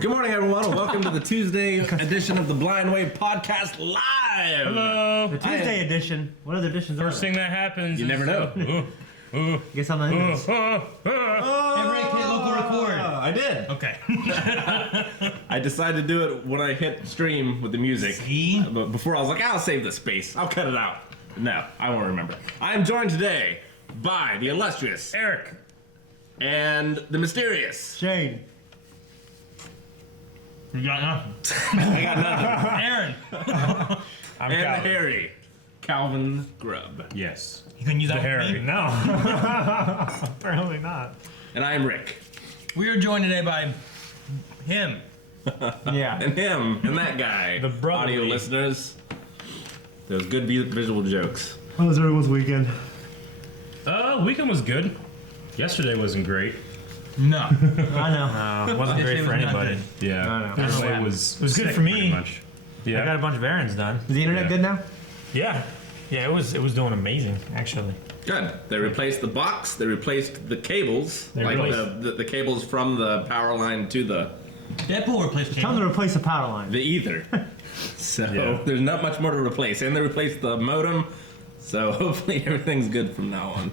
Good morning, everyone, and welcome to the Tuesday edition of the Blind Wave Podcast Live. Hello. The Tuesday edition. What other editions are First thing that happens. You never know. Guess I'm not in this. Hey, Rick, hit local record. I did. Okay. I decided to do it when I hit stream with the music. See? But before I was like, I'll save the space. I'll cut it out. No, I won't remember. I am joined today by the illustrious Eric. and the mysterious. Shane. You got nothing. I got nothing. Aaron. I'm And the Calvin. hairy Calvin Grubb. Yes. You can use The that for Harry. me. No. Apparently not. And I am Rick. We are joined today by him. Yeah. And him. And that guy. The brotherly. Audio listeners. Those good visual jokes. How was everyone's weekend? Weekend was good. Yesterday wasn't great. No. I know. Wasn't This great day for was not anybody. good. Yeah. I know. Yesterday It was was good sick, for me. pretty much. Yeah. I got a bunch of errands done. Is the internet Yeah. good now? Yeah, it was doing amazing actually. Good. They replaced the box. They replaced the cables, They like replaced- the cables from the power line to the Deadpool replaced Time to cable. replace the power line. ether. So Yeah. there's not much more to replace, and they replaced the modem. So hopefully everything's good from now on.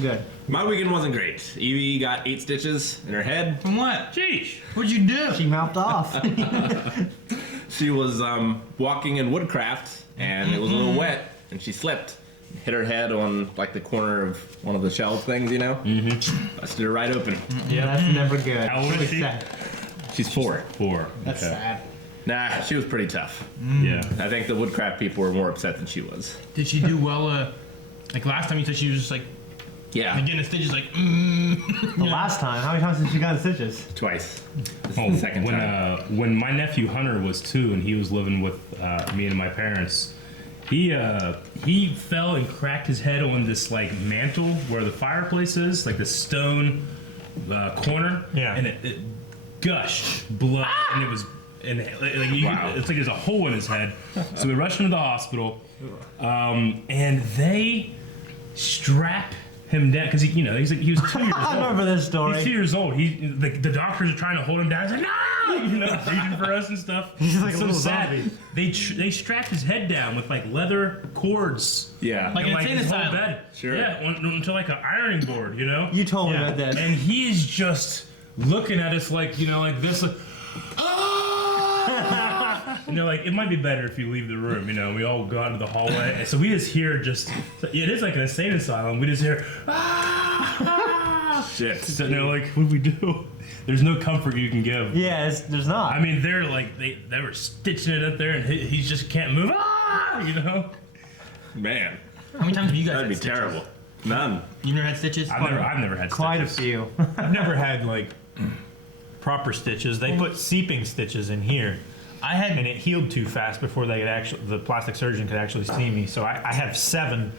Good. My weekend wasn't great. Evie got 8 stitches in her head. From what? Jeez. What'd you do? She mouthed off. She was walking in woodcraft, and it was a little wet, and she slipped. Hit her head on like the corner of one of the shelf things, you know? Mm-hmm. Busted her right open. Yeah, that's never good. How old is Really she? sad. She's 4. 4. That's Okay. sad. Nah, she was pretty tough. Yeah. I think the woodcraft people were more upset than she was. Did she do well? Like last time you said she was just like Yeah, getting the stitches like. The last time, how many times did she got stitches? twice. This Oh, is the second when time. when my nephew Hunter was 2 and he was living with me and my parents, he fell and cracked his head on this like mantle where the fireplace is, like the stone corner. Yeah. And it gushed blood, and it was. And Wow. it's like there's a hole in his head. So we rushed him to the hospital, and they strap him down because he was 2 years old. I remember this story. He's 2 years old. The doctors are trying to hold him down. He's like, no, reaching for us and stuff. He's like It's a so little sad. zombie. They strapped his head down with like leather cords. Yeah. Like And, an insane his whole asylum. bed. Sure. Yeah, onto like an ironing board, you know. You told me Yeah. about that. And he's just looking at us like, like this. Like, like it might be better if you leave the room. We all go out into the hallway, and so we just hear it is like an insane asylum. We just hear Shit. sitting there like, what do we do? There's no comfort you can give. Yeah, there's not. I mean, they're like they were stitching it up there, and he just can't move. Man, How many times have you guys that'd be had stitches? terrible. None. You never had stitches? I've never had Quite a stitches. few. I've never had like proper stitches. They put seeping stitches in here, I had. and it healed too fast before the plastic surgeon could actually see me. So I have 7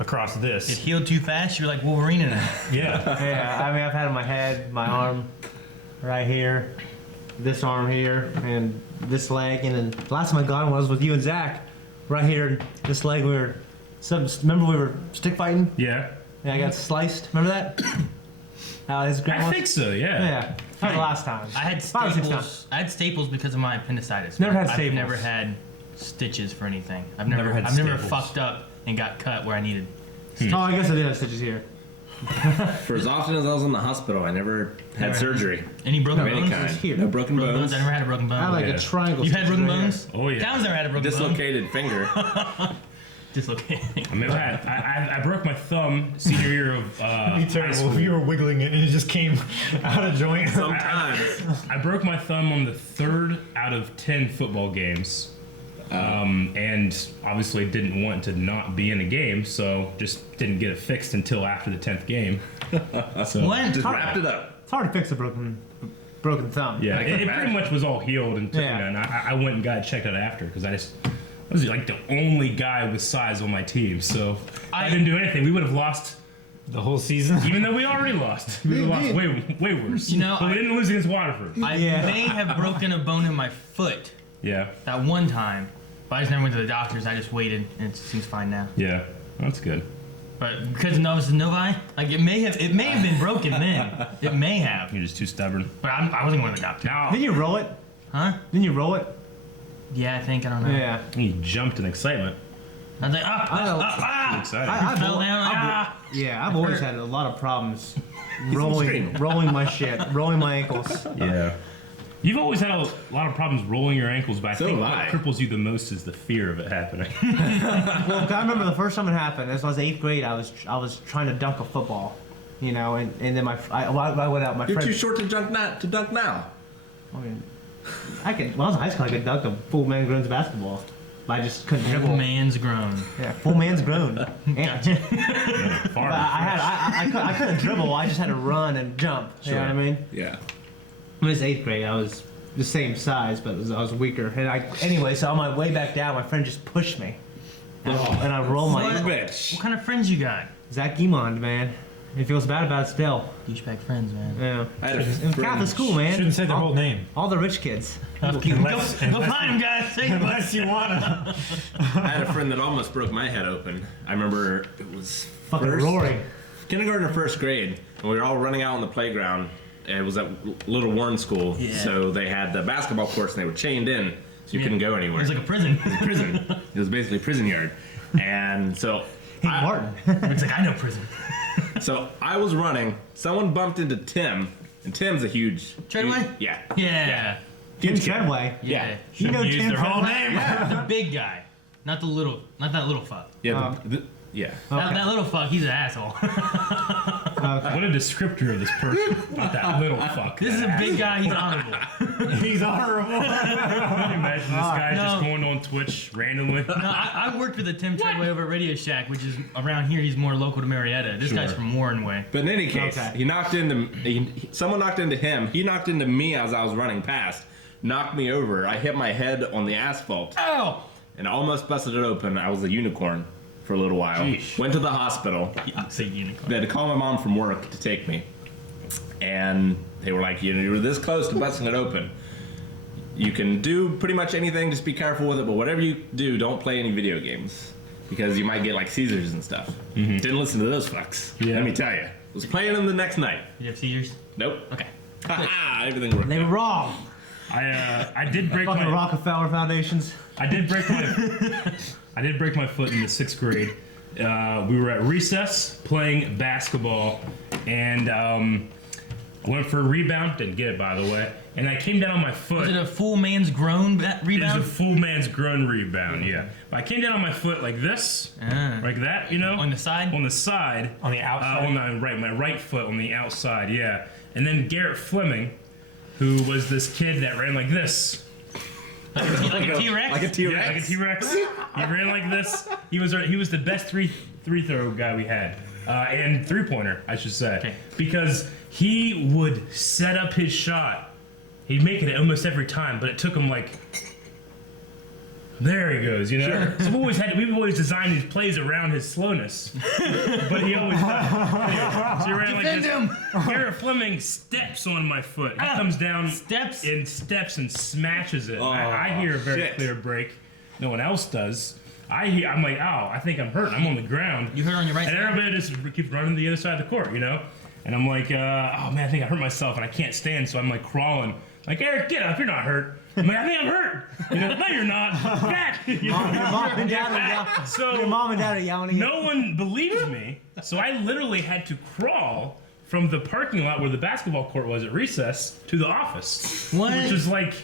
across It this. healed too fast. You're like Wolverine in it. Yeah, Yeah, I mean, I've had it on my head, my arm, right here, this arm here, and this leg, and then the last time I got him was with you and Zach, right here, and this leg. Remember we were stick fighting? Yeah, Yeah, I got sliced. Remember that? His I grandma. think so. Yeah. Yeah, that was the last time. I had 5 or 6 staples. times. I had staples because of my appendicitis. Never had I've staples. never had stitches for anything. I've Never never had I've never staples. fucked up and got cut where I needed. Oh, I guess I did have stitches here. For as often as I was in the hospital, I never had Never. surgery Any broken of any bones? kind. Here. No broken Broken bones. bones? I never had a broken I have bone. like yeah. a triangle. You've had stitches broken right bones? Oh yeah. Down's never had a broken bone. Dislocated finger. Dislocated. I mean, I broke my thumb senior year of high terrible school. if you were wiggling it and it just came out of joint. Sometimes. I broke my thumb on the 3rd out of 10 football games. And obviously didn't want to not be in a game, so just didn't get it fixed until after the 10th game. So, When? Just wrapped it up. It's hard to fix a broken thumb. yeah, I can it pretty imagine. much was all healed, and, Yeah. and I went and got it checked out after, because I was like the only guy with size on my team, so if I didn't do anything, we would have lost, The whole season. even though we already lost. We would have lost way worse. You know, but we didn't lose against Waterford. I Yeah. may have broken a bone in my foot Yeah, that one time, but I just never went to the doctors. I just waited, and it seems fine now. yeah, that's good. But because of Novus Novi, like it may have been broken then. It may have. You're just too stubborn. But I wasn't going to adopt it. Now, Didn't you roll it? Huh? Didn't you roll it? Yeah, I think. I don't know. Yeah. you jumped in excitement. I was like, Excited. fell down. I've always had a lot of problems rolling my shit, rolling my ankles. Yeah. You've always had a lot of problems rolling your ankles, but I So think have what I. cripples you the most is the fear of it happening. Well, I remember the first time it happened. As I was 8th grade, I was trying to dunk a football, and then I went out. My You're friend. too short to dunk now. I mean, when I was in high school, I could dunk a full man grown basketball. But I just couldn't dribble. Full man's grown. Yeah, full man's grown. Gotcha. Far But I couldn't dribble. I just had to run and jump. You know what I mean? Yeah. When I was 8th grade, I was the same size, but I was weaker. Anyway, so on my way back down, my friend just pushed me, and I rolled my What? Bitch. What kind of friends you got? Zach Guimond, man. He feels bad about it still. Douchebag friends, man. Yeah. I had a In Catholic friend. school, man. Shouldn't say their whole name. All the rich kids. Go find him, guys. Say goodbye. Unless you wanna. I had a friend that almost broke my head open. I remember it was Fucking first- Rory. kindergarten or first grade, and we were all running out on the playground. It was at Little Warren School, Yeah. so they had the basketball courts and they were chained in, so you couldn't go It anywhere. was like a prison. prison. It was basically a prison yard, and so Hey, Martin. It's like, I know prison. so I was running. Someone bumped into Tim, and Tim's a huge Treadway? Yeah. Yeah. Tim Huge kid. Treadway. Yeah. You know Use Tim their whole Treadway? name. The big guy. Not that little fuck. Yeah. Yeah. That little fuck, he's an asshole. What a descriptor of this person. Not that little fuck. This is a big guy, he's honorable. He's honorable. Can you imagine this guy just No. going on Twitch randomly? No, I worked with the Tim Treadway over at Radio Shack, which is around here. He's more local to Marietta. This guy's Sure. from Warren Way. But in any case, Okay. he knocked into someone knocked into him. He knocked into me as I was running past, knocked me over. I hit my head on the asphalt Oh! and almost busted it open. I was a unicorn for a little while. Sheesh. Went to the hospital. I say unicorn. They had to call my mom from work to take me, and they were like, you were this close to busting it open. You can do pretty much anything. Just be careful with it. But whatever you do, don't play any video games because you might get like seizures and stuff. Didn't listen to those fucks. Yeah. Let me tell you. Was playing them the next night. Did you have seizures? Nope. Okay. Everything worked. They were wrong. I did break Fucking my Rockefeller Foundations. I did break my foot in the 6th grade. We were at recess playing basketball, and I went for a rebound. Didn't get it, by the way. And I came down on my foot. Was it a full man's grown It rebound? was a full man's grown rebound, yeah. But I came down on my foot like this, like that, On the side? On the side. On the outside? On the right, my right foot on the outside, yeah. And then Garrett Fleming, who was this kid that ran like this. Like a T-Rex? Like a T-Rex. Yeah, like a T-Rex. He ran like this. He was the best three throw guy we had, and 3-pointer, I should say, Okay. because he would set up his shot. He'd make it almost every time, but it took him like. There he goes, you know. So we've always designed these plays around his slowness, but he always does. So he ran like Defend this. him! Garrett Fleming steps on my foot. He comes down Steps? and smashes it. Oh, I hear a very shit. clear break. No one else does. I'm like, ow, I think I'm hurt. I'm on the ground. You hurt on your right And side? everybody just keeps running to the other side of the court, you know? And I'm like, oh man, I think I hurt myself and I can't stand, so I'm like crawling. Like, Eric, get up, you're not hurt. I'm like, I think I'm hurt. You know, no, you're not. Back. You know? Your mom and dad are yelling. So Your mom and dad are yelling at you. no one believed me, so I literally had to crawl from the parking lot where the basketball court was at recess to the office. What? Which is like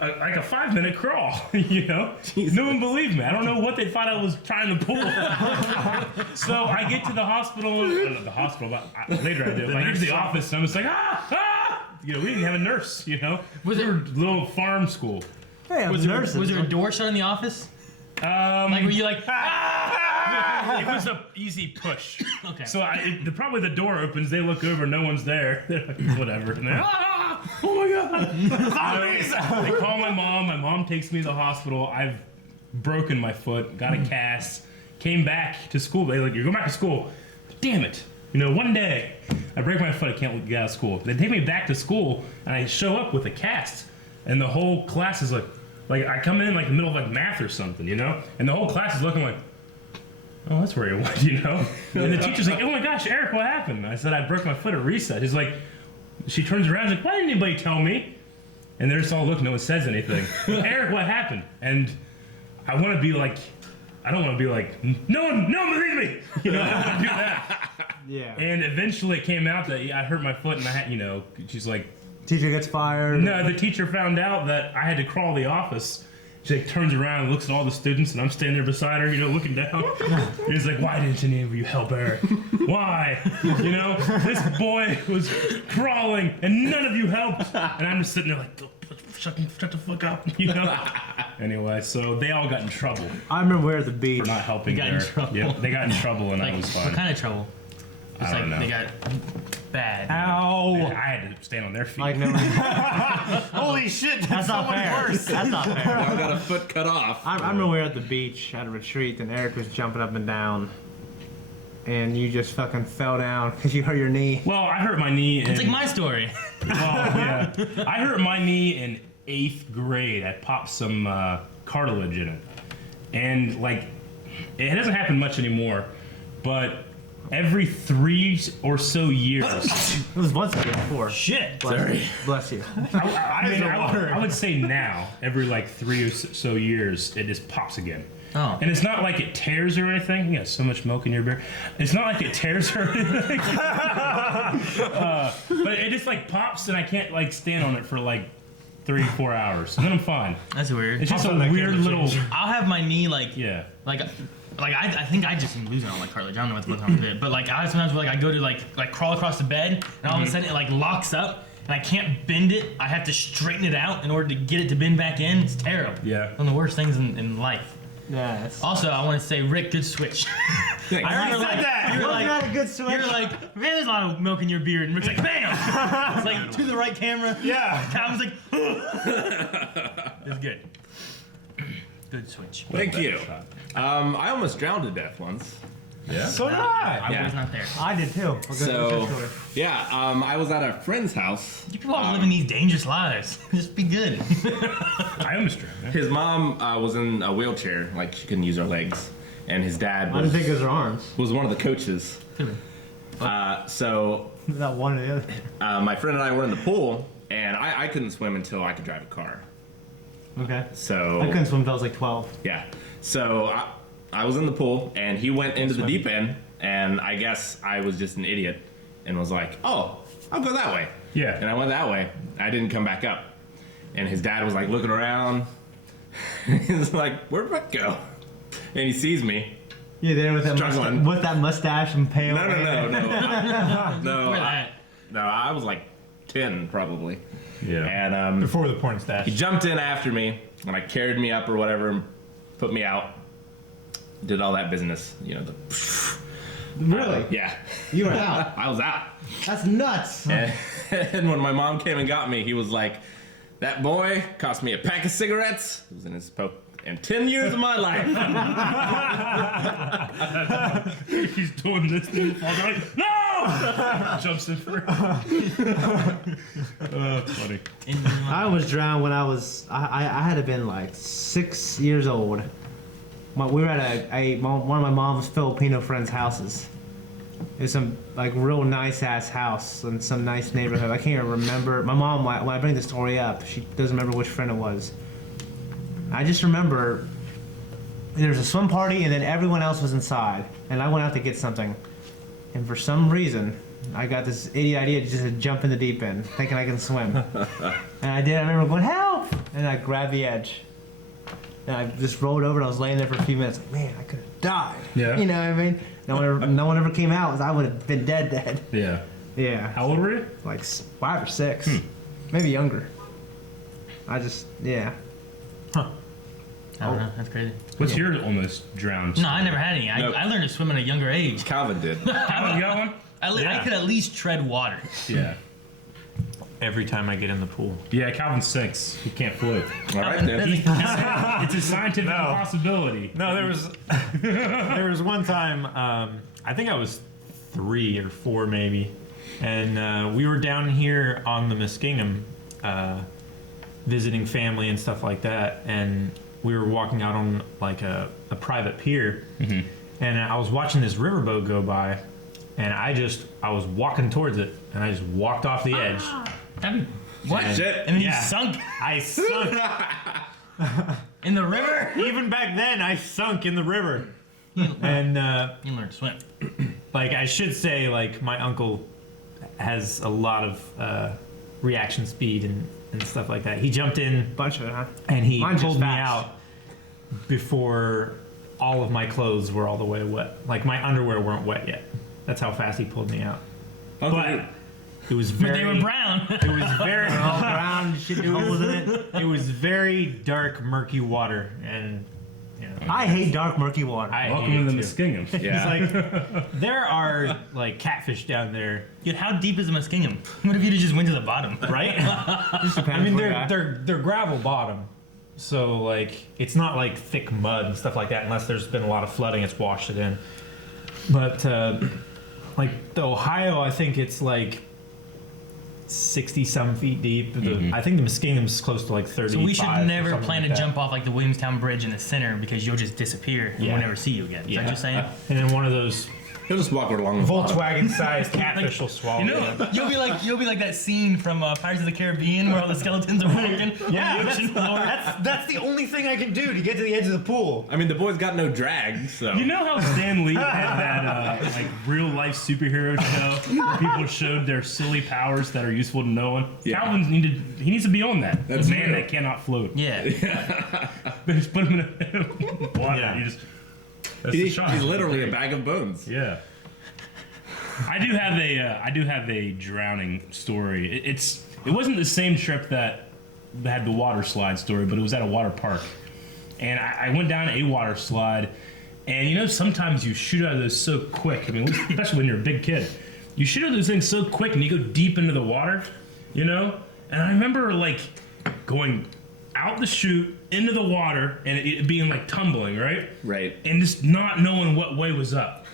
a 5-minute crawl, you know? No one believed me. I don't know what they thought I was trying to pull. So I get to the hospital, not the hospital, but later I did. I get to the office and I'm just like, You know, we didn't have a nurse, you know? Was We it- were a little farm school. Hey, I'm Was there, nurses. was there a door shut in the office? Like, were you like, It was an easy push. Okay. So probably the door opens, they look over, no one's there. They're like, whatever. And they're, oh my god. They call my mom takes me to the hospital. I've broken my foot, got a cast, came back to school. They're like, you're going back to school. Damn it. You know, one day I break my foot, I can't get out of school. They take me back to school and I show up with a cast. And the whole class is like I come in like the middle of like math or something, you know? And the whole class is looking like, oh, that's where he went, you know? And the teacher's like, oh my gosh, Eric, what happened? I said, I broke my foot at recess. He's like, she turns around, she's like, why didn't anybody tell me? And they're just all looking, no one says anything. Eric, what happened? And I want to be like, I don't want to be like, no one believe me! You know, I don't want to do that. Yeah. And eventually it came out that I hurt my foot and I had, you know, she's like, Teacher gets fired. no, the teacher found out that I had to crawl the office. She like turns around and looks at all the students, and I'm standing there beside her, you know, looking down. And he's like, why didn't any of you help Eric? Why? You know, this boy was crawling, and none of you helped. And I'm just sitting there like, shut the fuck up, you know? Anyway, so they all got in trouble I remember we were at the beach. for not helping They got in Eric. trouble. Yep, they got in trouble, and Like, I was what fine. kind of trouble? It's I don't know. They got bad. Ow! I had to stand on their feet. Like never. Holy shit, that's so not much fair. worse. That's not fair. I got a foot cut off. I remember we were at the beach at a retreat, and Eric was jumping up and down, and you just fucking fell down because you hurt your knee. Well, I hurt my knee. It's like my story. Oh, yeah. I hurt my knee in 8th grade. I popped some cartilage in it. And, like, it doesn't happen much anymore, but every 3 or so years, It was once before. Shit. Bless you. I would say now, every, like, 3 or so years, it just pops again. Oh. And it's not like it tears or anything. You got so much milk in your beer. It's not like it tears or anything. But it just, like, pops, and I can't, like, stand on it for, like, 3 or 4 hours. And then I'm fine. That's weird. It's just a Also, that weird can little... change. I'll have my knee like Yeah. I think I just am losing all my cartilage. I don't know what's going on with it, but like I sometimes like I go to like crawl across the bed, and all of a sudden it like locks up, and I can't bend it. I have to straighten it out in order to get it to bend back in. It's terrible. Yeah. One of the worst things in life. Yeah. It's, Also, I want to say, Rick, good switch. Thanks. I already said that. You were you had like, a good switch. you're like, man, there's a lot of milk in your beard, and Rick's like, bam! It's like to the right camera. Yeah. I was like, it's good. Good switch. Thank you. I almost drowned to death once. Yeah. So did I. I Yeah. was not there. I did too. So, yeah, I was at a friend's house. You people all living these dangerous lives. Just be good. I almost drowned. Yeah. His mom was in a wheelchair, like she couldn't use her legs, and his dad I didn't was, think it was her arms. was one of the coaches. So Not one or the other. my friend and I were in the pool, and I couldn't swim until I could drive a car. Okay. So I couldn't swim until I was like 12. yeah, so I was in the pool, and he went into the deep end, and I guess I was just an idiot, and was like, "Oh, I'll go that way." Yeah. And I went that way. I didn't come back up, and his dad was like looking around. He's like, "Where'd Rick go?" And he sees me. You there with that Struggling. with that mustache and pale? No, hair? no. Where that? No, I was like 10 probably. Yeah. And Before the porn he stash. jumped in after me, and like carried me up or whatever, and put me out. Did all that business, you know. Really? Yeah, You were out. I was out. That's nuts. And when my mom came and got me, he was like, "That boy cost me a pack of cigarettes. It was in his poke, and 10 years of my life." He's doing this thing. I'm like, no! Jumps in for it. Oh, it's funny. I was drowned when I was. I had to have been like 6 years old. We were at one of my mom's Filipino friends' houses. It was some like real nice ass house in some nice neighborhood. I can't even remember. My mom, when I bring the story up, she doesn't remember which friend it was. I just remember there was a swim party, and then everyone else was inside, and I went out to get something. And for some reason, I got this idiot idea to just jump in the deep end, thinking I can swim. And I did. I remember going, "Help!" And I grabbed the edge. And I just rolled over, and I was laying there for a few minutes. Like, man, I could have died. Yeah. You know what I mean? No one ever came out. I would have been dead. Yeah. Yeah. How old were you? Like 5 or 6. Maybe younger. Yeah. I don't know. That's crazy. What's your almost drowned? No, I never had any. Nope. I learned to swim at a younger age. Calvin did. Calvin, you got one? I Yeah. could at least tread water. Yeah. Every time I get in the pool. Yeah, Calvin sinks. He can't float. All right then. It's a scientific No. impossibility. No, there was one time. I think I was 3 or 4 maybe, and we were down here on the Muskingum, visiting family and stuff like that, and we were walking out on like a private pier, and I was watching this riverboat go by, and I was walking towards it, and I just walked off the edge. That'd be, what? Shit. And then Yeah. you sunk I sunk. in the river? Even back then, I sunk in the river. And You learned to swim. like I should say, like my uncle has a lot of reaction speed and stuff like that. He jumped in Bunch of it, huh? and he Mine's pulled just me fast. out before all of my clothes were all the way wet. Like my underwear weren't wet yet. That's how fast he pulled me out. But it was But very. they were brown. It was very. All brown, shit holes in it. It was very dark, murky water, and you know, I hate dark, murky water. I Welcome hate to the it too. Muskingum. Yeah. It's like there are like catfish down there, Dude, how deep is the Muskingum? What if you just went to the bottom? right? Just I depends mean, where you're at. they're gravel bottom, so like it's not like thick mud and stuff like that. Unless there's been a lot of flooding, it's washed it in. But like the Ohio, I think it's like 60-some feet deep. I think the Muskingum's close to like 30. So we should never plan to jump off like the Williamstown Bridge in the center because you'll just disappear and Yeah. we'll never see you again. Is that what you're saying? And then one of those He'll just walk along the bottom. Volkswagen-sized catfish will swallow You know, you'll be like that scene from Pirates of the Caribbean where all the skeletons are walking. Yeah, on the ocean floor. that's the only thing I can do to get to the edge of the pool. I mean, the boy's got no drag, so. You know how Stan Lee had that like real life superhero show where people showed their silly powers that are useful to no one? Yeah. Calvin needs to be on that. That's the man true. that cannot float. Yeah. They just put him in a water. Yeah. You just that's the shot. He's literally a bag of bones. Yeah. I do have a drowning story. It wasn't the same trip that had the water slide story, but it was at a water park. And I went down a water slide, and you know sometimes you shoot out of those so quick. I mean, especially when you're a big kid, you shoot out of those things so quick, and you go deep into the water, you know. And I remember like going out the chute into the water and it being like tumbling, right? Right. And just not knowing what way was up.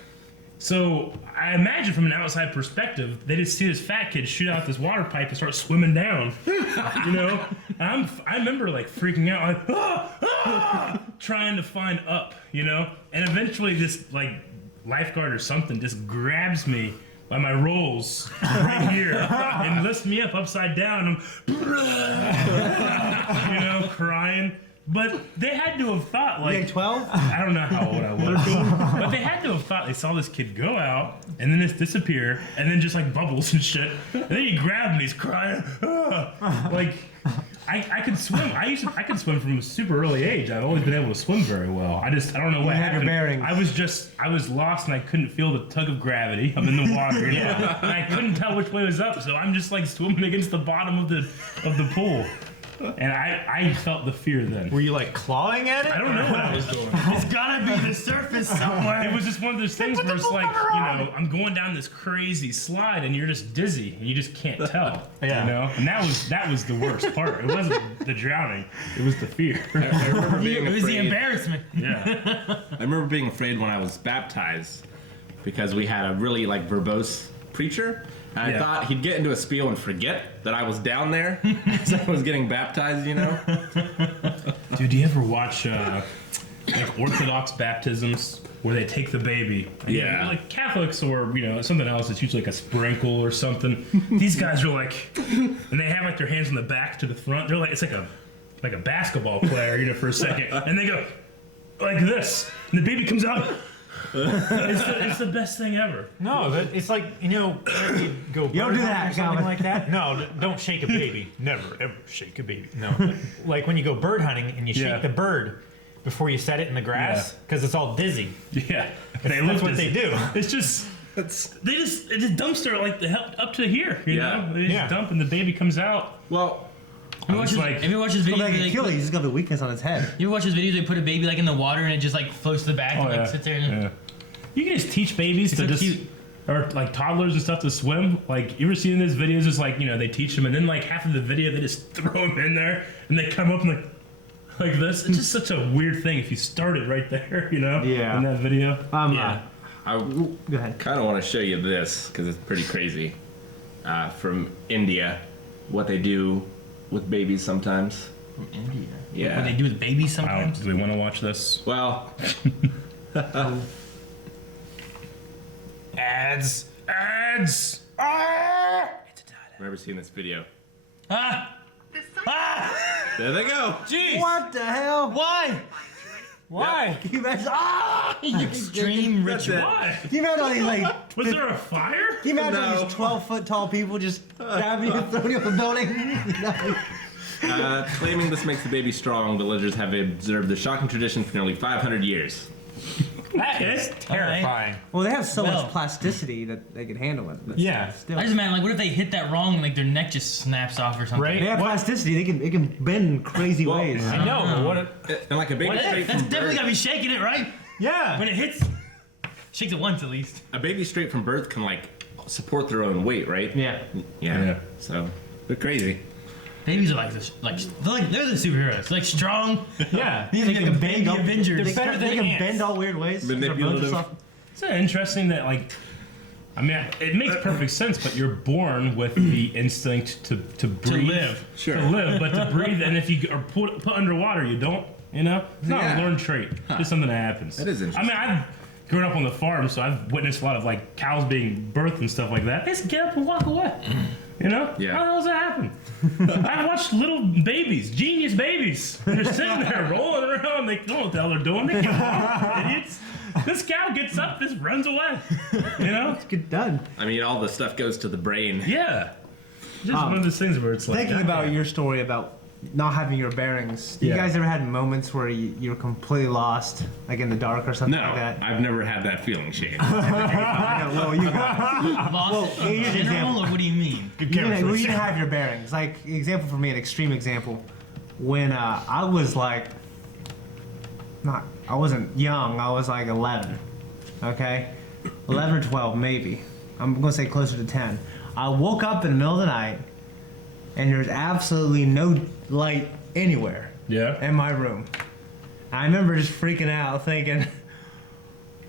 So I imagine from an outside perspective, they just see this fat kid shoot out this water pipe and start swimming down, you know? And I remember like freaking out, like, trying to find up, you know? And eventually this like lifeguard or something just grabs me by my rolls right here and lifts me up upside down. I'm, you know, crying. But they had to have thought like 12? I don't know how old I was, but they had to have thought they saw this kid go out and then just disappear and then just like bubbles and shit. And then he grabbed me, he's crying, like I could swim. I could swim from a super early age. I've always been able to swim very well. I don't know what had your happened. bearings. I was lost and I couldn't feel the tug of gravity. I'm in the water, you know? And I couldn't tell which way was up, so I'm just like swimming against the bottom of the pool. And I felt the fear then. Were you like clawing at it? I don't know what I was doing. It's gotta be the surface somewhere. It was just one of those things where it's like, you know, I'm going down this crazy slide and you're just dizzy and you just can't tell. Yeah. You know? And that was the worst part. It wasn't the drowning. It was the fear. I remember being It was the afraid. embarrassment. Yeah. I remember being afraid when I was baptized because we had a really like verbose preacher. And I Yeah. thought he'd get into a spiel and forget that I was down there as I was getting baptized, you know? Dude, do you ever watch like Orthodox baptisms where they take the baby? Yeah. Like Catholics or, you know, something else. It's usually like a sprinkle or something. These guys are like, and they have like their hands on the back to the front. They're like, it's like a basketball player, you know, for a second. And they go like this. And the baby comes out. It's the best thing ever. No, it's like, you know, where you go bird don't do hunting that, or something Calvin. like that. No, don't shake a baby. Never, ever shake a baby. No. Like when you go bird hunting and you Yeah. shake the bird before you set it in the grass Yeah. because it's all dizzy. Yeah. That's what they do. It's just it's a dumpster like up to here, you Yeah. know? They just Yeah. dump and the baby comes out. Well, It's like Have you watched his video? Like where they Achilles, he's got the weakness on his head. You ever watch his videos? They put a baby like in the water and it just like floats to the back and like sits there. And yeah. You can just teach babies It's to so just cute. or like toddlers and stuff to swim. Like you ever seen those videos? It's like, you know, they teach them and then like half of the video they just throw them in there and they come up and like this. It's just such a weird thing if you started right there, you know? Yeah. In that video. Yeah. I Go ahead. kind of want to show you this because it's pretty crazy. From India, what they do with babies sometimes. From India. Yeah. What they do with babies Wow. sometimes. Do we want to watch this? Well, Ads. It's a I remember seeing this video. Ah! There they go. Jeez! What the hell? Why? Why? Can you imagine? Extreme That's ritual. it. Why? Can you imagine all these like? Was there a fire? Can you imagine all No. these 12-foot tall people just grabbing you and throwing you off a building? Claiming this makes the baby strong, villagers have observed the shocking tradition for nearly 500 years. That is terrifying. Well, they have so Well- much plasticity that they can handle it. But Yeah. still. I just imagine, like, what if they hit that wrong and like their neck just snaps off or something? Right? They have What? plasticity. They can bend in crazy Well, ways. I know, but what? And like a baby What straight That's from definitely birth, gotta be shaking it, right? Yeah. When it hits, shakes it once at least. a baby straight from birth can like support their own weight, right? Yeah. Yeah. So they're crazy. Babies are like this, they're the superheroes. Like strong. Yeah. They can bend baby all, Avengers. They, better they than can ants. bend all weird ways. Manipulative. Isn't it interesting that, like, I mean, it makes perfect sense, but you're born with the instinct to breathe. live. Sure. To live, but to breathe, and if you are put underwater, you don't, you know? It's not Yeah. a learned trait. It's just something that happens. That is I interesting. mean, I've grown up on the farm, so I've witnessed a lot of, like, cows being birthed and stuff like that. They just get up and walk away. You know? Yeah. How the hell does that happen? I've watched little babies, genius babies. They're sitting there rolling around. They don't know what the hell they're doing. They can't walk, idiots. This cow gets up, just runs away. You know? Good done. I mean, all the stuff goes to the brain. Yeah. Just one of those things where it's like. Thinking okay. about your story about not having your bearings, you Yeah. guys ever had moments where you were completely lost, like in the dark or something No, like that? I've never had that feeling, Shane. I know, well, you got Lost Well, in here's an general, example. or what do you mean? Good you didn't, character. well, you didn't have your bearings. Like, example for me, an extreme example. When I was like, I wasn't young, I was like 11, okay? 11 or 12, maybe. I'm gonna say closer to 10. I woke up in the middle of the night, and there's absolutely no light anywhere Yeah. in my room. I remember just freaking out, thinking,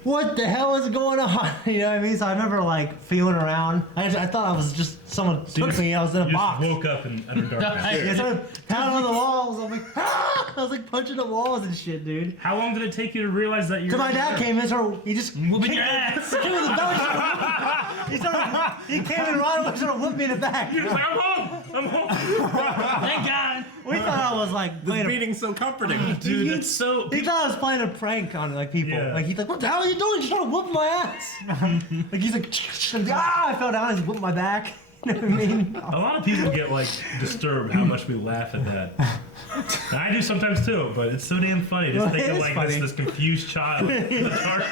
what the hell is going on? You know what I mean? So I remember like feeling around. I thought I was just someone took me. I was in a You just box. woke up in utter darkness. I started pounding on the walls. I'm like, ah! I was like punching the walls and shit, dude. How long did it take you to realize that you're? Cause my dad came in, so he just Whooping your kicked ass. me with the belt. He came in right away, started whipping me in the back. You're just like, I'm home. I'm home. Thank God. We thought I was like playing a Beating so comforting. Dude, that's so. He thought I was playing a prank on like people. Yeah. Like he's like, "What the hell are you doing? You're trying to whoop my ass!" Like he's like, "Ah!" I fell down and he whooped my back. You know what I mean? A lot of people get like disturbed how much we laugh at that. And I do sometimes too, but it's so damn funny. Just Well, think it of is like funny. this confused child in the dark.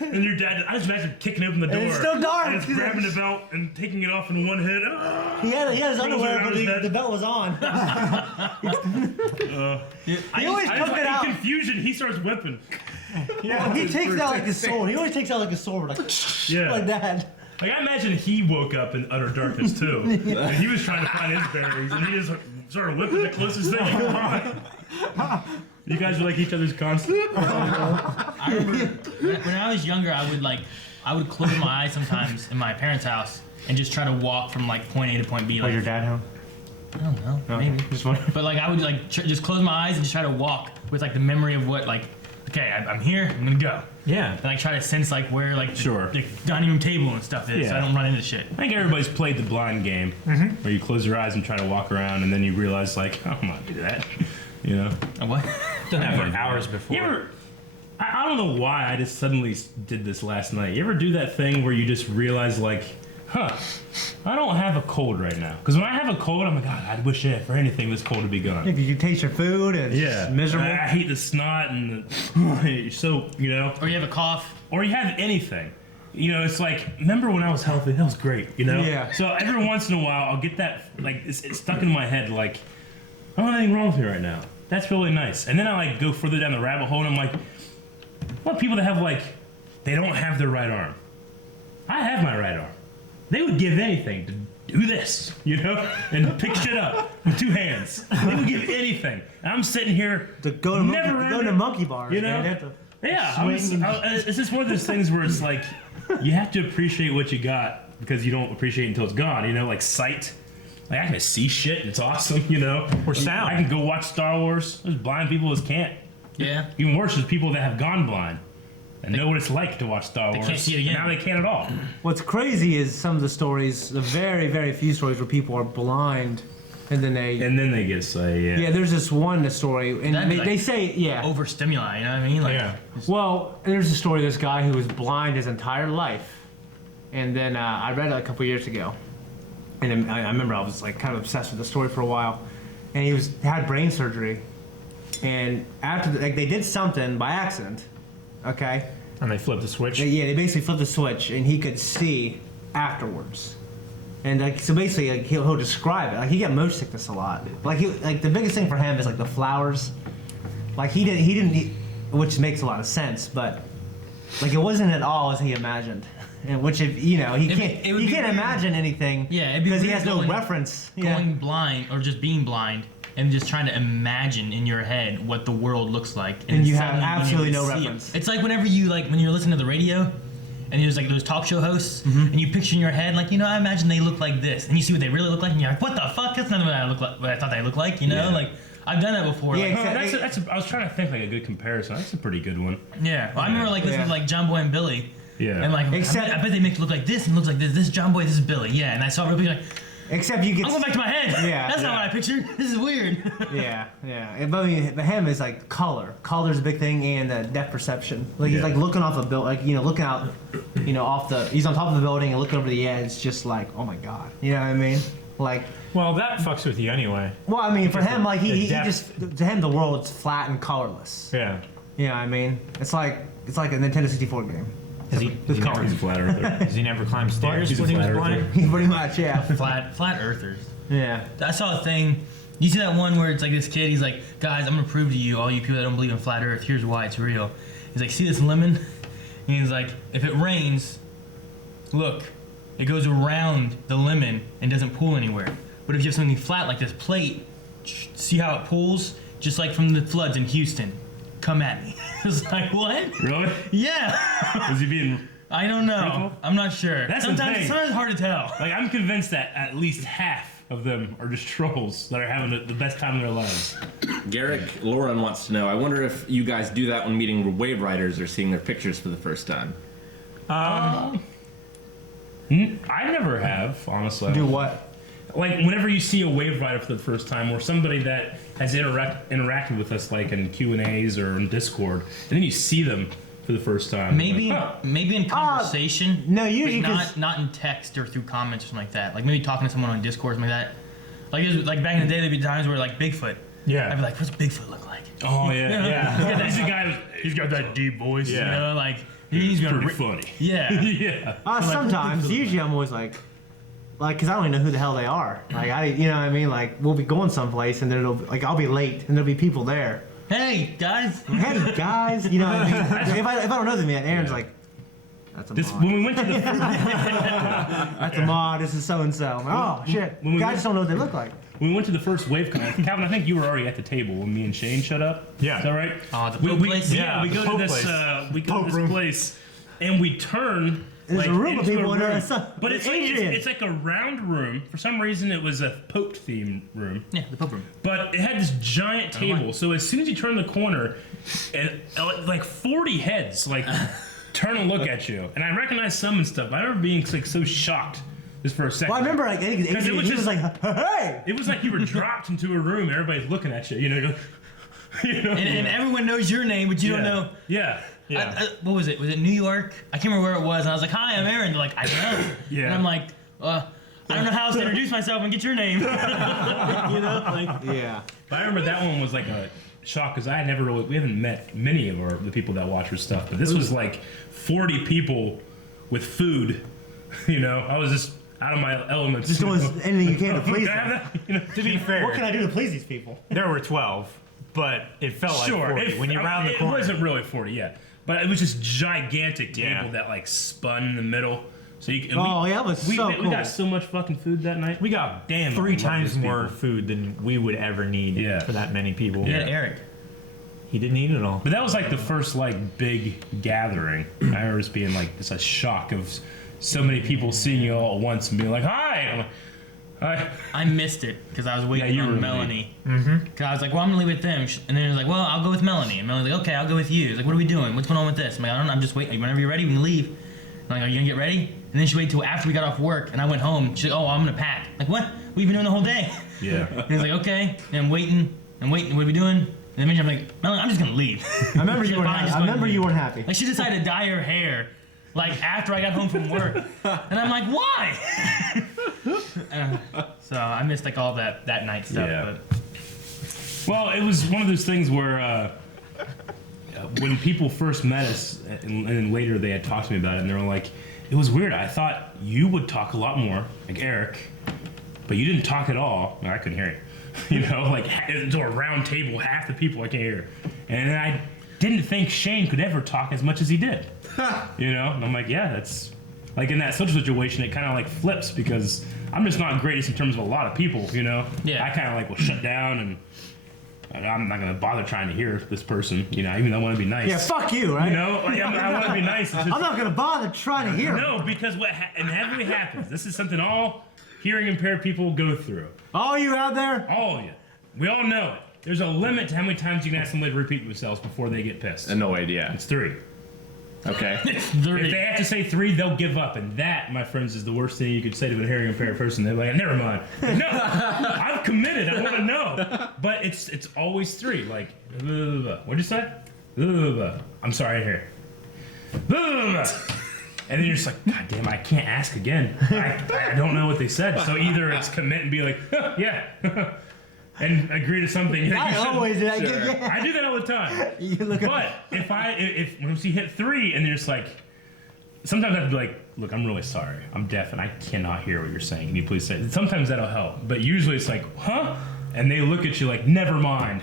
And your dad, I just imagine kicking open the door. it's still dark. And just grabbing the belt and taking it off in one hit. Ah! He had his underwear, around but his head. the belt was on. He always I took just, it out. in confusion, he starts whipping. Well, he takes out like a sword. He always takes out like a sword, like Yeah. like that. Like I imagine he woke up in utter darkness too, and he was trying to find his bearings, and he just started whipping the closest thing he could find. You guys are like each other's constant. I remember when I was younger, I would close my eyes sometimes in my parents' house and just try to walk from like point A to point B. Was Like, your dad home? I don't know, maybe. Just wondering. But like I would like just close my eyes and just try to walk with like the memory of what like, okay, I'm here, I'm gonna go. Yeah. And like try to sense like where like Sure. the dining room table and stuff is, so I Yeah. don't run into shit. I think everybody's played the blind game, where you close your eyes and try to walk around, and then you realize like, oh, I'm not gonna do that. You know? What? Done that for hours before. You ever? I don't know why I just suddenly did this last night. You ever do that thing where you just realize like, huh, I don't have a cold right now. Because when I have a cold, I'm like, God, I wish for anything this cold to be gone. If you taste your food and it's Yeah, miserable. I hate the snot and the, so you know, Or you have a cough. or you have anything. You know, it's like, remember when I was healthy? That was great. You know. Yeah. So every once in a while, I'll get that like it's stuck in my head like, I don't have anything wrong with me right now. That's really nice. And then I like go further down the rabbit hole and I'm like, what people that have like, they don't have their right arm. I have my right arm. They would give anything to do this, you know, and pick shit up with two hands. They would give anything. And I'm sitting here, to go to never monkey bars, you know? man. They have to- yeah, it's just one of those things where it's like, you have to appreciate what you got because you don't appreciate it until it's gone, you know, like sight. Like I can see shit and it's awesome, you know. Or sound. I can go watch Star Wars. There's blind people that can't. Yeah. Even worse is people that have gone blind. and know what it's like to watch Star Wars. can't see it again. Now they can't at all. What's crazy is some of the stories, the very, very few stories where people are blind, and then they. And then they get say, Yeah, there's this one story, and That'd be they say, yeah. Overstimuli, you know what I mean? Like, Yeah. Well, there's a story of this guy who was blind his entire life, and then I read it a couple years ago, and then I remember I was like kind of obsessed with the story for a while, and he had brain surgery, and after they did something by accident, okay? And they flipped the switch. They basically flipped the switch, and he could see afterwards. And like so, basically, like he'll describe it. Like he got motion sickness a lot. Like the biggest thing for him is like the flowers. Like he didn't, which makes a lot of sense. But like it wasn't at all as he imagined. And which if he can't imagine anything. Yeah, it'd be because he weird has no going- reference. going blind or just being blind and just trying to imagine in your head what the world looks like, And you suddenly have being able absolutely to no see it. reference. It's like whenever you when you're listening to the radio, and there's like those talk show hosts, and you picture in your head like I imagine they look like this, and you see what they really look like, and you're like, what the fuck? That's not what I look like. What I thought they looked like, Yeah. Like I've done that before. Yeah, like, exactly. I was trying to think like a good comparison. That's a pretty good one. yeah. Well, I remember listening to like John Boy and Billy. Yeah. And like, Except- I bet they make it look like this and looks like this. This is John Boy, this is Billy. Yeah, and I saw it real big, like, Except you get. I'm going back to my head. Yeah, That's not yeah. what I pictured. This is weird. Yeah. And, but I mean, for him is like color. Color's a big thing, and depth perception. Like he's Yeah. like looking off a building, looking out, off the. He's on top of the building and looking over the edge, just like, oh my god, you know what I mean? Like, Well, that fucks with you anyway. well, I mean, for him, like the he depth. just to him the world's flat and colorless. Yeah. You know what I mean? It's like a Nintendo 64 game. Has he, With does he colors. He's a flat earther. Does he never climb stairs He's a when he was flat blind? Pretty much, yeah. Flat earthers. Yeah. I saw a thing. You see that one where it's like this kid, he's like, guys, I'm gonna prove to you, all you people that don't believe in flat earth, here's why it's real. He's like, see this lemon? And he's like, if it rains, look, it goes around the lemon and doesn't pool anywhere. But if you have something flat like this plate, see how it pools? Just like from the floods in Houston. Come at me. It's like, what? Really? Yeah. Was he being I don't know. Critical? I'm not sure. That's the sometimes thing. it's hard to tell. like? I'm convinced that at least half of them are just trolls that are having the best time of their lives. Garrick Lauren wants to know, I wonder if you guys do that when meeting wave riders or seeing their pictures for the first time. I never have, honestly. Do what? Like whenever you see a wave rider for the first time, or somebody that has interacted with us, like in Q&As or in Discord, and then you see them for the first time. Maybe, like, huh. maybe in conversation. no, usually but 'cause- not in text or through comments or something like that. Like maybe talking to someone on Discord or something like that. Like it was, like back in the day, there'd be times where like Bigfoot. Yeah. I'd be like, what's Bigfoot look like? Oh yeah, Yeah. He's a guy. He's got that deep voice. Yeah. You know, like he's gonna. Pretty funny. Yeah. Yeah. Sometimes. Usually, I'm always like, because I don't even know who the hell they are. Like, you know what I mean? Like, we'll be going someplace, and then I'll be late, and there'll be people there. Hey guys. Hey guys, you know what I mean? If I don't know them yet, Aaron's like, that's a This mod. when we went to the That's a mod. This is so and so. Oh shit! When we Guys went- just don't know what they look like. when we went to the first WaveCon, Calvin, I think you were already at the table when me and Shane showed up. Yeah. Is that right? Oh, the Pope place? Yeah, we the go to Pope this. place. We go to this place, and we turn. There's a room of into people in there, room. it's a- But it's like Adrian. it's like a round room. For some reason, it was a Pope themed room. Yeah, the Pope room. But it had this giant don't know table. So as soon as you turn the corner, and like 40 heads like turn and look at you. And I recognize some and stuff. I remember being like so shocked just for a second. Well, I remember like Adrian, it was he just- was like, hey. It was like you were dropped into a room and everybody's looking at you. You know. And everyone knows your name, but you don't know. Yeah. Yeah. What was it? Was it New York? I can't remember where it was. And I was like, "Hi, I'm Aaron." They're like, "I know." Yeah. And I'm like, I don't know how else to introduce myself and get your name. You know, like. Yeah. But I remember that one was like a shock because I had never really, we haven't met many of the people that watch our stuff, but this was like 40 people with food. You know, I was just out of my elements. Just you doing know? anything you can to please Can I have them. that? You know? To be fair, What can I do to please these people? there were 12, but it felt like Sure. 40 when you round the corner. It wasn't really 40, yeah. But it was just gigantic table Yeah. that like spun in the middle. So you, Oh, yeah, that was we, so we cool. got so much fucking food that night. We got Damn, I 3 love times those more people. food than we would ever need Yeah. for that many people. Yeah, Eric. He didn't eat it all. But that was like the first like big gathering. I remember just being like this a shock of so many people seeing you all at once and being like, "Hi!" I'm like, I missed it because I was waiting you were on late. Melanie. Because I was like, well, I'm gonna leave with them, and then it was like, well, I'll go with Melanie. And Melanie's like, okay, I'll go with you. It's like, what are we doing? What's going on with this? I'm like, I don't know. I'm just waiting. Whenever you're ready, we can leave. I'm like, are you gonna get ready? And then she waited till after we got off work, and I went home. She's like, oh, I'm gonna pack. Like, what? We've been doing the whole day. Yeah. And he's like, okay. And I'm waiting. What are we doing? And then I'm like, Melanie, I'm just gonna leave. I remember She's you weren't fine, happy. just I go remember leave. you weren't happy. Like, she decided to dye her hair, like, after I got home from work. And I'm like, why? So I missed, like, all that night stuff. Yeah. But Well, it was one of those things where when people first met us, and then later they had talked to me about it, and they were like, it was weird. I thought you would talk a lot more, like Eric, but you didn't talk at all. I couldn't hear you. You know, like, it's a round table, half the people I can't hear. And I didn't think Shane could ever talk as much as he did. You know? And I'm like, yeah, that's... Like, in that social situation, it kind of, like, flips, because I'm just not greatest in terms of a lot of people, you know? Yeah. I kind of, like, will shut down, and I'm not going to bother trying to hear this person, you know, even though I want to be nice. Yeah, fuck you, right? You know? Like, I want to be nice. It's just, I'm not gonna bother trying to hear. no, because what inevitably happens, this is something all hearing impaired people go through. All you out there, All of you. We all know it. There's a limit to how many times you can ask somebody to repeat themselves before they get pissed. Annoyed, yeah. It's 3. Okay. If they have to say 3, they'll give up. And that, my friends, is the worst thing you could say to a hearing impaired person. They're like, never mind. No, I'm committed. I want to know. But it's always 3. Like, what'd you say? I'm sorry, I didn't hear. And then you're just like, God damn, I can't ask again. I don't know what they said. So either it's commit and be like, yeah, and agree to something. I always I do that all the time. You look at But if once you hit 3 and you're just like, sometimes I have to be like, look, I'm really sorry. I'm deaf and I cannot hear what you're saying. Can you please say it? Sometimes that'll help. But usually it's like, huh? And they look at you like, never mind.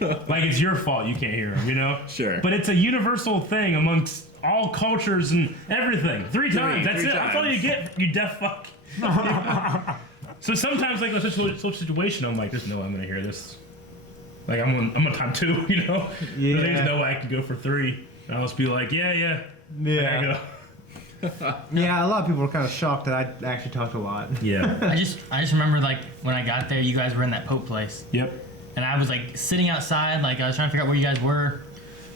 Like it's your fault you can't hear them, you know? Sure. But it's a universal thing amongst all cultures and everything. 3 times. That's three it. That's all you get, you deaf fuck. So sometimes, like, in a social situation, I'm like, there's no way I'm going to hear this. Like, I'm on time 2, you know? Yeah. There's no way I can go for 3. And I'll just be like, yeah. There you go. Yeah, a lot of people were kind of shocked that I actually talked a lot. Yeah. I just remember, like, when I got there, you guys were in that Pope place. Yep. And I was, like, sitting outside, like, I was trying to figure out where you guys were.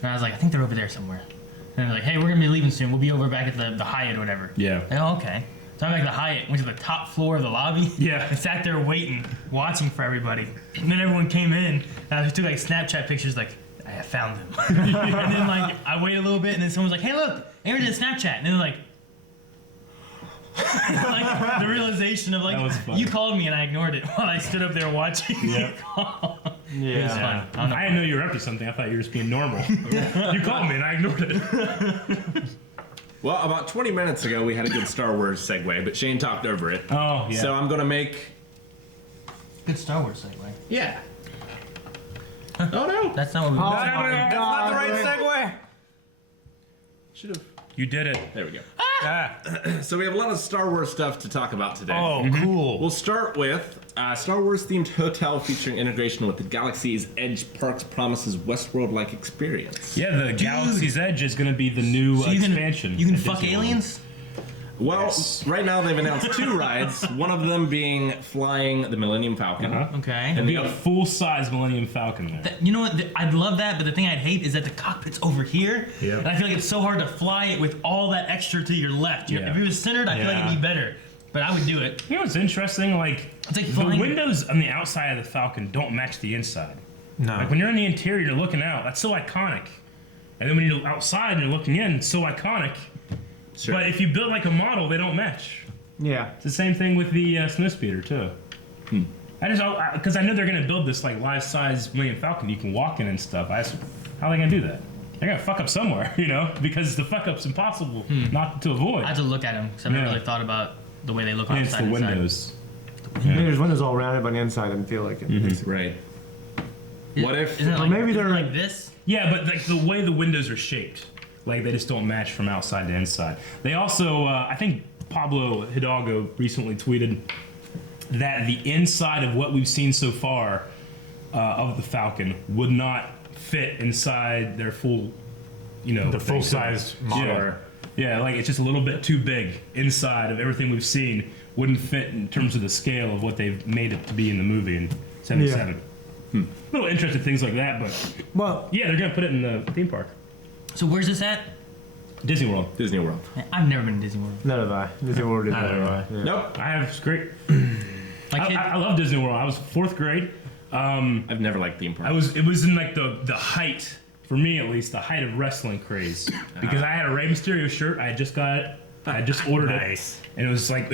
And I was like, I think they're over there somewhere. And they're like, hey, we're going to be leaving soon. We'll be over back at the Hyatt or whatever. Yeah. Like, oh, okay. So I'm back at the Hyatt, went to the top floor of the lobby. Yeah. And sat there waiting, watching for everybody. And then everyone came in, and I took, like, Snapchat pictures, like, I have found them. And then, like, I waited a little bit, and then someone was like, hey, look, Aaron did a Snapchat. And then, like, like, the realization of, like, That was funny. you called me, and I ignored it while I stood up there watching you call. It was fun. I don't know. I didn't know you were up to something. I thought you were just being normal. You called me and I ignored it. Well, about 20 minutes ago, we had a good Star Wars segue, but Shane talked over it. Oh, yeah. So I'm going to make... Good Star Wars segue. Yeah. Oh, no. That's not what we Oh, want. my That's not the right God. segue. Should have... You did it. There we go. Ah. So we have a lot of Star Wars stuff to talk about today. Oh, cool. We'll start with Star Wars themed hotel featuring integration with the Galaxy's Edge Parks promises Westworld-like experience. Yeah, the Galaxy's Edge is going to be the new So you can, expansion. you can at fuck Disney World. aliens? Well, Yes. right now they've announced 2 rides, one of them being flying the Millennium Falcon. Uh-huh. Okay. It'll be a full-size Millennium Falcon there. You know what? I'd love that, but the thing I'd hate is that the cockpit's over here. Yeah. And I feel like it's so hard to fly it with all that extra to your left. Yeah. If it was centered, I feel like it'd be better. But I would do it. You know what's interesting? Like, It's like the flying. windows on the outside of the Falcon don't match the inside. No. Like, when you're in the interior, you're looking out. That's so iconic. And then when you're outside and you're looking in, it's so iconic. Sure. But if you build like a model, they don't match. Yeah. It's the same thing with the Snowspeeder too. Because I know they're gonna build this like life-size Millennium Falcon you can walk in and stuff. How are they gonna do that? They're gonna fuck up somewhere, you know, because the fuck up's impossible not to avoid. I have to look at them because I've never Yeah. really thought about the way they look on And the it's side the and side. windows. Maybe there's windows all around it, but on the inside, I didn't feel like it. Right. Is- What if- Isn't it Or like, maybe isn't it they're- like this? Yeah, but like the way the windows are shaped, like they just don't match from outside to inside. They also, I think Pablo Hidalgo recently tweeted that the inside of what we've seen so far of the Falcon would not fit inside their full, you know, The thing. full-size model. Yeah, like it's just a little bit too big inside of everything we've seen. wouldn't fit in terms of the scale of what they've made it to be in the movie in '77. Little interesting things like that, but Well, yeah, they're gonna put it in the theme park, So where's this at? Disney World. Disney World. I've never been to Disney World. none have I. Disney World is Neither have I. Yeah. Nope. I have. It's great. My kid, I love Disney World. I was 4th grade. I've never liked theme parks. It was in like the height, for me at least, the height of wrestling craze. Because I had a Rey Mysterio shirt. I had just got it. I had just ordered Nice. it. And it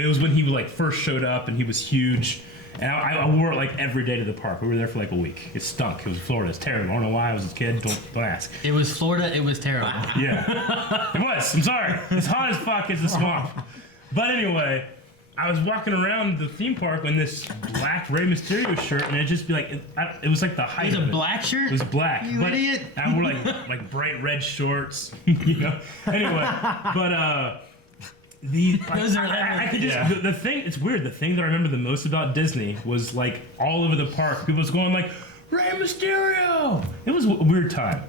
was when he like first showed up and he was huge. And I wore it like every day to the park. We were there for like a week. It stunk. It was Florida. It's terrible. I don't know why I was a kid. Don't ask. it was Florida. It was terrible. Yeah. It was. I'm sorry. It's hot as fuck. It's a swamp. But anyway, I was walking around the theme park in this black Rey Mysterio shirt, and it'd just be like, it was like the height It was of a it. black shirt. It was black. You but idiot. I wore like bright red shorts, you know. Anyway, but Those are I could just the thing. It's weird. The thing that I remember the most about Disney was like all over the park. People was going like Rey Mysterio. It was a weird time.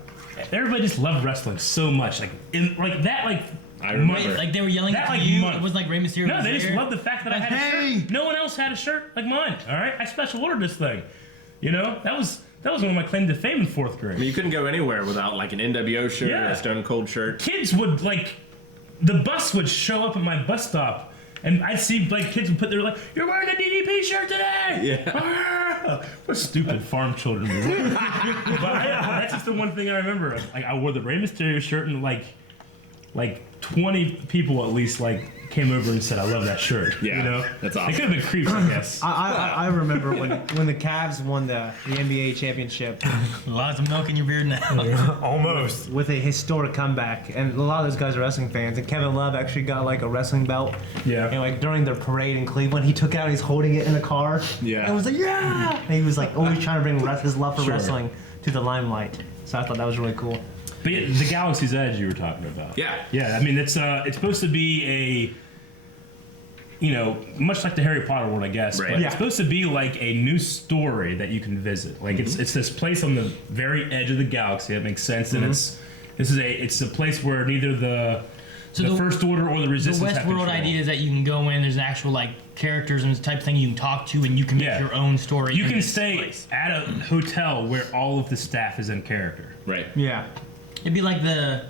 Everybody just loved wrestling so much. Like in like that like. I remember. Like they were yelling That, at like, you. month. It was like Rey Mysterio. No, was they just there. loved the fact that I Like, had a hey! shirt. No one else had a shirt like mine. All right, I special ordered this thing. You know, that was one of my claims to fame in 4th grade. I mean, you couldn't go anywhere without like an NWO shirt or Yeah. a Stone Cold shirt. Kids would like, the bus would show up at my bus stop, and I'd see like kids would put their like, "You're wearing a DDP shirt today." Yeah. Ah! What stupid farm children we were. But that's just the one thing I remember. Like I wore the Rey Mysterio shirt, and like 20 people at least like came over and said, "I love that shirt." Yeah, you know, that's They awesome. could have been creeps, I guess. I remember when the Cavs won the NBA championship Lots of milk in your beard now. Almost. with a historic comeback, and a lot of those guys are wrestling fans. And Kevin Love actually got like a wrestling belt. Yeah. And like during their parade in Cleveland, he took it out. He's holding it in the car. Yeah. And was like, yeah. And he was like always trying to bring his love for Sure. wrestling to the limelight. So I thought that was really cool. But yeah, the Galaxy's Edge you were talking about. Yeah. Yeah, I mean it's supposed to be much like the Harry Potter world, I guess. Right. But Yeah. it's supposed to be like a new story that you can visit. Like it's this place on the very edge of the galaxy. That makes sense. And it's a place where neither the First Order or the The Resistance have Westworld control. idea is that you can go in. There's an actual like characters and type thing you can talk to, and you can make Yeah. your own story. You in can this stay place. at a hotel where all of the staff is in character. Right. Yeah. It'd be like the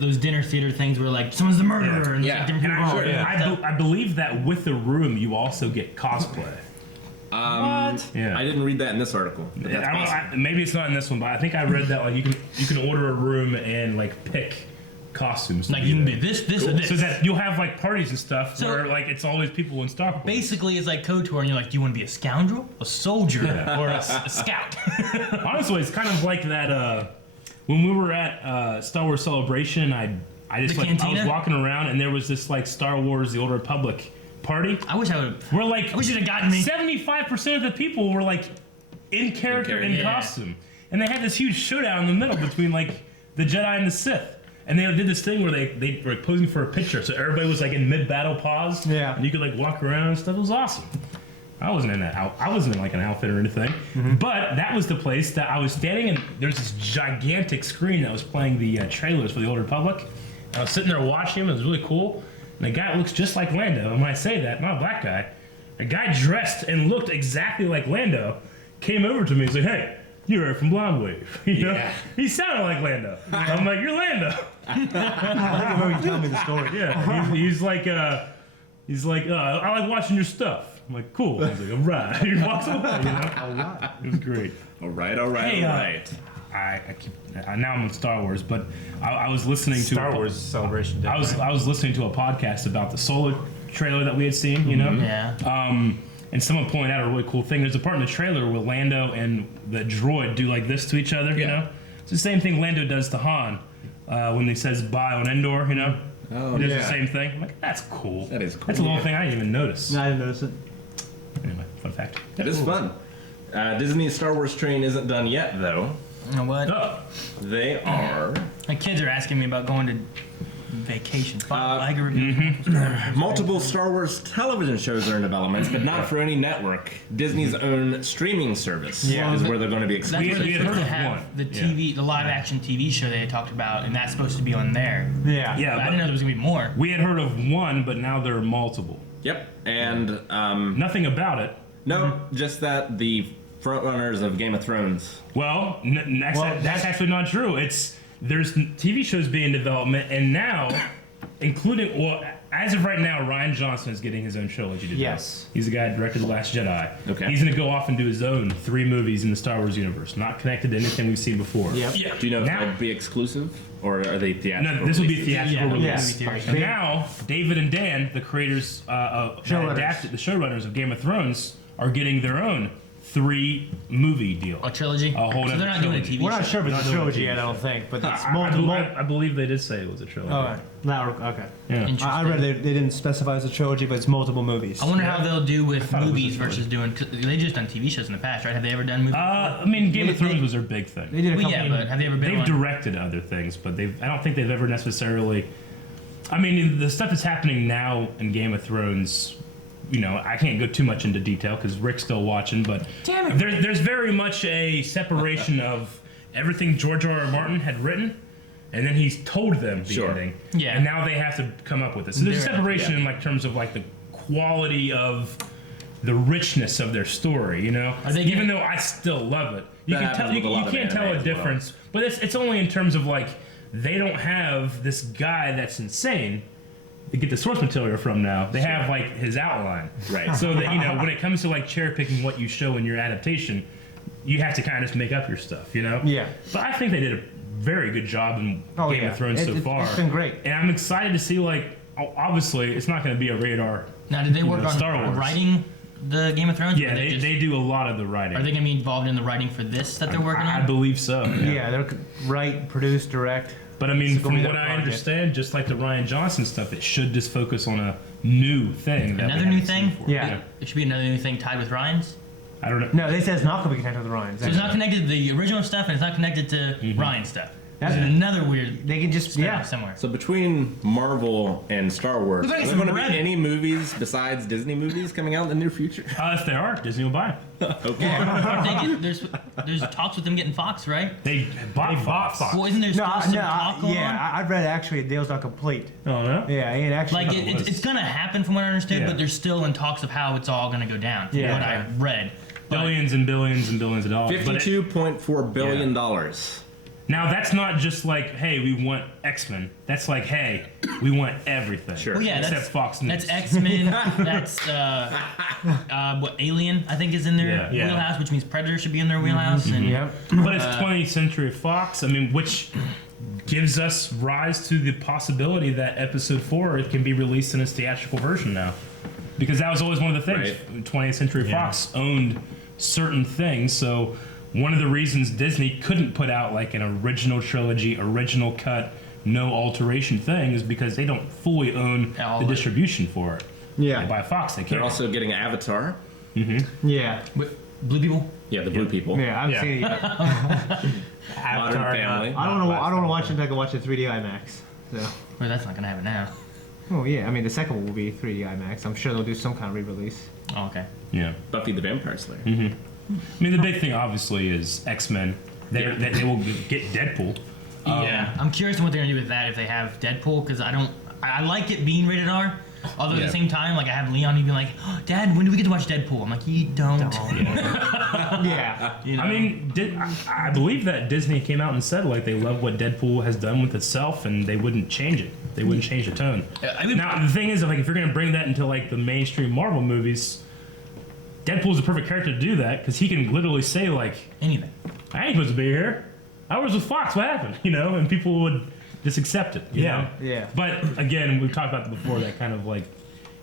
those dinner theater things where like someone's the murderer and Yeah. like, different And people. actually, are I believe that with the room you also get cosplay. What? Yeah. I didn't read that in this article. But that's possible. Maybe it's not in this one, but I think I read that like you can order a room and like pick costumes. to like you can there. be this, or this. So that you'll have like parties and stuff So- where like it's always people in stock. Basically, it's like KOTOR, and you're like, do you want to be a scoundrel, a soldier, or a scout? Honestly, it's kind of like that. When we were at Star Wars Celebration, I just The like I was cantina? walking around and there was this like Star Wars: The Old Republic party. I wish I would. We're like I wish you'd have gotten me. 75% of the people were like in character, in Yeah. costume, and they had this huge showdown in the middle between like the Jedi and the Sith. And they did this thing where they were posing for a picture, so everybody was like in mid-battle pause. Yeah. And you could like walk around and stuff. It was awesome. I wasn't in that. I wasn't in like an outfit or anything. But that was the place that I was standing, and there's this gigantic screen that was playing the trailers for the Old Republic. And I was sitting there watching him. It was really cool. And the guy looks just like Lando. And when I say that, not a black guy, a guy dressed and looked exactly like Lando came over to me and said, "Hey, you're from Blonde Wave." You know? Yeah. He sounded like Lando. I'm like, "You're Lando." I remember you telling me the story. Yeah, he's like, I like watching your stuff. I'm like, cool. I was like, all right. He walks away, you know? It was great. All right, all right, Hey, all right. I keep now I'm in Star Wars, but I was listening to Star Wars Celebration Day. I was listening to a podcast about the Solo trailer that we had seen, you know. Yeah. And someone pointed out a really cool thing. There's a part in the trailer where Lando and the droid do like this to each other, you Yeah. know. It's the same thing Lando does to Han when he says bye on Endor, you know. Oh, He does yeah. the same thing. I'm like, that's cool. That is cool. That's a little Yeah. thing I didn't even notice. No, I didn't notice it. Anyway, fun fact. That is fun. Disney's Star Wars train isn't done yet, though. You know what? Oh, They are My kids are asking me about going to vacation. I can review. multiple Star Wars television shows are in development, but not for any network. Disney's own streaming service is where they're going to be That's exclusive. where we they're had supposed to heard of have one. the TV, the live action TV show they had talked about, and that's supposed to be on there. Yeah. yeah. But I but didn't know there was gonna be more. we had heard of one, but now there are multiple. Yep, and Nothing about it. no, just that the frontrunners of Game of Thrones. Well, that's actually not true. There's TV shows being in development, and now, including as of right now, Ryan Johnson is getting his own trilogy to do. Yes. He's the guy who directed The Last Jedi. Okay. He's going to go off and do his own 3 movies in the Star Wars universe, not connected to anything we've seen before. Yep. Yeah. Do you know if Now- they'll be exclusive or are they theatrical? No, this will be releases? theatrical Yeah, release. yeah. And now, David and Dan, the creators, that adapted the showrunners of Game of Thrones, are getting their own 3-movie deal. A trilogy. A whole so they're not other doing a trilogy. TV We're not show. sure if it's Not a doing a trilogy TV yet, I don't show. think, but it's I multiple. believe they did say it was a trilogy. Oh, okay. Yeah. Interesting. I read they didn't specify it's a trilogy, but it's multiple movies. I wonder how they'll do with thought it was movies a trilogy. versus doing. Cause they just done TV shows in the past, right? Have they ever done movies? I mean, Game of They- Thrones was their big thing. They did a well, couple. yeah, but have they ever been They've on? directed other things, but I don't think they've ever necessarily. I mean, the stuff that's happening now in Game of Thrones, I can't go too much into detail because Rick's still watching, but Damn it. there's very much a separation of everything George R. R. Martin had written, and then he's told them the Sure. ending. Yeah. And now they have to come up with it. So there's a They're- separation in terms of the quality of the richness of their story, Are they Even gonna- though I still love it. You That can happens tell with a lot you of can't tell anime a as well. difference, but it's only in terms of they don't have this guy that's insane to get the source material from now. They have his outline. Right. So that when it comes to cherry picking what you show in your adaptation, you have to kind of just make up your stuff, Yeah. But I think they did a very good job in Game of Thrones so far. It's been great. And I'm excited to see obviously it's not going to be a radar. Now, did they work on Star Wars. writing the Game of Thrones? Yeah, Or they just- they do a lot of the writing. Are they going to be involved in the writing for this that they're working I on? believe so. Yeah, they're write, produce, direct. But I mean, It's gonna from be what their I project. understand, just like the Ryan Johnson stuff, it should just focus on a new thing. That we Another new haven't seen thing? before. Yeah. There should be another new thing tied with Ryan's. I don't know. No, they said it's not going to be connected with Ryan's. So it's not connected to the original stuff, and it's not connected to Ryan's stuff. That's another weird. They can just Somewhere. So between Marvel and Star Wars, Looks like are there some going to be red. any movies besides Disney movies coming out in the near future? If they are, Disney will buy them. Aren't they there's talks with them getting Fox, right? They bought Fox. Well, isn't there still some talk going on? yeah, I read actually the deal's not complete. Oh, no? Yeah, it actually. Like it's gonna happen from what I understood, Yeah. but they're still in talks of how it's all gonna go down. From Yeah. what I read. But Billions and billions and billions of dollars. But $52.4 billion dollars. now, that's not just hey, we want X-Men. That's hey, we want everything. Sure. Well, yeah, Except that's Fox News. That's X-Men. That's what Alien I think is in their Yeah. wheelhouse, which means Predator should be in their wheelhouse. And Yep. But it's 20th Century Fox. I mean, which gives us rise to the possibility that Episode 4 can be released in its theatrical version now. Because that was always one of the things. 20th Century Fox owned certain things, so one of the reasons Disney couldn't put out an original trilogy, original cut, no alteration thing is because they don't fully own All the of it. distribution for it. Yeah. By Fox, they They're can't. also getting Avatar. Yeah. with blue people. Yeah, the blue people. Yeah, I've Yeah. seen it. Modern Avatar, Family. I don't want to watch it until I can watch it 3D IMAX. So. Well, that's not gonna happen now. Oh yeah, I mean the second one will be 3D IMAX. I'm sure they'll do some kind of re-release. Oh, okay. Yeah. Buffy the Vampire Slayer. I mean, the big thing obviously is X-Men. They will get Deadpool. Yeah, I'm curious to what they're gonna do with that if they have Deadpool, because I like it being rated R. Although at Yeah. the same time, I have Leon, he'd be like, oh, "Dad, when do we get to watch Deadpool?" I'm like, "You don't." Yeah. You know? I mean, I believe that Disney came out and said they love what Deadpool has done with itself, and they wouldn't change it. They wouldn't change the tone. I mean- Now the thing is, if you're gonna bring that into the mainstream Marvel movies, Deadpool's a perfect character to do that because he can literally say anything. "I ain't supposed to be here. I was with Fox. What happened?" And people would just accept it. You know? Yeah. But again, we've talked about that before. That kind of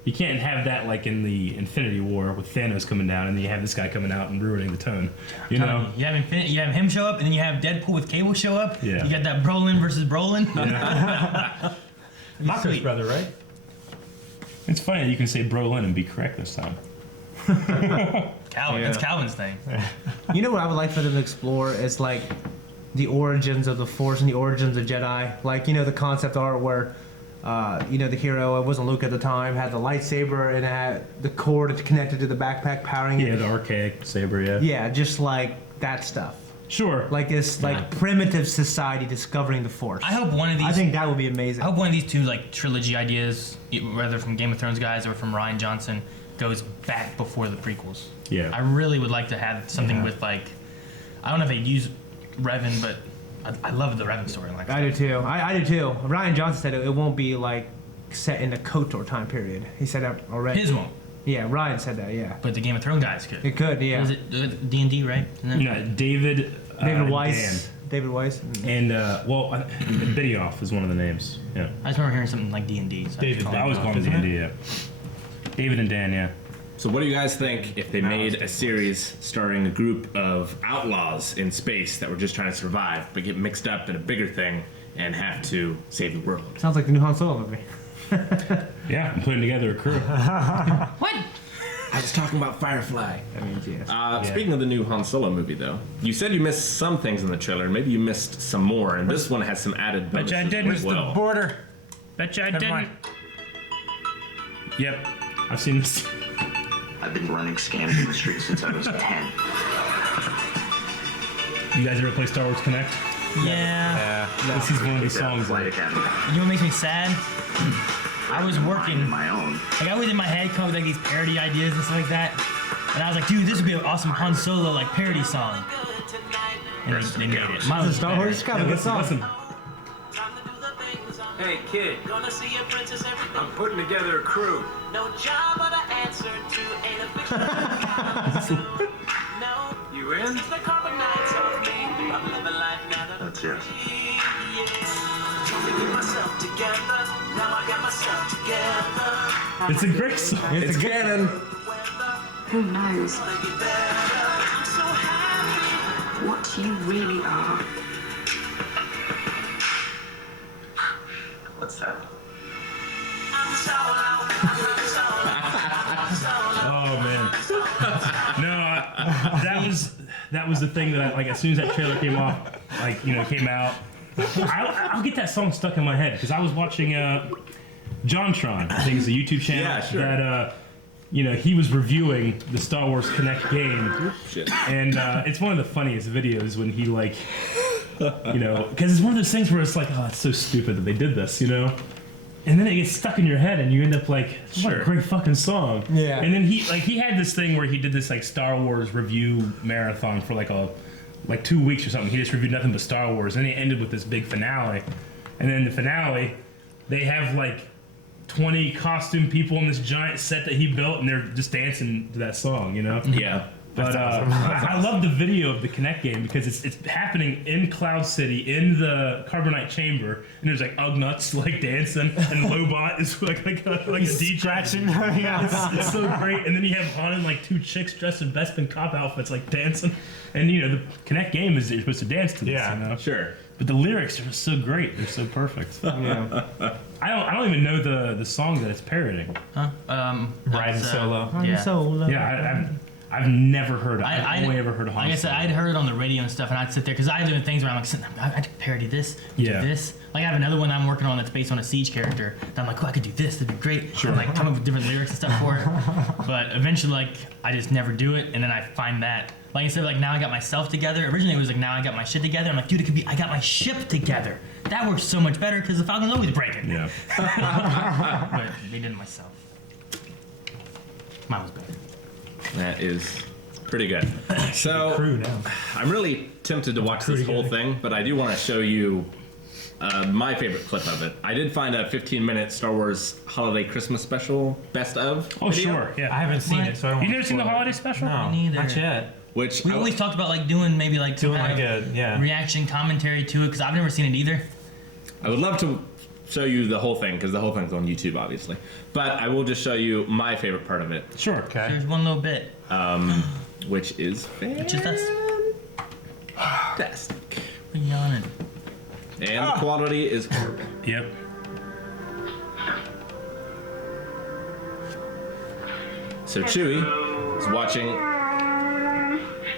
you can't have that in the Infinity War with Thanos coming down, and then you have this guy coming out and ruining the tone. You know? You have you have him show up, and then you have Deadpool with Cable show up. Yeah. You got that Brolin versus Brolin. Marco's Sweet. brother, right? It's funny that you can say Brolin and be correct this time. Calvin. Yeah. It's Calvin's thing. You know what I would like for them to explore is the origins of the Force and the origins of Jedi. The concept art where, the hero, it wasn't Luke at the time, had the lightsaber and it had the cord connected to the backpack powering Yeah, it. the archaic saber. Yeah. Yeah, just like that stuff. Sure. Like this, like primitive society discovering the Force. I hope one of these. I think that would be amazing. I hope one of these two like trilogy ideas, whether from Game of Thrones guys or from Ryan Johnson, goes back before the prequels. Yeah. I really would like to have something with like, I don't know if they use Revan, but I love the Revan story. Like I do too. I do too. Ryan Johnson said it won't be like set in the KOTOR time period. He said that already. his won't, Yeah, Ryan said that. Yeah, but the Game of Thrones guys could. it could. Yeah. Was it D&D, right? Isn't it? No, David. David Weiss. Dan. David Weiss. And Benioff is one of the names. Yeah. I just remember hearing something like D&D. So David I always call him Isn't it? D&D. Yeah. David and Dan. Yeah. So what do you guys think if they made a series starring a group of outlaws in space that were just trying to survive, but get mixed up in a bigger thing and have to save the world? Sounds like the new Han Solo movie. Yeah. I'm putting together a crew. What? I was talking about Firefly. That means yes. Speaking of the new Han Solo movie, though, you said you missed some things in the trailer. Maybe you missed some more, and this one has some added bonuses I didn't. as well. Border. Bet you I Never didn't. mind. Yep. I've seen this. I've been running scams in the streets since I was 10. You guys ever play Star Wars Connect? Yeah. This is one of the songs. Flight Like, Academy. You know what makes me sad? I was working. My own. Like I was in my head coming up with like these parody ideas and stuff like that, and I was like, dude, this would be an awesome Han Solo like parody song. And they made it. Mine was Star better. Wars. It's kind of a good song. listen. Hey kid, I'm putting together a crew. No job but an answer to an eviction. No, You in? the carbonites of me. I'm living life now that That's yes. Trying to get myself together. Now I got myself together. It's a great song. It's canon. Who knows Wanna get better. I'm so happy. what you really are? What's that? I'm solo. Oh man. No, that was the thing that I, like as soon as that trailer came off, like came out, I'll get that song stuck in my head because I was watching JonTron, I think it's a YouTube channel Yeah, sure. that he was reviewing the Star Wars Connect game, Shit. and it's one of the funniest videos when he like, because it's one of those things where it's like, oh, it's so stupid that they did this, And then it gets stuck in your head, and you end up like, what a Sure. great fucking song. Yeah. And then he had this thing where he did this like Star Wars review marathon for like 2 weeks or something. He just reviewed nothing but Star Wars, and he ended with this big finale. And then the finale, they have like 20 costume people in this giant set that he built, and they're just dancing to that song, Yeah. But I love the video of the Kinect game because it's happening in Cloud City in the Carbonite chamber, and there's like Ugnuts like dancing, and Lobot is like a DJ. Scratching. It's so great. And then you have Han and like two chicks dressed in Bespin cop outfits like dancing, and the Kinect game is you're supposed to dance to this. Yeah. Sure. But the lyrics are just so great. They're so perfect. Yeah. I don't even know the song that it's parodying. Huh? Riding that's, solo. Han Yeah. Solo. Yeah, I've never heard of it. I've only ever heard of Han Like I said, Solo. I'd heard it on the radio and stuff, and I'd sit there because I do things where I'm like, I could parody this, do Yeah. this. Like I have another one I'm working on that's based on a Siege character. That I'm like, oh, I could do this. That'd be great. Sure. Like come up with different lyrics and stuff for it. But eventually, like I just never do it, and then I find that. Like instead of like now I got myself together. Originally it was like now I got my shit together. I'm like, dude, it could be I got my ship together. That works so much better because the Falcon's always breaking. Yeah. But they did it myself. Mine was better. That is pretty good. So Crew now. I'm really tempted to watch this whole thing, but I do want to show you my favorite clip of it. I did find a 15-minute Star Wars Holiday Christmas Special best of. Oh, video, sure. Yeah. I haven't seen What? it, so I don't. You wanna never seen the spoil it. holiday special? No, Me neither. not yet. Which We always talked about like doing maybe like some Doing kind like of a reaction commentary to it because I've never seen it either. I would love to show you the whole thing because the whole thing's on YouTube, obviously. But I will just show you my favorite part of it, Sure. Okay. There's one little bit. which is Just us. fantastic. We're yawning. And the quality is horrible. Yep. So Chewie is watching.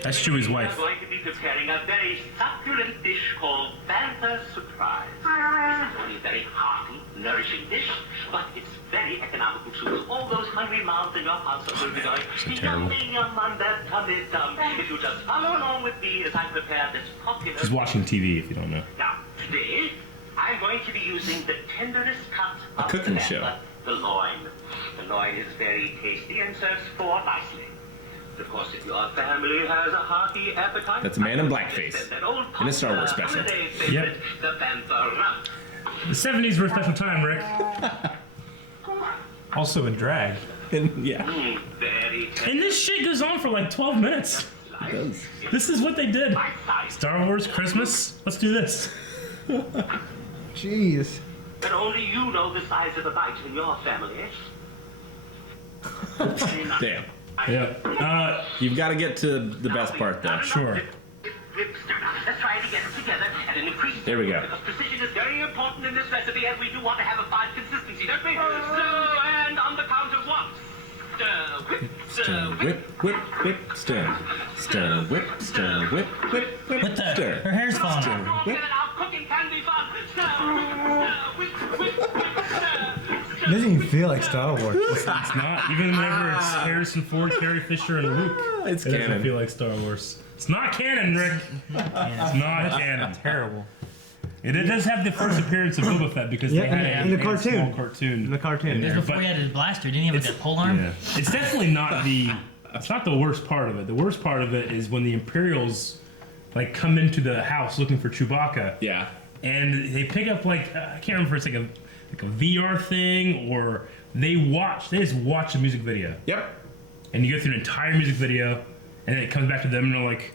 That's Chewie's wife. I'd like to be preparing a very succulent dish called Bantha Surprise. It's only a very hearty, nourishing dish, but it's very economical too. All those hungry mouths in your house are going to be going, yummy, yum, on that tummy dum. If you just follow along with me as I prepare this popular... She's watching TV, if you don't know. Now, today, I'm going to be using the tenderest cut of cooking the show. Bantha, the loin. The loin is very tasty and serves four nicely. Of course, if your family has a hearty appetite... That's a man in blackface. In a Star Wars special. Yep. The Bantha rump. The 70s were a special time, Rick. Also in drag. Yeah. Very And this shit goes on for like 12 minutes. It does. This is what they did. Bite size. Star Wars, Christmas, let's do this. Jeez. But only you know the size of the bite in your family. Damn. Yeah. You've got to get to the best part, though. Sure. Let's try it again together at an increased There we go. because precision is very important in this recipe, as we do want to have a fine consistency, don't we? And on the count of one. Stir, whip, Stir, whip, whip, whip, stir. Stir, whip, stir, whip, whip, whip, What the? stir. Her hair's falling Stir, out. whip. Cooking can be fun. Stir, whip, whip, whip, stir. It doesn't even feel like Star Wars. It's not. Even whenever it's Harrison Ford, Carrie Fisher, and Luke. It's It doesn't canon. feel like Star Wars. It's not canon, Rick. It's not canon. Terrible. It does have the first appearance of Boba Fett because Yeah, they had in the a cartoon. small cartoon. In the cartoon. in This there, before but he had his blaster. Didn't he have like a pole arm? yeah. It's definitely not the. It's not the worst part of it. The worst part of it is when the Imperials like come into the house looking for Chewbacca. Yeah. And they pick up like I can't remember if it's like a VR thing or they just watch a music video. Yep. And you go through an entire music video and then it comes back to them and they're like,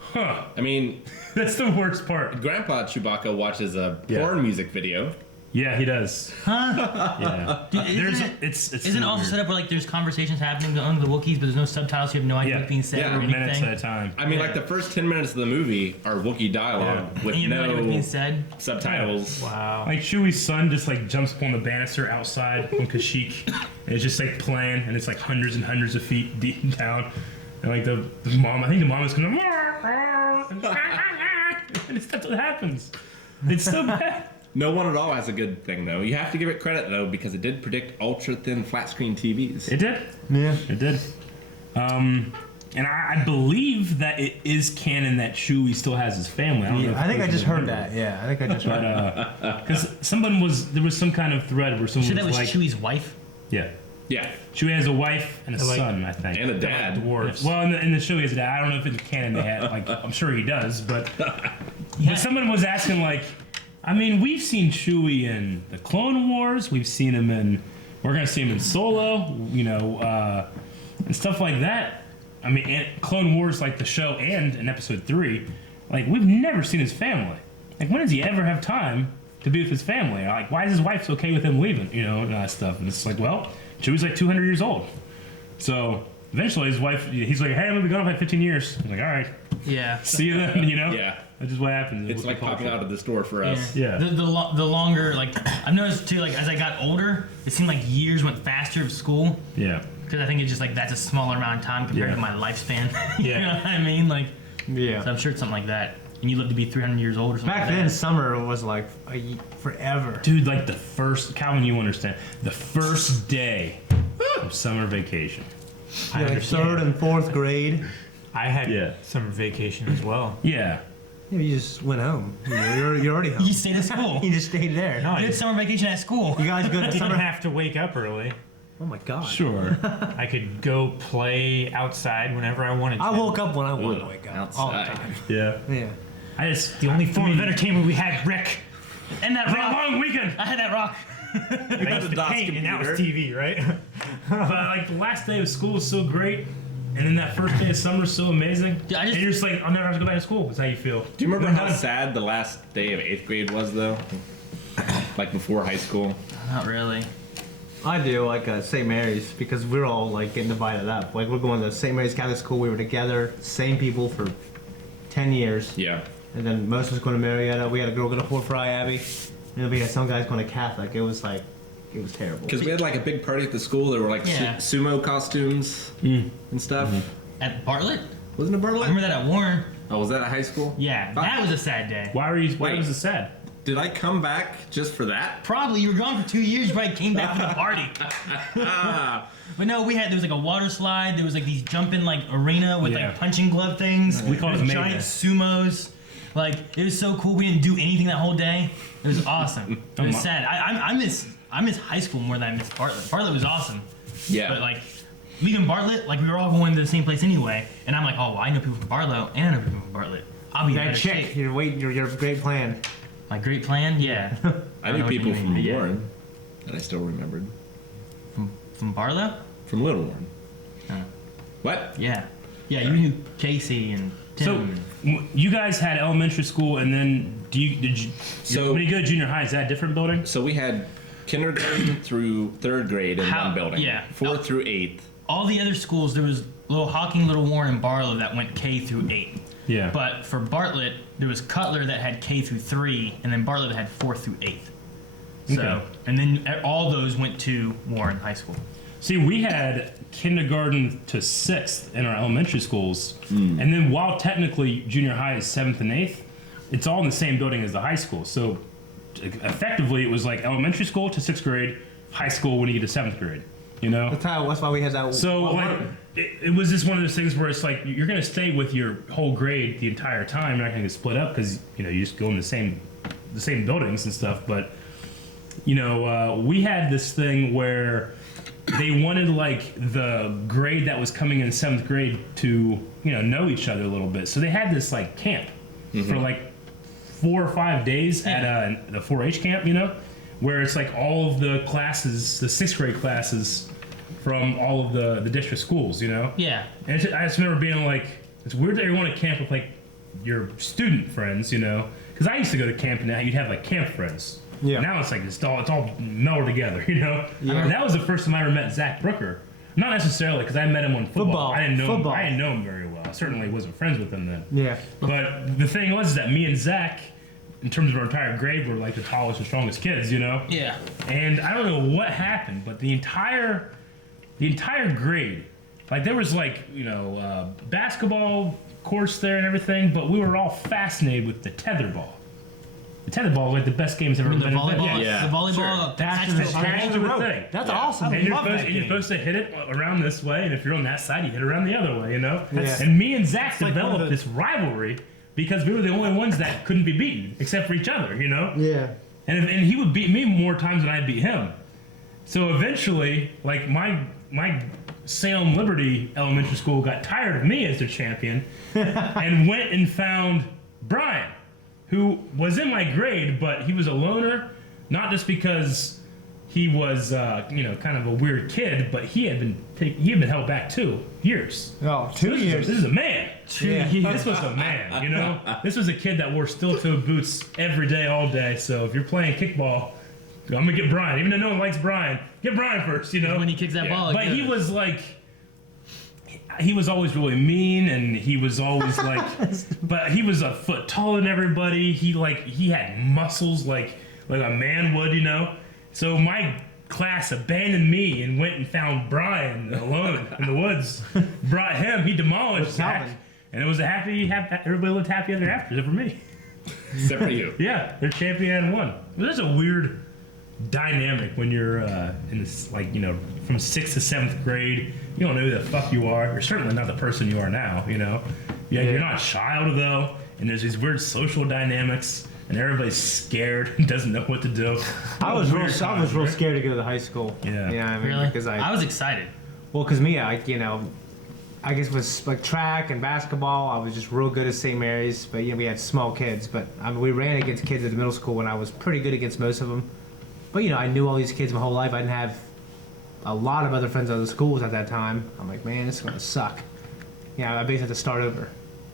huh. I mean, That's the worst part. Grandpa Chewbacca watches a porn music video. Yeah, he does. Huh? Yeah. Dude, It's Isn't it really also weird. set up where like there's conversations happening among the Wookiees, but there's no subtitles, so you have no idea Yeah. what's being said Yeah, or minutes anything? at a time. I mean, like the first 10 minutes of the movie are Wookiee dialogue with And you have no idea what's being no said. subtitles. Wow. Like Chewie's son just like jumps up on the banister outside from Kashyyyk, and it's just like playing, and it's like hundreds and hundreds of feet deep down, and like the mom, I think the mom is going, and that's what happens. It's so bad. No one at all has a good thing, though. You have to give it credit, though, because it did predict ultra-thin flat-screen TVs. It did. Yeah. It did. And I believe that it is canon that Chewie still has his family. I don't know. I think I just heard that. Yeah, I think I just heard that. Because there was some kind of thread where someone So that was was like, Chewie's wife. yeah, Yeah, Chewie has a wife and a Like- son, I think. and a dad. Dwarves. Well, in the show he has a dad. I don't know if it's canon they had. Like, I'm sure he does, but someone was asking like, I mean, we've seen Chewie in the Clone Wars. We've seen him in. We're gonna see him in Solo. And stuff like that. I mean, and Clone Wars, like the show, and in Episode 3, like we've never seen his family. Like, when does he ever have time to be with his family? Like, why is his wife okay with him leaving? And that stuff. And it's like, well, Chewie's like 200 years old. So eventually, his wife, he's like, hey, I'm gonna be gone for like 15 years. I'm like, all right, Yeah. see you then. Yeah. That's just what happens. It's like popping out of the store for us. Yeah. The longer, like, I've noticed too, like, as I got older, it seemed like years went faster of school. Yeah. Because I think it's just like that's a smaller amount of time compared Yeah. to my lifespan. You Yeah. know what I mean? Like, so Yeah. I'm sure it's something like that. And you live to be 300 years old or something Back like then, that. summer was like forever. Dude, like the first, Calvin, you understand, the first day of summer vacation. I Like understand. third and fourth grade. I had Yeah. summer vacation as well. Yeah. Yeah, you just went home. You're already home. You stayed at school. You just stayed there. No, You I had summer vacation at school. You guys go to didn't summer. have to wake up early. Oh my god. Sure. I could go play outside whenever I wanted to. I woke up when I wanted to wake up. All the Outside. time. Yeah. Yeah. I just, The only form of entertainment we had, Rick. And that for a rock. long weekend. I had that rock. I used to DOS paint, and now it's computer. TV, right? But like the last day of school was so great, and then that first day of summer was so amazing. Yeah, and you're just like, I'll never have to go back to school. That's how you feel. Do you remember You're how done. sad the last day of 8th grade was, though? Like before high school? Not really. I do, like St. Mary's, because we're all like getting divided up. Like we're going to St. Mary's Catholic School. We were together, same people for 10 years. Yeah. And then most of us going to Marietta. We had a girl go to Fort Fry Abbey. And then we had some guys going to Catholic. It was terrible. Because we had like a big party at the school. There were like Yeah. sumo costumes and stuff. At Bartlett? Wasn't it Bartlett? Remember that at Warren? Oh, was that at high school? Yeah, that was a sad day. Why Wait. was it sad? Did I come back just for that? Probably you were gone for 2 years. You probably came back for the party. But no, there was like a water slide. There was like these jumping like arena with Yeah. like punching glove things. We called it giant Mayday. sumos. Like it was so cool. We didn't do anything that whole day. It was awesome. It was sad. I miss high school more than I miss Bartlett. Bartlett was awesome. Yeah. But like leaving Bartlett, like we were all going to the same place anyway. And I'm like, oh, well, I know people from Bartlett and I know people from Bartlett. I'll be in That better chick, shape. your great plan. My great plan, yeah. I don't knew know what people you mean, from but yeah. Warren that I still remembered. From Bartlett? From Little Warren. Oh. What? Yeah. Yeah, you knew Casey and Tim. So you guys had elementary school, and then So- when you go to junior high, is that a different building? So we had kindergarten through 3rd grade in one building. Yeah. 4th through 8th. All the other schools, there was Little Hawking, Little Warren, and Barlow that went K through 8. Yeah. But for Bartlett, there was Cutler that had K through 3, and then Bartlett that had 4th through 8th. So, Okay. and then all those went to Warren High School. See, we had kindergarten to 6th in our elementary schools, and then while technically junior high is 7th and 8th, it's all in the same building as the high school. So effectively, it was like elementary school to 6th grade, high school when you get to 7th grade. You know. That's why we had that. So like, it was just one of those things where it's like you're gonna stay with your whole grade the entire time. You're not gonna get split up because you just go in the same buildings and stuff. But we had this thing where they wanted like the grade that was coming in 7th grade to know each other a little bit. So they had this like camp for like 4 or 5 days at the 4-H camp. Where it's like all of the classes, the 6th grade classes from all of the district schools, Yeah. And I just remember being like, it's weird that you want to camp with like your student friends, because I used to go to camp and you'd have like camp friends. Yeah. Now it's like it's all melded together, Yeah. And that was the first time I ever met Zach Brooker. Not necessarily because I met him on football. I didn't know Football. him. I didn't know him very well. I certainly wasn't friends with him then. Yeah. But the thing was that me and Zach, in terms of our entire grade, were like the tallest and strongest kids, Yeah. And I don't know what happened, but the entire grade, like there was like basketball courts there and everything, but we were all fascinated with the tetherball. The tetherball was like the best games ever The been volleyball, invented. Yeah. the volleyball, That's catch the the Catch the thing. That's Yeah. awesome. And you're, Love supposed, that and you're game. supposed to hit it around this way, and if you're on that side, you hit it around the other way, Yeah. And me and Zach like one of developed the- this rivalry because we were the only ones that couldn't be beaten, except for each other, Yeah. And he would beat me more times than I beat him. So eventually, like my Salem Liberty Elementary School got tired of me as their champion and went and found Brian, who was in my grade, but he was a loner, not just because he was kind of a weird kid, but he had been held back 2 years. Oh, So 2 years. This is a man. Yeah. This was a man, This was a kid that wore steel-toed boots every day, all day. So if you're playing kickball, I'm gonna get Brian. Even though no one likes Brian, get Brian first, when he kicks that ball. But he was like, he was always really mean, and he was always like, but he was a foot taller than everybody. He had muscles like a man would, So my class abandoned me and went and found Brian alone in the woods. Brought him. He demolished Zach, Calvin. and it was a happy. Everybody lived happy ever after, except for me. Except for you. Yeah, their champion won. There's a weird dynamic when you're in this, from 6th to 7th grade. You don't know who the fuck you are. You're certainly not the person you are now. You're not a child though, and there's these weird social dynamics. And everybody's scared and doesn't know what to do. I was real Right? scared to go to the high school. Yeah. You know what I mean? Really? Because I was excited. Because me, I guess with like track and basketball, I was just real good at St. Mary's. But we had small kids. But we ran against kids at the middle school, and I was pretty good against most of them. But I knew all these kids my whole life. I didn't have a lot of other friends at the schools at that time. I'm like, man, this is gonna suck. I basically had to start over.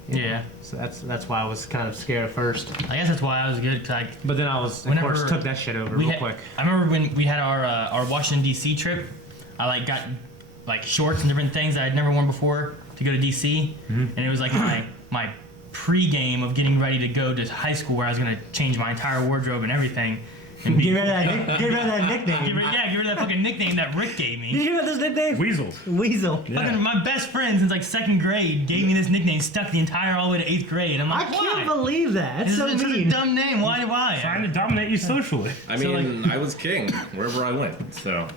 Yeah. So that's why I was kind of scared at first. I guess that's why I was good. Cause But then I was, of Whenever course, took that shit over we real had- quick. I remember when we had our Washington D.C. trip. I got shorts and different things that I'd never worn before to go to D.C. And it was like my pre-game of getting ready to go to high school, where I was gonna change my entire wardrobe and everything. Get rid of that, get rid of that nickname. Get rid of that fucking nickname that Rick gave Did me. you hear about this nickname? Weasel. Weasel. Fucking my best friend since like 2nd grade gave me this nickname, stuck the entire all the way to 8th grade. I'm I like, can't why? believe that. That's so It's such a mean. dumb name. Why? Trying to dominate you socially. I So, mean, I was king wherever I went, so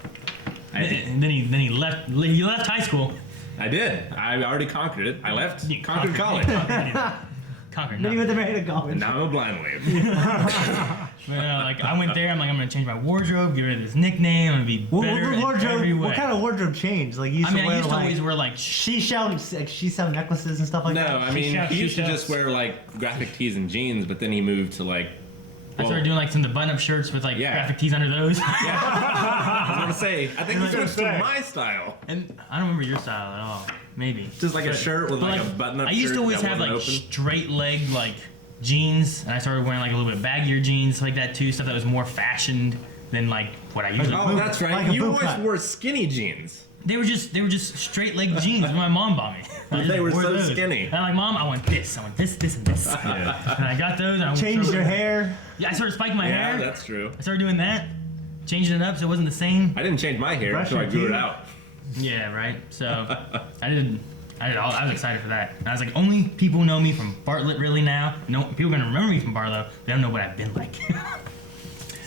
And then he left. He left high school. I did. I already conquered it. I left, You conquered college, Conquered. Then you nothing. went to Marietta and College. now I'm a blind wave. Like I went there. I'm like, I'm gonna change my wardrobe, get rid of this nickname. I'm gonna be better in every way. What kind of wardrobe changed? Like you used I mean, to wear I used to like always wear like she sell necklaces and stuff like No, that. I mean, shouts, he used she to shouts. just wear like graphic tees and jeans, but then he moved to like. I started doing like some of the button-up shirts with like Yeah. graphic tees under those. I was gonna say, I think he switched to say. my style. And I don't remember your style at all. Maybe. Just like a shirt with But, like a button-up. I used shirt to always that have like wasn't open. straight leg like jeans, and I started wearing like a little bit baggier jeans like that too, stuff that was more fashioned than like what I usually. Oh, that's right. like a You boot always cut. wore skinny jeans. They were just straight leg jeans. My mom bought me. I just They were wore so those. skinny. And I'm like, Mom, I want this, and this. And I got those. And I Changed your hair. Yeah, I started spiking my Yeah, hair. that's true. I started doing that, changing it up so it wasn't the same. I didn't change my hair Brush until I your grew it teeth. out. Yeah, right. So I did all. I was excited for that. And I was like, only people know me from Bartlett really now. No, people are gonna remember me from Barlow. They don't know what I've been like.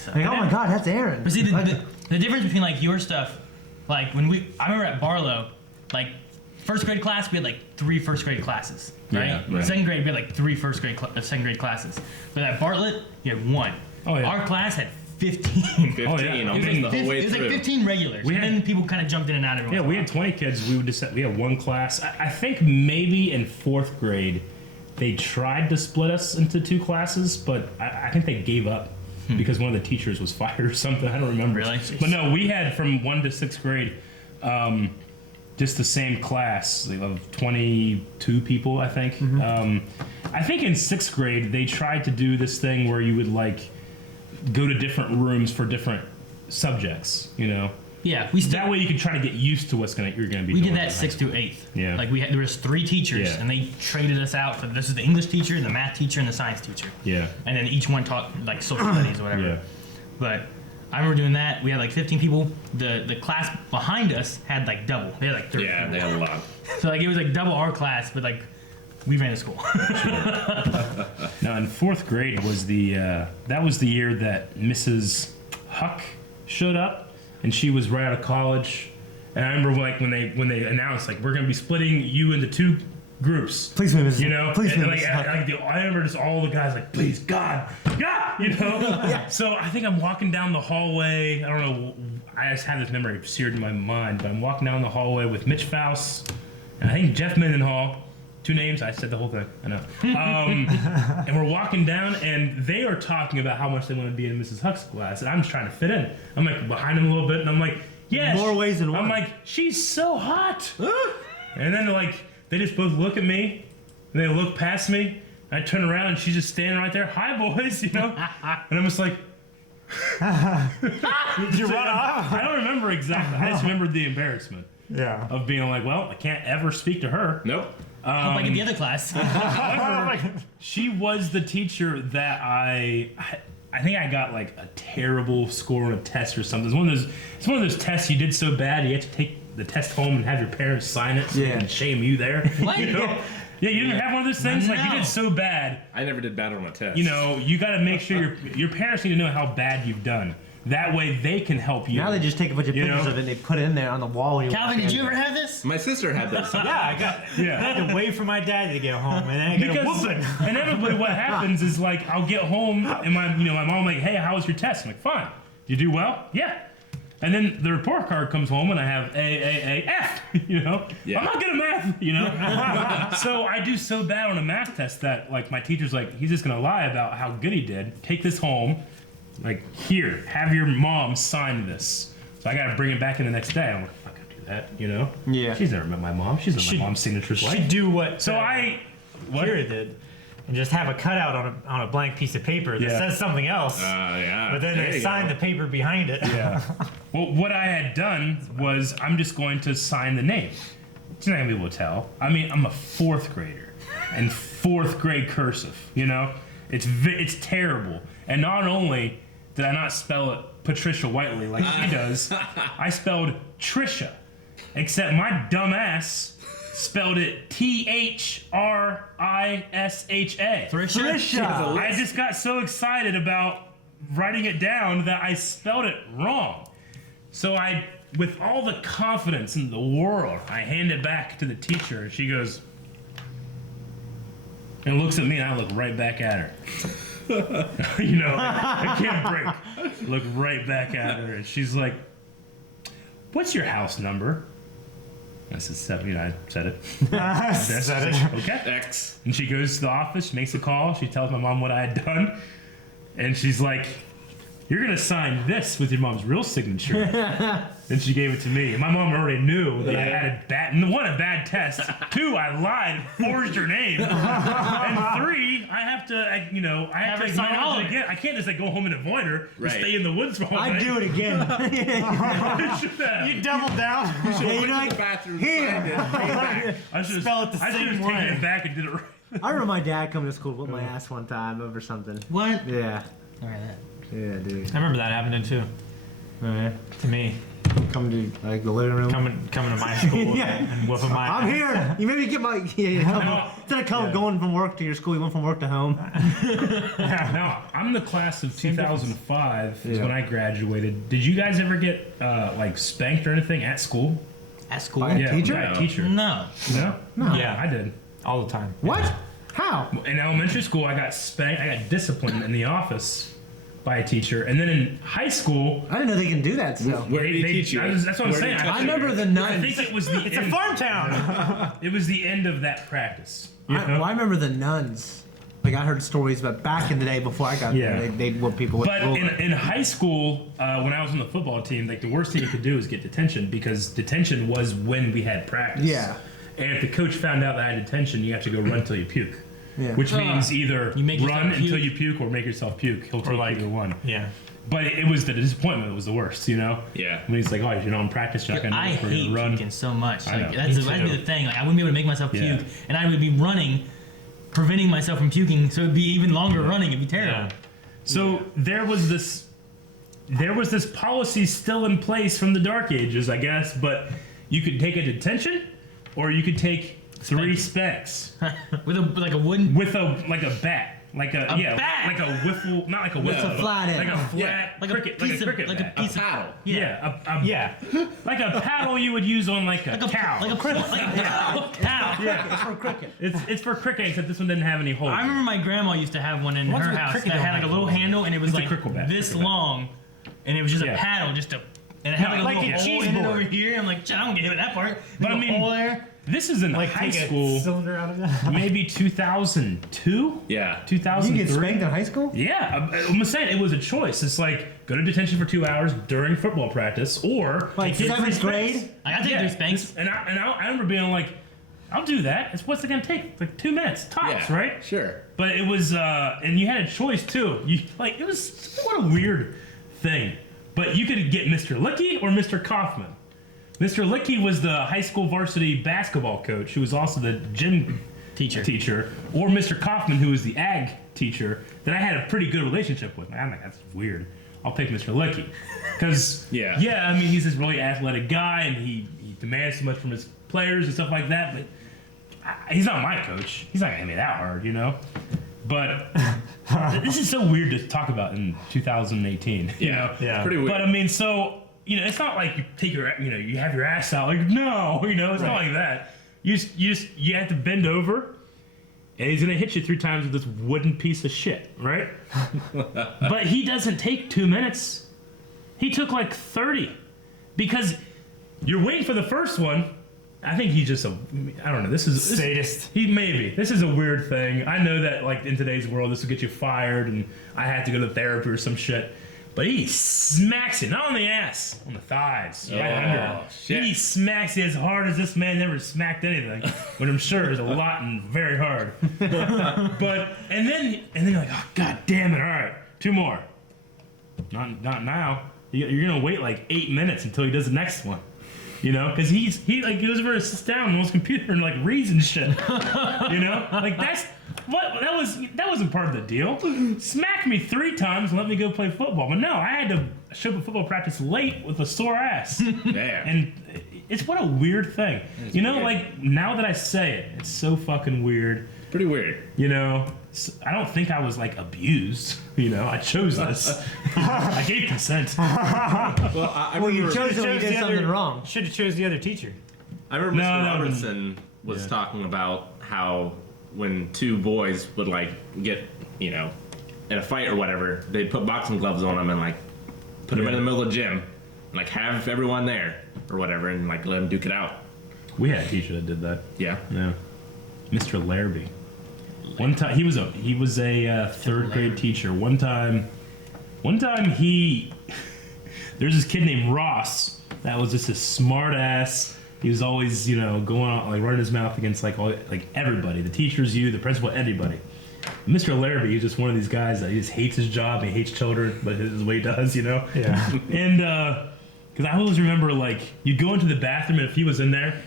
So. Like, oh my God, that's Aaron. But see, Like, the difference between like your stuff, like when I remember at Barlow, like 1st grade class, we had like 3 1st grade classes, right? Yeah, right. 2nd grade, we had like 3 1st grade, 2nd grade classes. But at Bartlett, you had 1. Oh, yeah. Our class had 15. 15 Oh, yeah. It was almost like, the whole way it was like through. 15 regulars. We and had- then people kind of jumped in and out every Yeah, once we in a had 20 kids. We had one class. I think maybe in 4th grade, they tried to split us into 2 classes, but I think they gave up because one of the teachers was fired or something. I don't remember. Really? But no, we had from 1 to 6th grade, just the same class of 22 people, I think. I think in 6th grade, they tried to do this thing where you would like go to different rooms for different subjects, you know? Yeah, we still That way you can try to get used to you're gonna be we doing. did that in high 6th school. to 8th. Yeah. Like there was 3 teachers, Yeah. and they traded us out for this is the English teacher, the math teacher, and the science teacher. Yeah. And then each one taught like social studies or whatever. Yeah. But I remember doing that. We had like 15 people. The class behind us had like double. They had like 30. Yeah, they had a lot. So like it was like double our class, but like we ran the school. Now in 4th grade was that was the year that Mrs. Huck showed up, and she was right out of college. And I remember like when they announced like we're gonna be splitting you into 2 groups. Please, Mrs. You know, Please, and, Mrs. like, Huck. I remember just all the guys like, please, God, you know. So I think I'm walking down the hallway. I don't know. I just have this memory seared in my mind. But I'm walking down the hallway with Mitch Faust, and I think Jeff Mendenhall. 2 names. I said the whole thing. I know. And we're walking down, and they are talking about how much they want to be in Mrs. Huck's class, and I'm just trying to fit in. I'm like behind them a little bit, and I'm like, yeah. More ways than one. I'm like, she's so hot. And then like they just both look at me, and they look past me. I turn around, and she's just standing right there. Hi, boys, you know. And I'm just like, Did you run off? I don't remember exactly. I just remembered the embarrassment Yeah. of being like, well, I can't ever speak to her. Nope. Hope I get the other class. She was the teacher that I think I got like a terrible score on a test or something. It's one of those tests you did so bad you have to take the test home and have your parents sign it so they Yeah. can shame you there. What? You know? Yeah, you didn't have one of those things? Like you No. did so bad, I never did bad on a test. you know, you gotta make sure your parents need to know how bad you've done. That way they can help you. Now they just take a bunch of You pictures know? of it and they put it in there on the wall. When you Calvin, walk did in. you ever have this? My sister had this. Yeah, I Yeah. had to wait for my dad to get home, and then I got a Because whooping. inevitably what happens is like I'll get home and my mom like, hey, how was your test? I'm like, fine. Did you do well? Yeah. And then the report card comes home and I have A, F, you know? Yeah. I'm not good at math, you know? So I do so bad on a math test that like my teacher's like, he's just gonna lie about how good he did. Take this home, like, here, have your mom sign this. So I gotta bring it back in the next day. I'm like, I'm not gonna do that, you know? Yeah. She's never met my mom. She's not my mom's signature's Should like. do what So what? Kira did, and just have a cutout on a blank piece of paper that Yeah. says something else, Yeah. but then There they you sign go. the paper behind it. Yeah. Well, what I had done was I'm just going to sign the name. She's not gonna be able to tell. I mean, I'm a 4th grader, and 4th grade cursive. You know, it's terrible. And not only did I not spell it Patricia Whiteley like she does. I spelled Trisha, except my dumb ass spelled it Trisha. Trisha. I just got so excited about writing it down that I spelled it wrong. So I, with all the confidence in the world, I hand it back to the teacher, and she goes, and looks at me, and I look right back at her. You know, I can't break. Look right back at her, and she's like, "What's your house number?" I said 7. You know, I said it. Said it. Okay. X. And she goes to the office, makes a call. She tells my mom what I had done, and she's like, "You're gonna sign this with your mom's real signature." And she gave it to me. And my mom already knew that I had a bad test. 2, I lied, forged her name. And 3, I have to, I have to sign all acknowledge of it again. I can't just go home and avoid her and stay in the woods for all night. I'd do it again. You doubled down. Hey, you know, The bathroom. here. Signed it, came back. I should Spell it the have same taken way. it back and did it right. I remember my dad coming to school, whooped my ass one time over something. What? Yeah. All right. Yeah, dude. I remember that happening too. Right. To me, Come to like the living room. coming to my school Yeah. and whooping my. I'm here. You maybe get my instead of going from work to your school, you went from work to home. Now, I'm the class of 2005 is Yeah. when I graduated. Did you guys ever get like spanked or anything at school? At school? By a teacher? by a teacher. No. No? Yeah. I did. all the time. What? How? In elementary school, I got spanked. I got disciplined in the office by a teacher, and then in high school, I didn't know they can do that still. Where did he teach you? That's what I'm Where did saying. he teach I you? remember the I nuns. think it was the It's a end, farm town. it was the end of that practice. You know? Well, I remember the nuns. Like I heard stories, but back in the day before I got Yeah. there, they'd whoop people with But ruler. in high school, when I was on the football team, like the worst thing you could do is get detention because detention was when we had practice. Yeah. And if the coach found out that I had detention, you have to go run till you puke. Yeah. Which means either You make yourself run until puke. you puke or make yourself puke. He'll take like- either one. Yeah. But it was the disappointment that was the worst, you know? Yeah. When he's like, oh, you're not in practice, you're not I going to hate run. puking so much. I Like know, that'd me be too. the thing. Like I wouldn't be able to make myself Yeah. puke, and I would be running, preventing myself from puking. So it'd be even longer running. It'd be terrible. Yeah. So there was this policy still in place from the Dark Ages, I guess, but you could take a detention or you could take 3 spanks with a wooden. with a bat. Like a bat? like a wiffle, not like a wiffle, a flat end. like a flat Yeah. Like cricket, a piece like a cricket of, like bat. a piece A paddle. of, Yeah, Yeah. like a paddle you would use on like a cow. like a cow. It's for cricket. It's for cricket, except this one didn't have any holes. I remember my grandma used to have one in What's her with house cricket that had don't like a have little holes? handle, and it was It's a like cricket bat, this cricket bat. long, and it was just Yeah. a paddle, and it had like a like little a hole cheese in it board. over here. I'm like, I don't get hit with that part. But I Little mean- hole there. This is in Like high take school, a cylinder out of that. maybe 2002, Yeah. 2003. You get spanked in high school? Yeah, I'm saying it was a choice. It's like go to detention for 2 hours during football practice, or Like get 3 7th grade? spanks. I got to take 3 spanks. And I remember being like, I'll do that. What's it gonna take? Like 2 minutes tops, Yeah. right? Sure. But it was, and you had a choice too. It was what a weird thing. But you could get Mr. Licky or Mr. Kaufman. Mr. Licky was the high school varsity basketball coach, who was also the gym teacher, or Mr. Kaufman, who was the ag teacher that I had a pretty good relationship with. I'm like, that's weird. I'll pick Mr. Licky, because Yeah. I mean, he's this really athletic guy, and he demands so much from his players and stuff like that. But he's not my coach. He's not gonna hit me that hard, you know. But this is so weird to talk about in 2018. You know? Yeah. Pretty weird. But I mean, so it's not like you take you have your ass out. Like no, it's not like that. You have to bend over, and he's gonna hit you 3 times with this wooden piece of shit, right? But he doesn't take 2 minutes. He took like 30, because you're waiting for the first one. I think he's just I don't know. This Sadist. This is a weird thing. I know that like in today's world, this will get you fired, and I have to go to therapy or some shit. But he smacks it, not on the ass, on the thighs, right under. shit. He smacks it as hard as this man never smacked anything, but I'm sure it's a lot and very hard. But and then you're like, oh god damn it! All right, 2 more. Not now. You're gonna wait like 8 minutes until he does the next one. You know, because he goes over and sits down on his computer and like reads and shit. You know, like What? That wasn't part of the deal. Smacked me 3 times and let me go play football. But no, I had to show up at football practice late with a sore ass. Damn. And it's what a weird thing. You know, weird. like now that I say it, it's so fucking weird. Pretty weird. You know, I don't think I was like abused. You know, I chose this. I gave consent. Well, I Well, you remember, chose it when you did something wrong. Should have chose the other teacher. I remember No, Mr. no, Robertson was talking about how when 2 boys would like get, you know, in a fight or whatever, they'd put boxing gloves on them and like put them in the middle of the gym, and, like have everyone there or whatever, and like let them duke it out. We had a teacher that did that. Yeah. Yeah, Mr. Larrabee. One time he was a 3rd grade teacher. One time he there's this kid named Ross that was just a smart ass. He was always, you know, going on like running his mouth against like everybody, the teachers, the principal, everybody. Mr. Larrabee, he's just one of these guys that he just hates his job, he hates children, but his way does, you know. Yeah. And because I always remember like you'd go into the bathroom and if he was in there,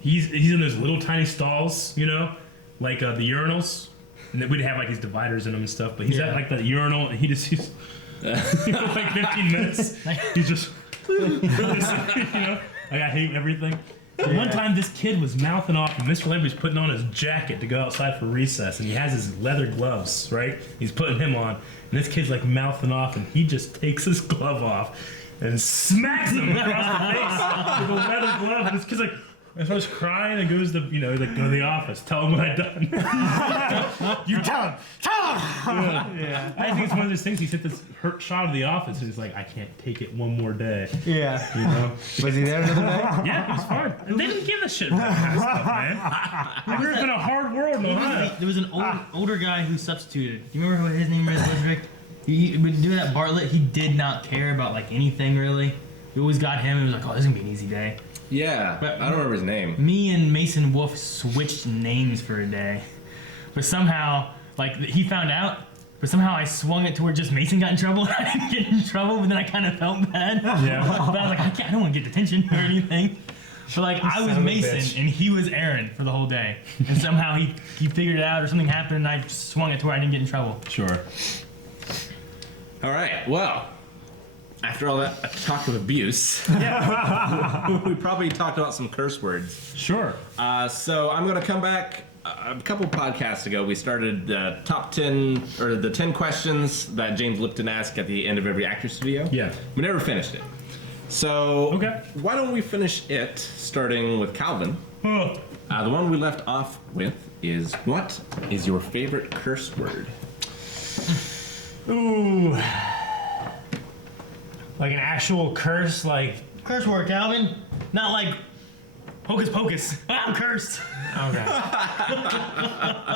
he's in those little tiny stalls, you know, like the urinals. And then we'd have like these dividers in them and stuff, but he's at like the urinal and he's like 15 minutes. He's just, you know, like I hate everything. And one time this kid was mouthing off and Mr. Lambert's putting on his jacket to go outside for recess and he has his leather gloves, right? He's putting him on and this kid's like mouthing off and he just takes his glove off and smacks him across the face with a leather glove. And this kid's like, and starts crying and goes to, you know, like, go to the office. Tell him what I done. You tell him. Tell him. Yeah. I think it's one of those things. He took this hurt shot of the office and he's like, I can't take it one more day. Yeah. You know? Was he there another day? Yeah, it was fine. And they didn't give a shit about that stuff, man. We grew up in a hard world in Ohio. There was an older guy who substituted. Do you remember what his name was, Rick? He would do that Bartlett. He did not care about like anything really. We always got him. It was like, oh, this is gonna be an easy day. Yeah, But- I don't remember his name. Me and Mason Wolf switched names for a day, but somehow, like he found out. But somehow I swung it to where just Mason got in trouble. I didn't get in trouble, but then I kind of felt bad. Yeah. But I was like, I don't want to get detention or anything. But like I was son of a Mason bitch. and he was Aaron for the whole day, and somehow he figured it out or something happened, and I swung it to where I didn't get in trouble. Sure. All right. Well, after all that talk of abuse, we probably talked about some curse words. Sure. So I'm going to come back. A couple podcasts ago, we started top 10 or the 10 questions that James Lipton asked at the end of every actor's studio. Yeah. We never finished it. So Okay. why don't we finish it, starting with Calvin? Oh. The one we left off with is, what is your favorite curse word? Ooh. Like an actual curse, like Curse word, Calvin. Not like hocus pocus. I'm cursed. okay.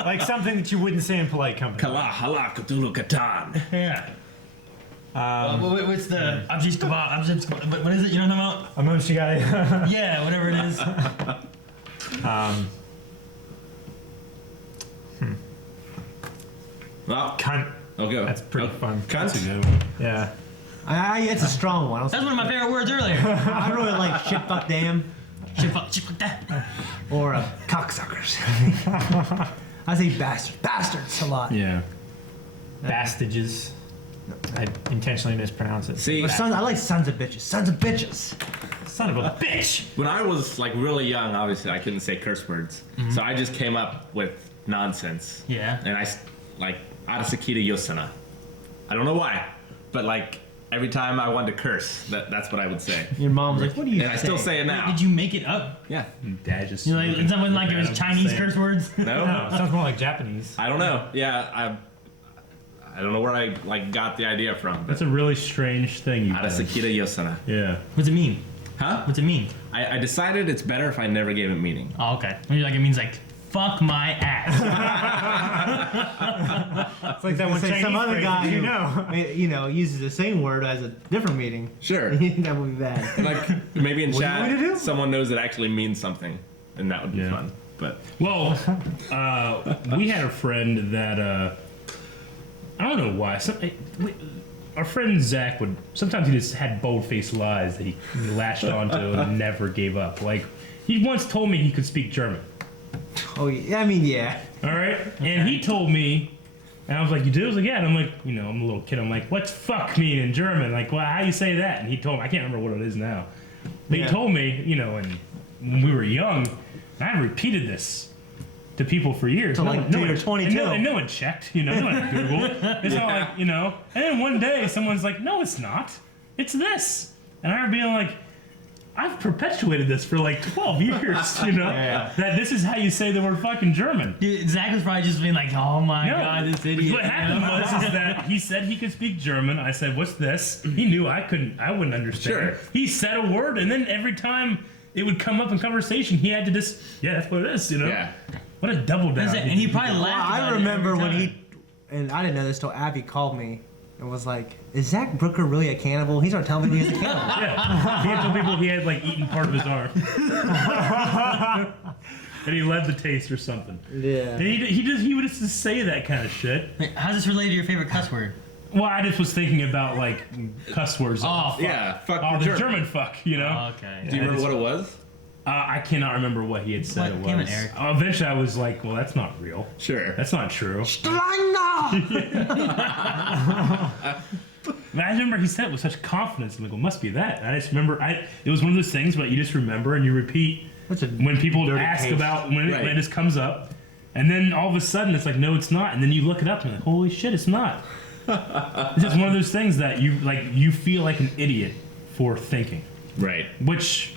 Like something that you wouldn't say in polite company. Kala hala Cthulhu Catan. Yeah. What's the Abjis Kebab? What is it? You know what I'm talking Amongst you guys. about? Yeah, whatever it is. Well, Cunt. I'll go. That's pretty fun. Cunt. That's a good one. Yeah. It's a strong one. That's one of my favorite words earlier. I really like shit, fuck, damn, Shit, fuck that. or cocksuckers. I say bastards a lot. Yeah. Bastages. I intentionally mispronounce it. See, Or I like sons of bitches. Sons of bitches. Son of a bitch. when I was like really young, obviously I couldn't say curse words, so I just came up with nonsense. Yeah. And like Arasakita Yosana. I don't know why, but like every time I wanted to curse, that's what I would say. Your mom's like, what do you And I still say it now. Did you make it up? Yeah. Dad just. You know, like, it wasn't like it was Chinese Same. curse words. No. No, sounds more like Japanese. I don't know. Yeah, I don't know where I like got the idea from. But That's a really strange thing you did. Arasakita Yosana. Yeah. What's it mean? Huh? What's it mean? I decided it's better if I never gave it meaning. Oh, okay. Maybe like it means like fuck my ass. It's like that one Say Chinese some other phrase guy that who, you know. uses the same word as a different meaning. Sure. That would be bad. Like maybe in What do you want me to chat do? someone knows it actually means something, and that would be Yeah. fun. But Well, we had a friend that I don't know why. Our friend Zach would sometimes he just had bold-faced lies that he latched onto and never gave up. Like he once told me he could speak German. Oh, yeah. I mean, yeah. All right, and he told me, and I was like, "You do?" I was like, "Yeah." And I'm like, I'm a little kid. I'm like, "What's fuck mean in German? Like, well, how you say that?" And he told me, I can't remember what it is now, but he told me, and when we were young, and I repeated this to people for years. So like no one, 22. and no one checked, no one Googled. It's not like, and then one day someone's like, "No, it's not. It's this," and I remember being like, I've perpetuated this for like 12 years, that this is how you say the word fuck in German. Dude, Zach was probably just being like, oh my god, this idiot. What happened was is that he said he could speak German. I said, what's this? He knew I wouldn't understand. Sure. He said a word, and then every time it would come up in conversation, he had to just, that's what it is, Yeah. What a double down. And he probably laughed. I remember when and I didn't know this till Abby called me and was like, is Zach Brooker really a cannibal? He started telling me he's a cannibal. Yeah. He had told people he had like eaten part of his arm. And he led the taste or something. Yeah. And he would just say that kind of shit. Wait, how's this related to your favorite cuss word? Well, I just was thinking about like cuss words. Oh, fuck. Yeah, fuck Oh, the the German fuck, Oh, okay. Do you remember what it was? I cannot remember what he had said it was. Damn it, Eric. Eventually I was like, well, that's not real. Sure. That's not true. But I remember he said it with such confidence. I'm like, well, it must be that. And I just remember, it was one of those things where you just remember and you repeat when people ask taste. about, when it just comes up. And then all of a sudden it's like, no, it's not. And then you look it up and you're like, holy shit, it's not. It's just one of those things that you feel like an idiot for thinking. Right. Which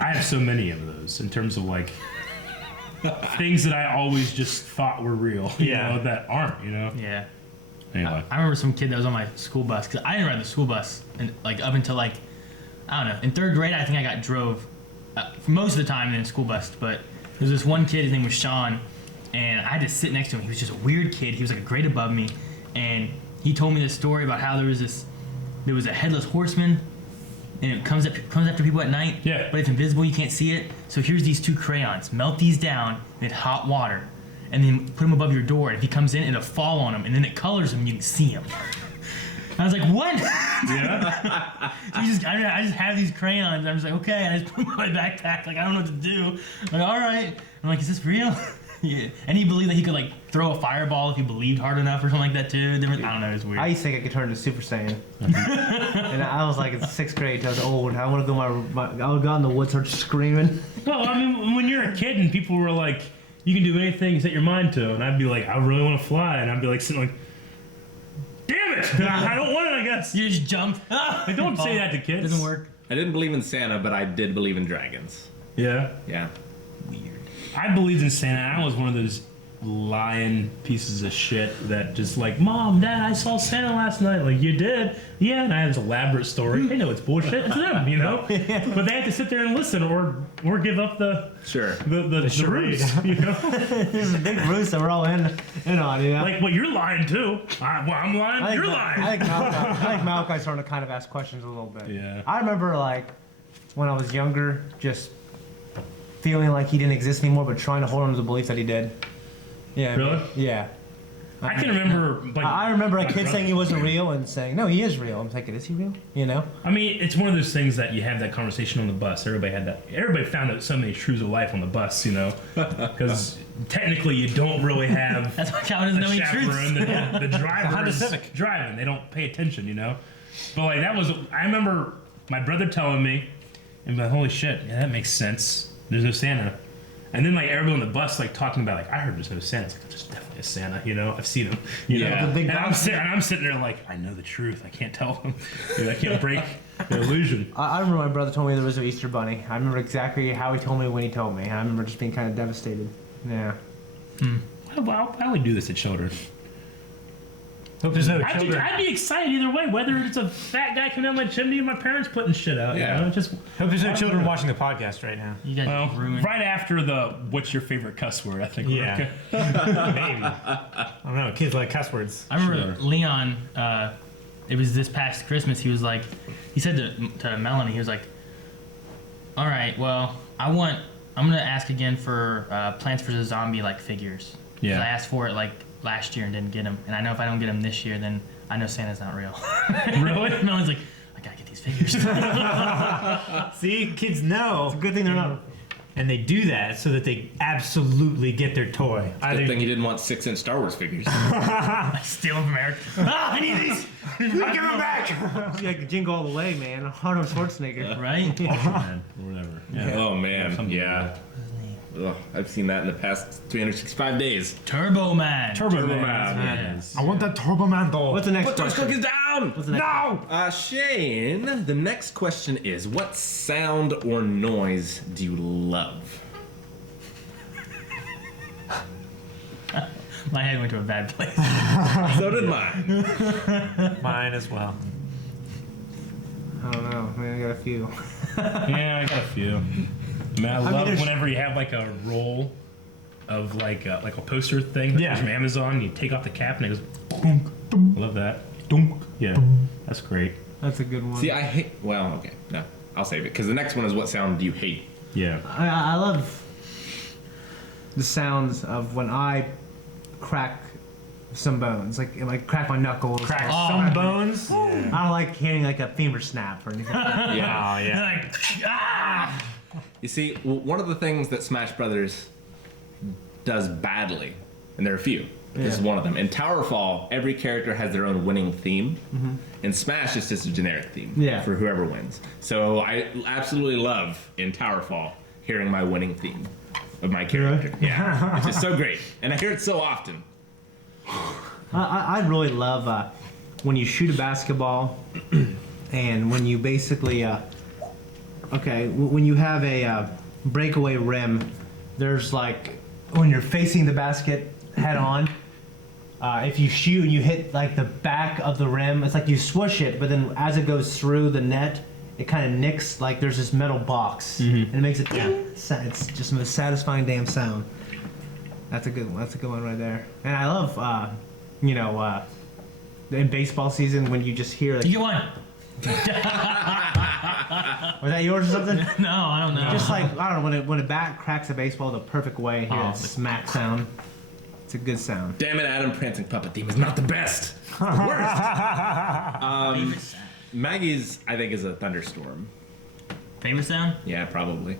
I have so many of those in terms of like things that I always just thought were real, you know, that aren't, Yeah. Anyway. I remember some kid that was on my school bus, because I didn't ride the school bus, and like up until like, I don't know, in 3rd grade I think I got drove for most of the time in the school bus, but there was this one kid, his name was Sean, and I had to sit next to him. He was just a weird kid. He was like a grade above me, and he told me this story about how there was a headless horseman, and it comes after people at night, but it's invisible, you can't see it. So here's these 2 crayons, melt these down in hot water, and then put him above your door. And if he comes in, it'll fall on him, and then it colors him. You can see him. I was like, what? Yeah. So I just have these crayons. I was like, okay. And I just put them in my backpack. Like, I don't know what to do. I'm like, all right. I'm like, is this real? Yeah. And he believed that he could like throw a fireball if he believed hard enough or something like that too. I don't know. It was weird. I used to think I could turn into Super Saiyan. And I was like in 6th grade. I was old. I want to go I would go out in the woods, start screaming. Well, I mean, when you're a kid and people were like, you can do anything you set your mind to, and I'd be like, I really want to fly, and I'd be like sitting like, damn it, I don't want it, I guess. You just jump. Like, don't say that to kids. Doesn't work. I didn't believe in Santa, but I did believe in dragons. Yeah. Yeah. Weird. I believed in Santa. I was one of those lying pieces of shit that just like, Mom, Dad, I saw Santa last night. Like, you did? Yeah, and I had this elaborate story. They know it's bullshit. It's them, But they have to sit there and listen or give up the charade. ruse, This is a big ruse that we're all in on, Like, well, you're lying too. I'm lying. You're lying. I think Malachi's starting to kind of ask questions a little bit. Yeah. I remember like when I was younger, just feeling like he didn't exist anymore, but trying to hold on to the belief that he did. Yeah. Really? Yeah. I can remember. Like, I remember a my kid brother- saying he wasn't real and saying, no, he is real. I'm thinking, is he real? I mean, it's one of those things that you have that conversation on the bus. Everybody found out so many truths of life on the bus, because technically you don't really have That's why Calvin doesn't know a any truths. chaperone. The driver Honda is Civic. driving. They don't pay attention, But like I remember my brother telling me, and like, holy shit, yeah, that makes sense. There's no Santa. And then like everybody on the bus like talking about like, I heard there's no Santa. It's like, there's definitely a Santa, I've seen him. Yeah. The big And box. I'm sitting there like, I know the truth. I can't tell them. I can't break the illusion. I remember my brother told me there was an Easter bunny. I remember exactly how he told me when he told me. I remember just being kind of devastated. Yeah. Why would we do this to children? Hope there's no children. I'd be excited either way, whether it's a fat guy coming down my chimney or my parents putting shit out. Yeah. Just Hope there's no children watching the podcast right now. You guys ruined. right after the what's your favorite cuss word? I think. we're Yeah. okay. Maybe. I don't know. Kids like cuss words. I remember Leon. It was this past Christmas. He said to Melanie, he was like, "All right, well, I'm gonna ask again for Plants vs Zombie like figures. 'Cause Yeah. I asked for it like last year and didn't get them, and I know if I don't get them this year, then I know Santa's not real." Really? Melanie's like, "I gotta get these figures." See, kids know. Good thing they're not And they do that so that they absolutely get their toy. Good thing he didn't want 6-inch Star Wars figures. Steal them from Eric. I need these. Give him back! Like Jingle All the Way, man. Arnold Schwarzenegger. Right? Man, or whatever. Yeah. Oh man, Something yeah. Ugh, I've seen that in the past 365 days. Turbo Man. Turbo Man. Man. Yes. I want that Turbo Man doll. What's the next Put those question? cookies down! What's the next No! Shane, the next question is, what sound or noise do you love? My head went to a bad place. So did mine. Mine as well. I don't know. Man, I got a few. Yeah, I got a few. I mean, I love whenever you have like a roll of like a poster thing that Yeah. comes from Amazon. You take off the cap and it goes. Dunk, dunk. I love that. Dunk. Yeah, that's great. That's a good one. See, I hate. Well, okay, no, I'll save it because the next one is, what sound do you hate? Yeah. I love the sounds of when I crack some bones, like crack my knuckles. Crack or some bones. I don't like hearing like a femur snap or anything. Yeah. Oh, yeah. Like, ah! You see, one of the things that Smash Brothers does badly, and there are a few. This is one of them. In Towerfall, every character has their own winning theme. In Smash, it's just a generic theme for whoever wins. So I absolutely love in Towerfall hearing my winning theme of my character. Yeah, it's just so great, and I hear it so often. I really love when you shoot a basketball and when you basically when you have a breakaway rim, there's like when you're facing the basket head on, if you shoot and you hit like the back of the rim, it's like you swoosh it, but then as it goes through the net, it kind of nicks, like there's this metal box and it makes it it's just the most satisfying damn sound. That's a good one. That's a good one right there. And I love in baseball season when you just hear like, You get one. was that yours or something? No, I don't know. Just like, I don't know, when a bat cracks a baseball the perfect way, hear that smack sound. It's a good sound. Damn it, Adam, Prancing Puppet theme is not the best. It's the worst. Favorite sound. Maggie's, I think, is a thunderstorm. Favorite sound? Yeah, probably.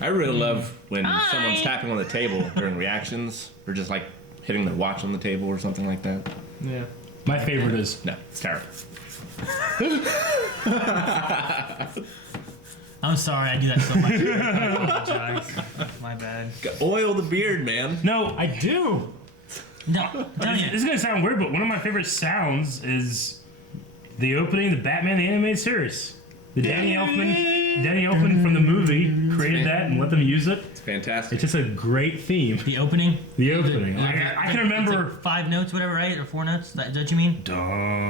I really love when someone's tapping on the table during reactions, or just like hitting their watch on the table or something like that. Yeah. My favorite is No, it's terrible. I'm sorry, I do that so much. I apologize. My bad. Oil the beard, man. no, I do. No, tell you. This is gonna sound weird, but one of my favorite sounds is the opening of the Batman the Animated Series. The Danny Elfman from the movie created that and let them use it. It's fantastic. It's just a great theme. The opening? The opening. I can remember. It's like 5 notes, whatever, right? Or 4 notes? Is that what you mean? Da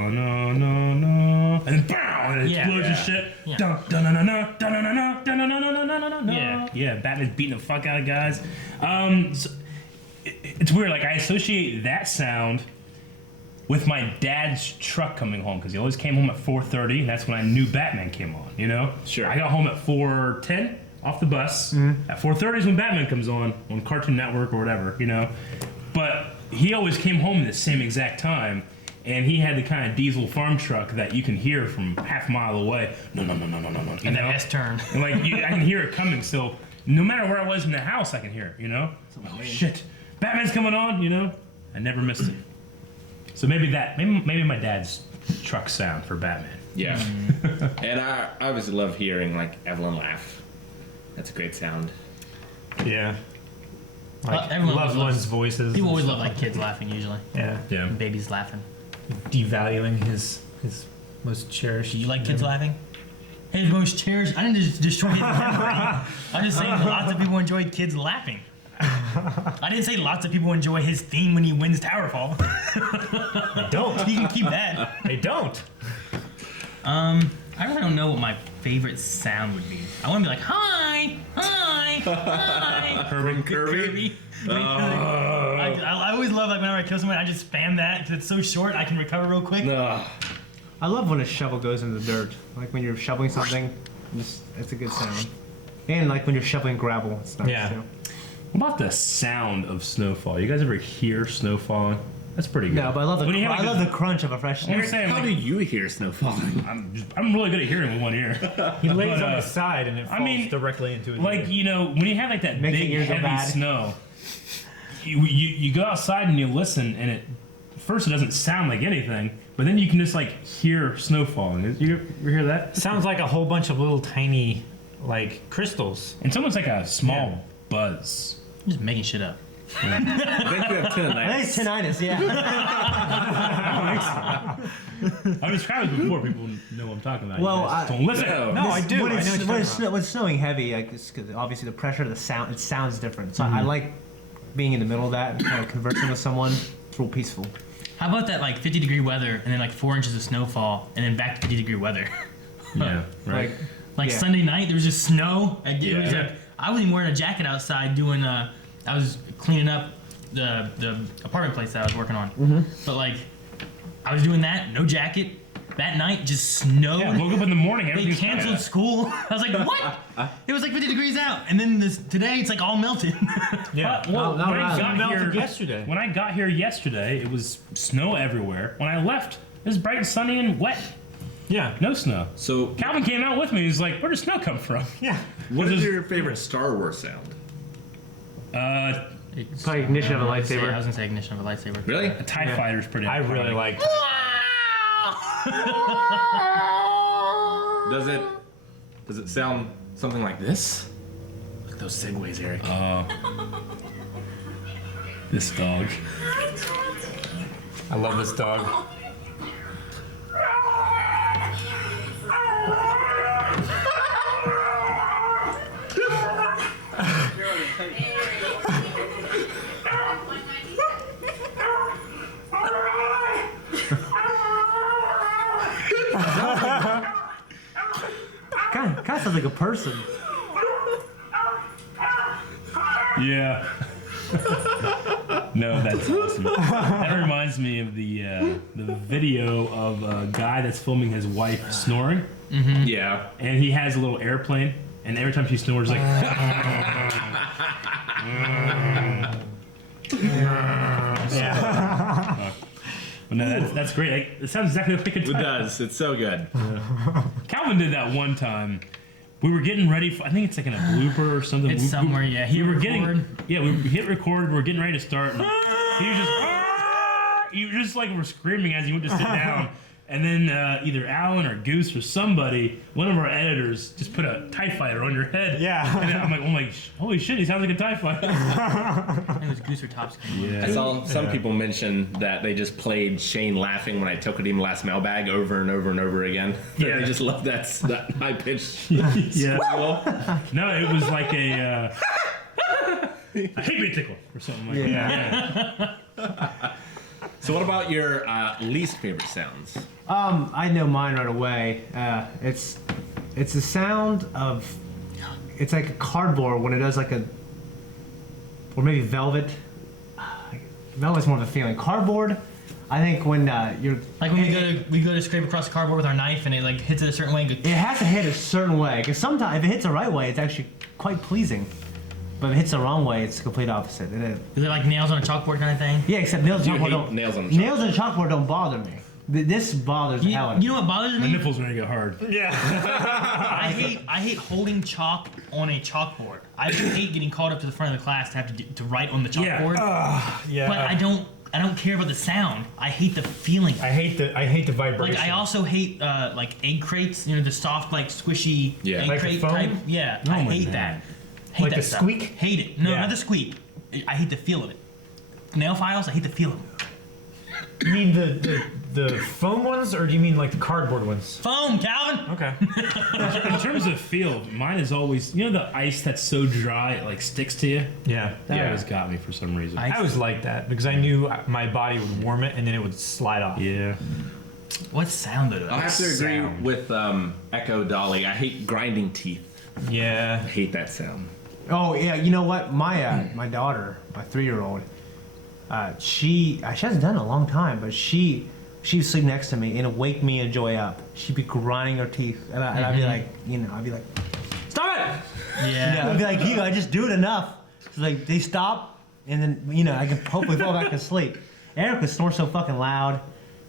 no no no, and then bow, and it Yeah. explodes and shit. Yeah. Da da na na na, da na na na, da na na na na na na. Yeah. Yeah. Batman's beating the fuck out of guys. It's weird. Like I associate that sound with my dad's truck coming home because he always came home at 4:30, and that's when I knew Batman came on. You know. Sure. I got home at 4:10 off the bus. At 4:30 is when Batman comes on Cartoon Network or whatever. You know. But he always came home at the same exact time. And he had the kind of diesel farm truck that you can hear from half a mile away. No. You And know? that S turn. And like I can hear it coming, so no matter where I was in the house, I can hear it. You know? Oh shit, Batman's coming on. You know? I never missed it. So maybe my dad's truck sound for Batman. Yeah. And I obviously love hearing like Evelyn laugh. That's a great sound. Yeah. Like everyone loved loves- ones' voices. People and always stuff love like kids laughing usually. Yeah. Yeah. And babies laughing. Devaluing his most cherished. Do you like kids laughing? His most cherished. I didn't just destroy his memory. I'm just saying lots of people enjoy kids laughing. I didn't say lots of people enjoy his theme when he wins Towerfall. They don't. You can keep that. They don't. I really don't know what my favorite sound would be. I want to be like, hi. Kirby. I always love like whenever I kill someone, I just spam that because it's so short. I can recover real quick. I love when a shovel goes in the dirt. Like when you're shoveling something, it's a good sound. And like when you're shoveling gravel, it's nice Yeah. too. What about the sound of snowfall? You guys ever hear snow falling? That's pretty good. No, but I love the When you have, I like, love the crunch of a fresh I'm snow. saying, How like, do you hear snow falling? I'm really good at hearing with one ear. He lays But, on his side and it falls directly into his Like, ear. you know, when you have like that Makes big your ears go heavy bad. snow, you go outside and you listen, and at first it doesn't sound like anything, but then you can just like hear snow falling. You hear that? Sounds like a whole bunch of little tiny, like, crystals. And it's almost like a small buzz. I'm just making shit up. I think you have I think tinnitus. it's tinnitus, yeah. I've described it before. People know what I'm talking about. Well, You guys I- don't listen. No, I do. When I know it's, what you're when, talking it's, about. when it's snowing heavy, like, it's 'cause obviously the pressure of the sound, it sounds different. So Mm-hmm. I like being in the middle of that and kind of conversing with someone. It's real peaceful. How about that like 50-degree weather and then like 4 inches of snowfall and then back to 50-degree weather? Yeah, right. Like, Like yeah. Sunday night, there was just snow. Like, it was Yeah. like, I wasn't even wearing a jacket outside doing. I was cleaning up the apartment place that I was working on. Mm-hmm. But like, I was doing that, no jacket. That night, just snowed. Yeah, woke up in the morning. They Everything's canceled school. I was like, what? It was like 50 degrees out, and then Oh, today it's like all melted. Yeah. Well, No, when I no, got melted here yesterday. When I got here yesterday, it was snow everywhere. When I left, it was bright and sunny and wet. Yeah. No snow. So, Calvin came out with me. He's like, "Where does snow come from?" Yeah. what is your favorite Star Wars sound? Probably ignition of a I was lightsaber. gonna say ignition of a lightsaber. Really? A TIE fighter's pretty. I really iconic. like. Does it sound something like this? Look at those segues, Eric. this dog. I love this dog. Kind of sounds like a person. Yeah. No, that's awesome. That reminds me of the video of a guy that's filming his wife snoring, Yeah. and he has a little airplane, and every time she snores, like. But no, that's great. Like, it sounds exactly like a It does. It's so good. Calvin did that one time. We were getting ready for, I think it's like in a blooper or something. It's somewhere, yeah. We He were record. getting, yeah, we hit record. We were getting ready to start. And he was just, you just like were screaming as you went to sit down. And then either Alan or Goose or somebody, one of our editors, just put a TIE fighter on your head. Yeah. And I'm like, holy shit, he sounds like a TIE fighter. It was Goose or Topsky. I saw some people mention that they just played Shane laughing when I took him last mailbag over and over and over again. Yeah. They just love that high pitched. Yeah. No, it was like a hate me tickle or something like that. Yeah. So, what about your least favorite sounds? I know mine right away. It's the sound of, it's like a cardboard when it does like a, or maybe velvet. Velvet's more of a feeling. Cardboard, I think when you're Like when we go to scrape across the cardboard with our knife and it like hits it a certain way and goes, it has to hit a certain way. Because sometimes if it hits the right way, it's actually quite pleasing. But if it hits the wrong way, it's the complete opposite. is it like nails on a chalkboard kind of thing? Yeah, except nails You on chalkboard hate don't. nails on a Nails on a chalkboard don't bother me. This bothers the You, hell out of you me. know what bothers My me? nipples are gonna get hard. I hate holding chalk on a chalkboard. I hate getting called up to the front of the class to have to write on the Yeah. chalkboard. Yeah. But I don't care about the sound. I hate the feeling. I hate the vibration. Like I also hate like egg crates. You know, the soft like squishy Yeah. egg Like the crate foam? type. Yeah, Oh I my hate God. that. Hate Like that the stuff. squeak? Hate it. No, Yeah. not the squeak. I hate the feel of it. Nail files. I hate the feel of them. You mean the foam ones, or do you mean like the cardboard ones? Foam, Calvin. Okay. In terms of feel, mine is always, you know, the ice that's so dry it like sticks to you. Yeah. That Yeah. always got me for some reason. I always liked that because I knew my body would warm it and then it would slide off. Yeah. What sound though? I have to agree Sound. with Echo Dolly. I hate grinding teeth. Yeah. I hate that sound. Oh yeah, you know what? My daughter, my 3-year-old, she hasn't done it in a long time, but she'd sleep next to me and it'd wake me and Joy up. She'd be grinding her teeth, and I'd be like, I'd be like, stop it! Yeah. I'd be like, I just do it enough. So like they stop, and then I can hopefully fall back to sleep. Eric would snore so fucking loud,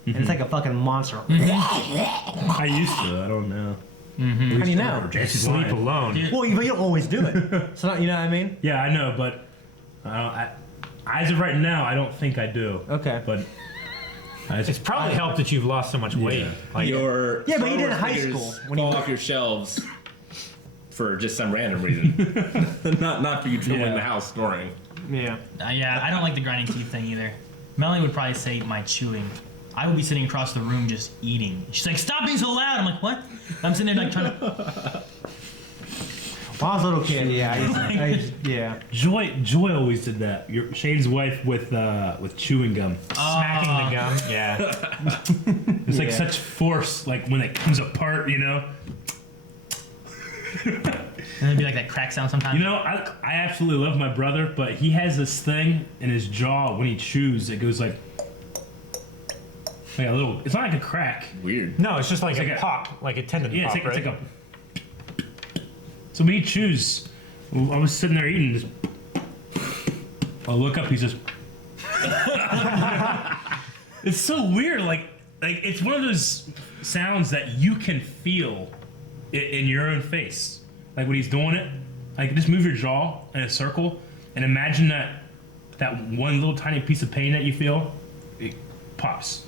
and it's like a fucking monster. I used to. I don't know. How do you know? Sleep alone. Dude, Well, you don't always do it. So, you know what I mean? Yeah, I know, but as of right now, I don't think I do. Okay. But It's probably helped that you've lost so much weight. Yeah. Like, Your Yeah, but Star you did in Wars high figures school, when you fall were- off your shelves for just some random reason. not for you trolling the house snoring. Yeah. yeah, I don't like the grinding teeth thing either. Melanie would probably say my chewing. I would be sitting across the room just eating. She's like, "Stop being so loud." I'm like, "What?" I'm sitting there like trying to. When I was a little kid, yeah. Yeah. Joy always did that. Shane's wife with chewing gum. smacking the gum. Yeah. It's like Yeah. such force, like when it comes apart, you know. And it'd be like that crack sound sometimes. You know, I absolutely love my brother, but he has this thing in his jaw when he chews. It goes like a little. It's not like a crack. Weird. No, it's just like It's a like a- pop, like a tendon Yeah, pop, it's right? like a. So when he chews, I was sitting there eating. Just, I'll look up. He's just. It's so weird. Like it's one of those sounds that you can feel in your own face. Like when he's doing it, like just move your jaw in a circle and imagine that one little tiny piece of pain that you feel, it pops.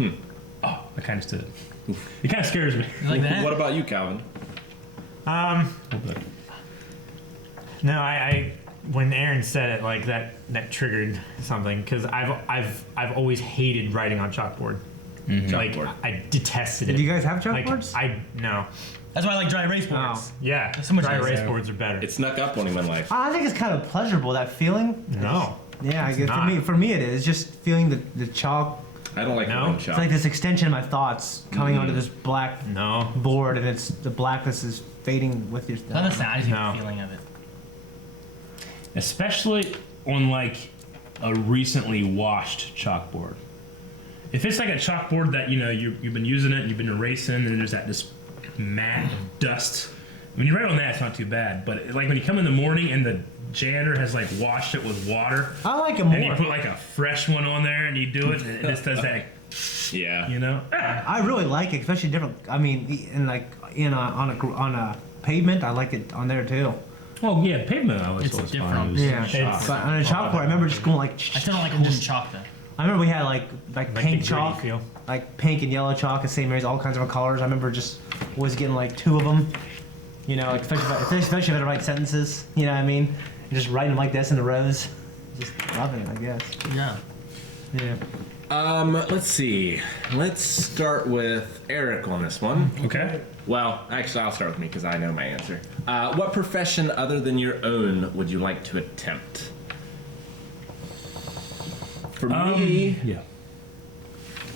Oh, I kind of stood it. It kind of scares me. You like that? What about you, Calvin? No, I when Aaron said it, like that triggered something because I've always hated writing on chalkboard. Like Chalkboard. I detested it. Do you guys have Like chalkboards? no. That's why I like dry erase boards. Yeah, So much dry nicer. erase boards are better. It snuck up on him in life. I think it's kind of pleasurable, that feeling. No. Yeah, I It's guess not. for me it is. Just feeling the chalk. I don't like No. no. It's chalk. like this extension of my thoughts coming onto this black No. board, and it's the blackness is fading with your. Not the sound, I just get No. the feeling of it. Especially on like a recently washed chalkboard. If it's like a chalkboard that you've been using it, you've been erasing, and there's this mat of dust. When you write on that, it's not too bad. But like when you come in the morning and the janitor has like washed it with water, I like it and you more. put like a fresh one on there, and you do it, and it just does that. Yeah. You know. I really like it, especially different. I mean, on a pavement, I like it on there too. Oh yeah, pavement. I was It's always different. fine. It was Yeah, chalk. but on a chalkboard, I remember just going like. I still don't like wooden chalk though. I remember we had like Like the pink gritty chalk, feel. like pink and yellow chalk at St. Mary's, all kinds of colors. I remember just always getting like 2 of them. You know, like especially if I had to write sentences. You know what I mean? And just writing them like this in the rows. Just loving it, I guess. Yeah. Yeah. Let's see. Let's start with Eric on this one. Okay. Well, actually, I'll start with me because I know my answer. What profession other than your own would you like to attempt? For me, Yeah.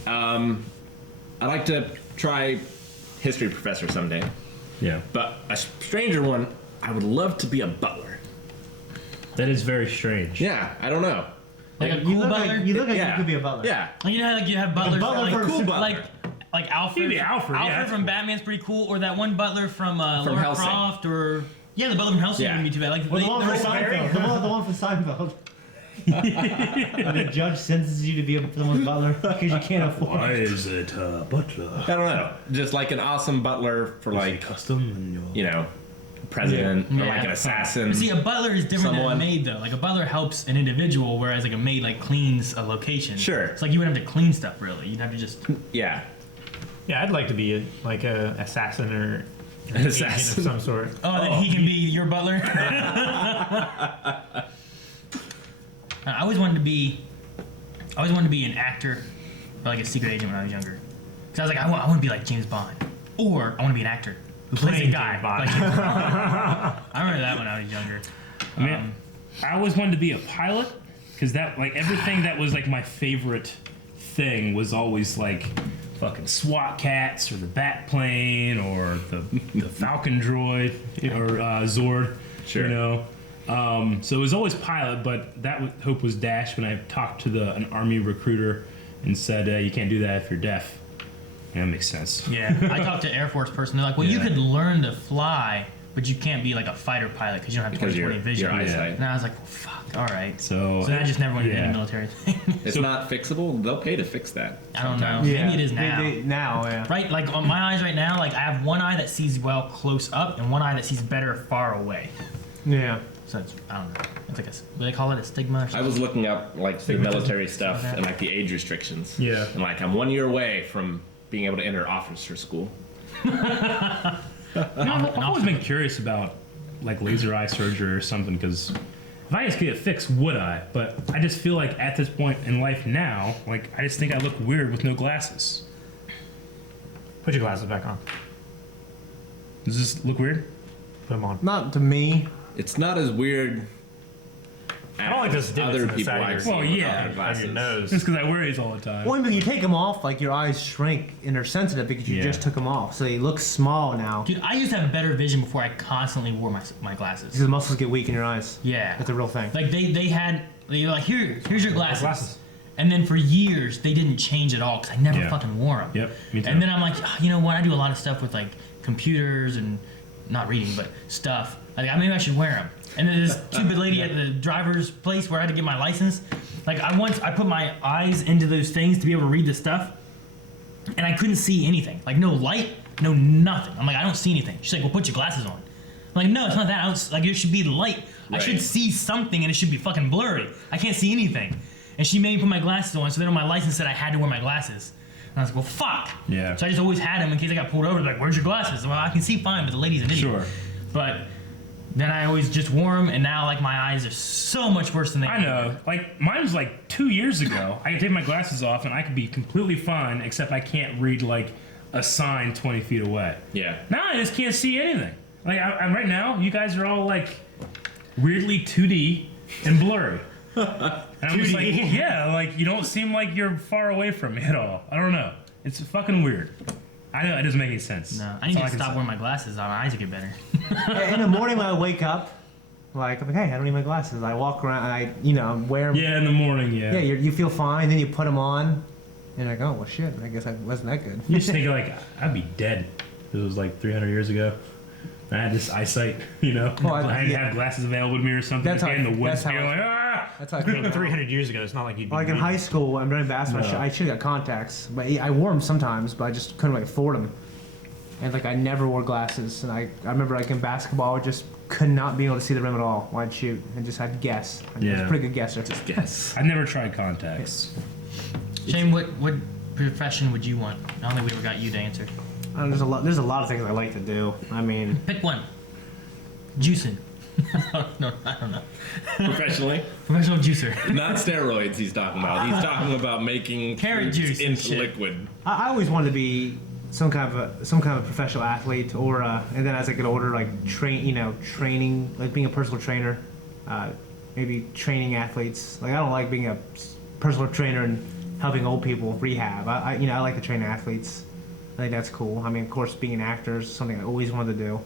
I'd like to try history professor someday. Yeah. But a stranger one, I would love to be a butler. That is very strange. Yeah, I don't know. Like a You cool look butler. like you look like Yeah. you could be a butler. Yeah. Like, you know how like you have butlers butler for, for a like, cool butler. like Alfred. Maybe Alfred, yeah, that's from cool. Batman's pretty cool, or that one butler from Lara Helsing. Croft, or the butler from Helsing Yeah. wouldn't be too bad. Like Well, the one they're from all very- Seinfeld. The one from Seinfeld. And the judge sentences you to be someone's butler because you can't afford. is it butler? I don't know. Just like an awesome butler for like, Custom and your. you know, president or Yeah. like an assassin. See, a butler is different Someone- than a maid, though. Like a butler helps an individual, whereas like a maid like cleans a location. Sure. It's like you wouldn't have to clean stuff really. You'd have to just. Yeah. Yeah, I'd like to be a assassin or An agent assassin. of some sort. Oh, then he can be your butler. I always wanted to be an actor, or like a secret agent when I was younger. Cause I was like, I want to be like James Bond, or I want to be an actor who plays a Playing guy. James Bond. Like James Bond. I remember that when I was younger. I mean, I always wanted to be a pilot because that, like, everything that was like my favorite thing was always like fucking SWAT cats or the bat plane or the Falcon droid or Zord. Sure. You know. So it was always pilot, but that hope was dashed when I talked to an army recruiter and said you can't do that if you're deaf. Yeah, that makes sense. Yeah, I talked to Air Force person. They're like, well, you Yeah. could learn to fly but you can't be like a fighter pilot because you don't have Because 20/20 vision. your eyesight. And I was like, well, fuck, all right. So I just never went into yeah. any military thing. It's not fixable. They'll pay to fix that. I don't know. sometimes. Maybe it is now. Now, yeah. Right? Like on my eyes right now, like I have one eye that sees well close up and one eye that sees better far away. Yeah. So it's, I don't know. It's like what do they call it? A stigma or something? I was looking up like the military stuff and like the age restrictions. Yeah. And like I'm 1 year away from being able to enter officer school. I've always been curious about like laser eye surgery or something because if I just get it fixed, would I? But I just feel like at this point in life now, like I just think I look weird with no glasses. Put your glasses back on. Does this look weird? Put them on. Not to me. It's not as weird. I don't like those divots other in the people side of I've your- seen Well, with yeah, other on glasses. your nose. Just because I wear these all the time. Well, when you take them off, like your eyes shrink and they're sensitive because you Yeah. just took them off, so they look small now. Dude, I used to have better vision before I constantly wore my glasses. Because the muscles get weak in your eyes. Yeah. That's a real thing. Like they were like, here's your glasses. Glasses. And then for years they didn't change at all because I never Yeah. fucking wore them. Yep, me too. And then I'm like, "Ah, you know what? I do a lot of stuff with like computers and not reading, but stuff. Like maybe I should wear them. And then this stupid lady at the driver's place where I had to get my license, like I put my eyes into those things to be able to read the stuff, and I couldn't see anything. Like no light, no nothing. I'm like, I don't see anything. She's like, well, put your glasses on. I'm like, no, it's not that. Like there should be light. I Right. should see something, and it should be fucking blurry. I can't see anything. And she made me put my glasses on, so then on my license said I had to wear my glasses. And I was like, well, fuck. Yeah. So I just always had them in case I got pulled over. Like, where's your glasses? Well, I can see fine, but the lady's an idiot. Sure. But then I always just wore them, and now like my eyes are so much worse than they I know. Like mine was like 2 years ago. I could take my glasses off and I could be completely fine, except I can't read like a sign 20 feet away. Yeah. Now I just can't see anything. Like I'm right now, you guys are all like weirdly 2D and blurry. And I'm just like, yeah, like you don't seem like you're far away from me at all. I don't know. It's fucking weird. I know it doesn't make any sense. No, I That's need all to can stop say. wearing my glasses. My eyes will get better. In the morning when I wake up, like I'm like, hey, I don't need my glasses. I walk around, I wear them. Yeah, in the morning, yeah. Yeah, you feel fine. Then you put them on, and you're like, oh well, shit. I guess I wasn't that good. You just think like I'd be dead. It was like 300 years ago. I had this eyesight, you know. Well, I didn't have glasses available to me or something. That's I'd be how- in the woods, that's how being I- like, ah! That's how I feel. 300 years ago, it's not like you'd be Like in reading. high school, I'm doing basketball. No. I should have got contacts, but I wore them sometimes, but I just couldn't like, afford them. And like I never wore glasses, and I remember like in basketball, I just could not be able to see the rim at all when I'd shoot, and just had to guess. I was Yeah. a pretty good guesser. Yes. I never tried contacts. Shane, what profession would you want? I don't think we ever got you to answer. There's a lot of things I like to do. I mean, Pick one. Juicing. No, I don't know. Professionally, Professional juicer. not steroids. He's talking about. He's talking about making Carrot fruits juice and into shit. liquid. I always wanted to be some kind of professional athlete, or and then as I get older, like training, like being a personal trainer, maybe training athletes. Like I don't like being a personal trainer and helping old people rehab. I like to train athletes. I think that's cool. I mean, of course, being an actor is something I always wanted to do.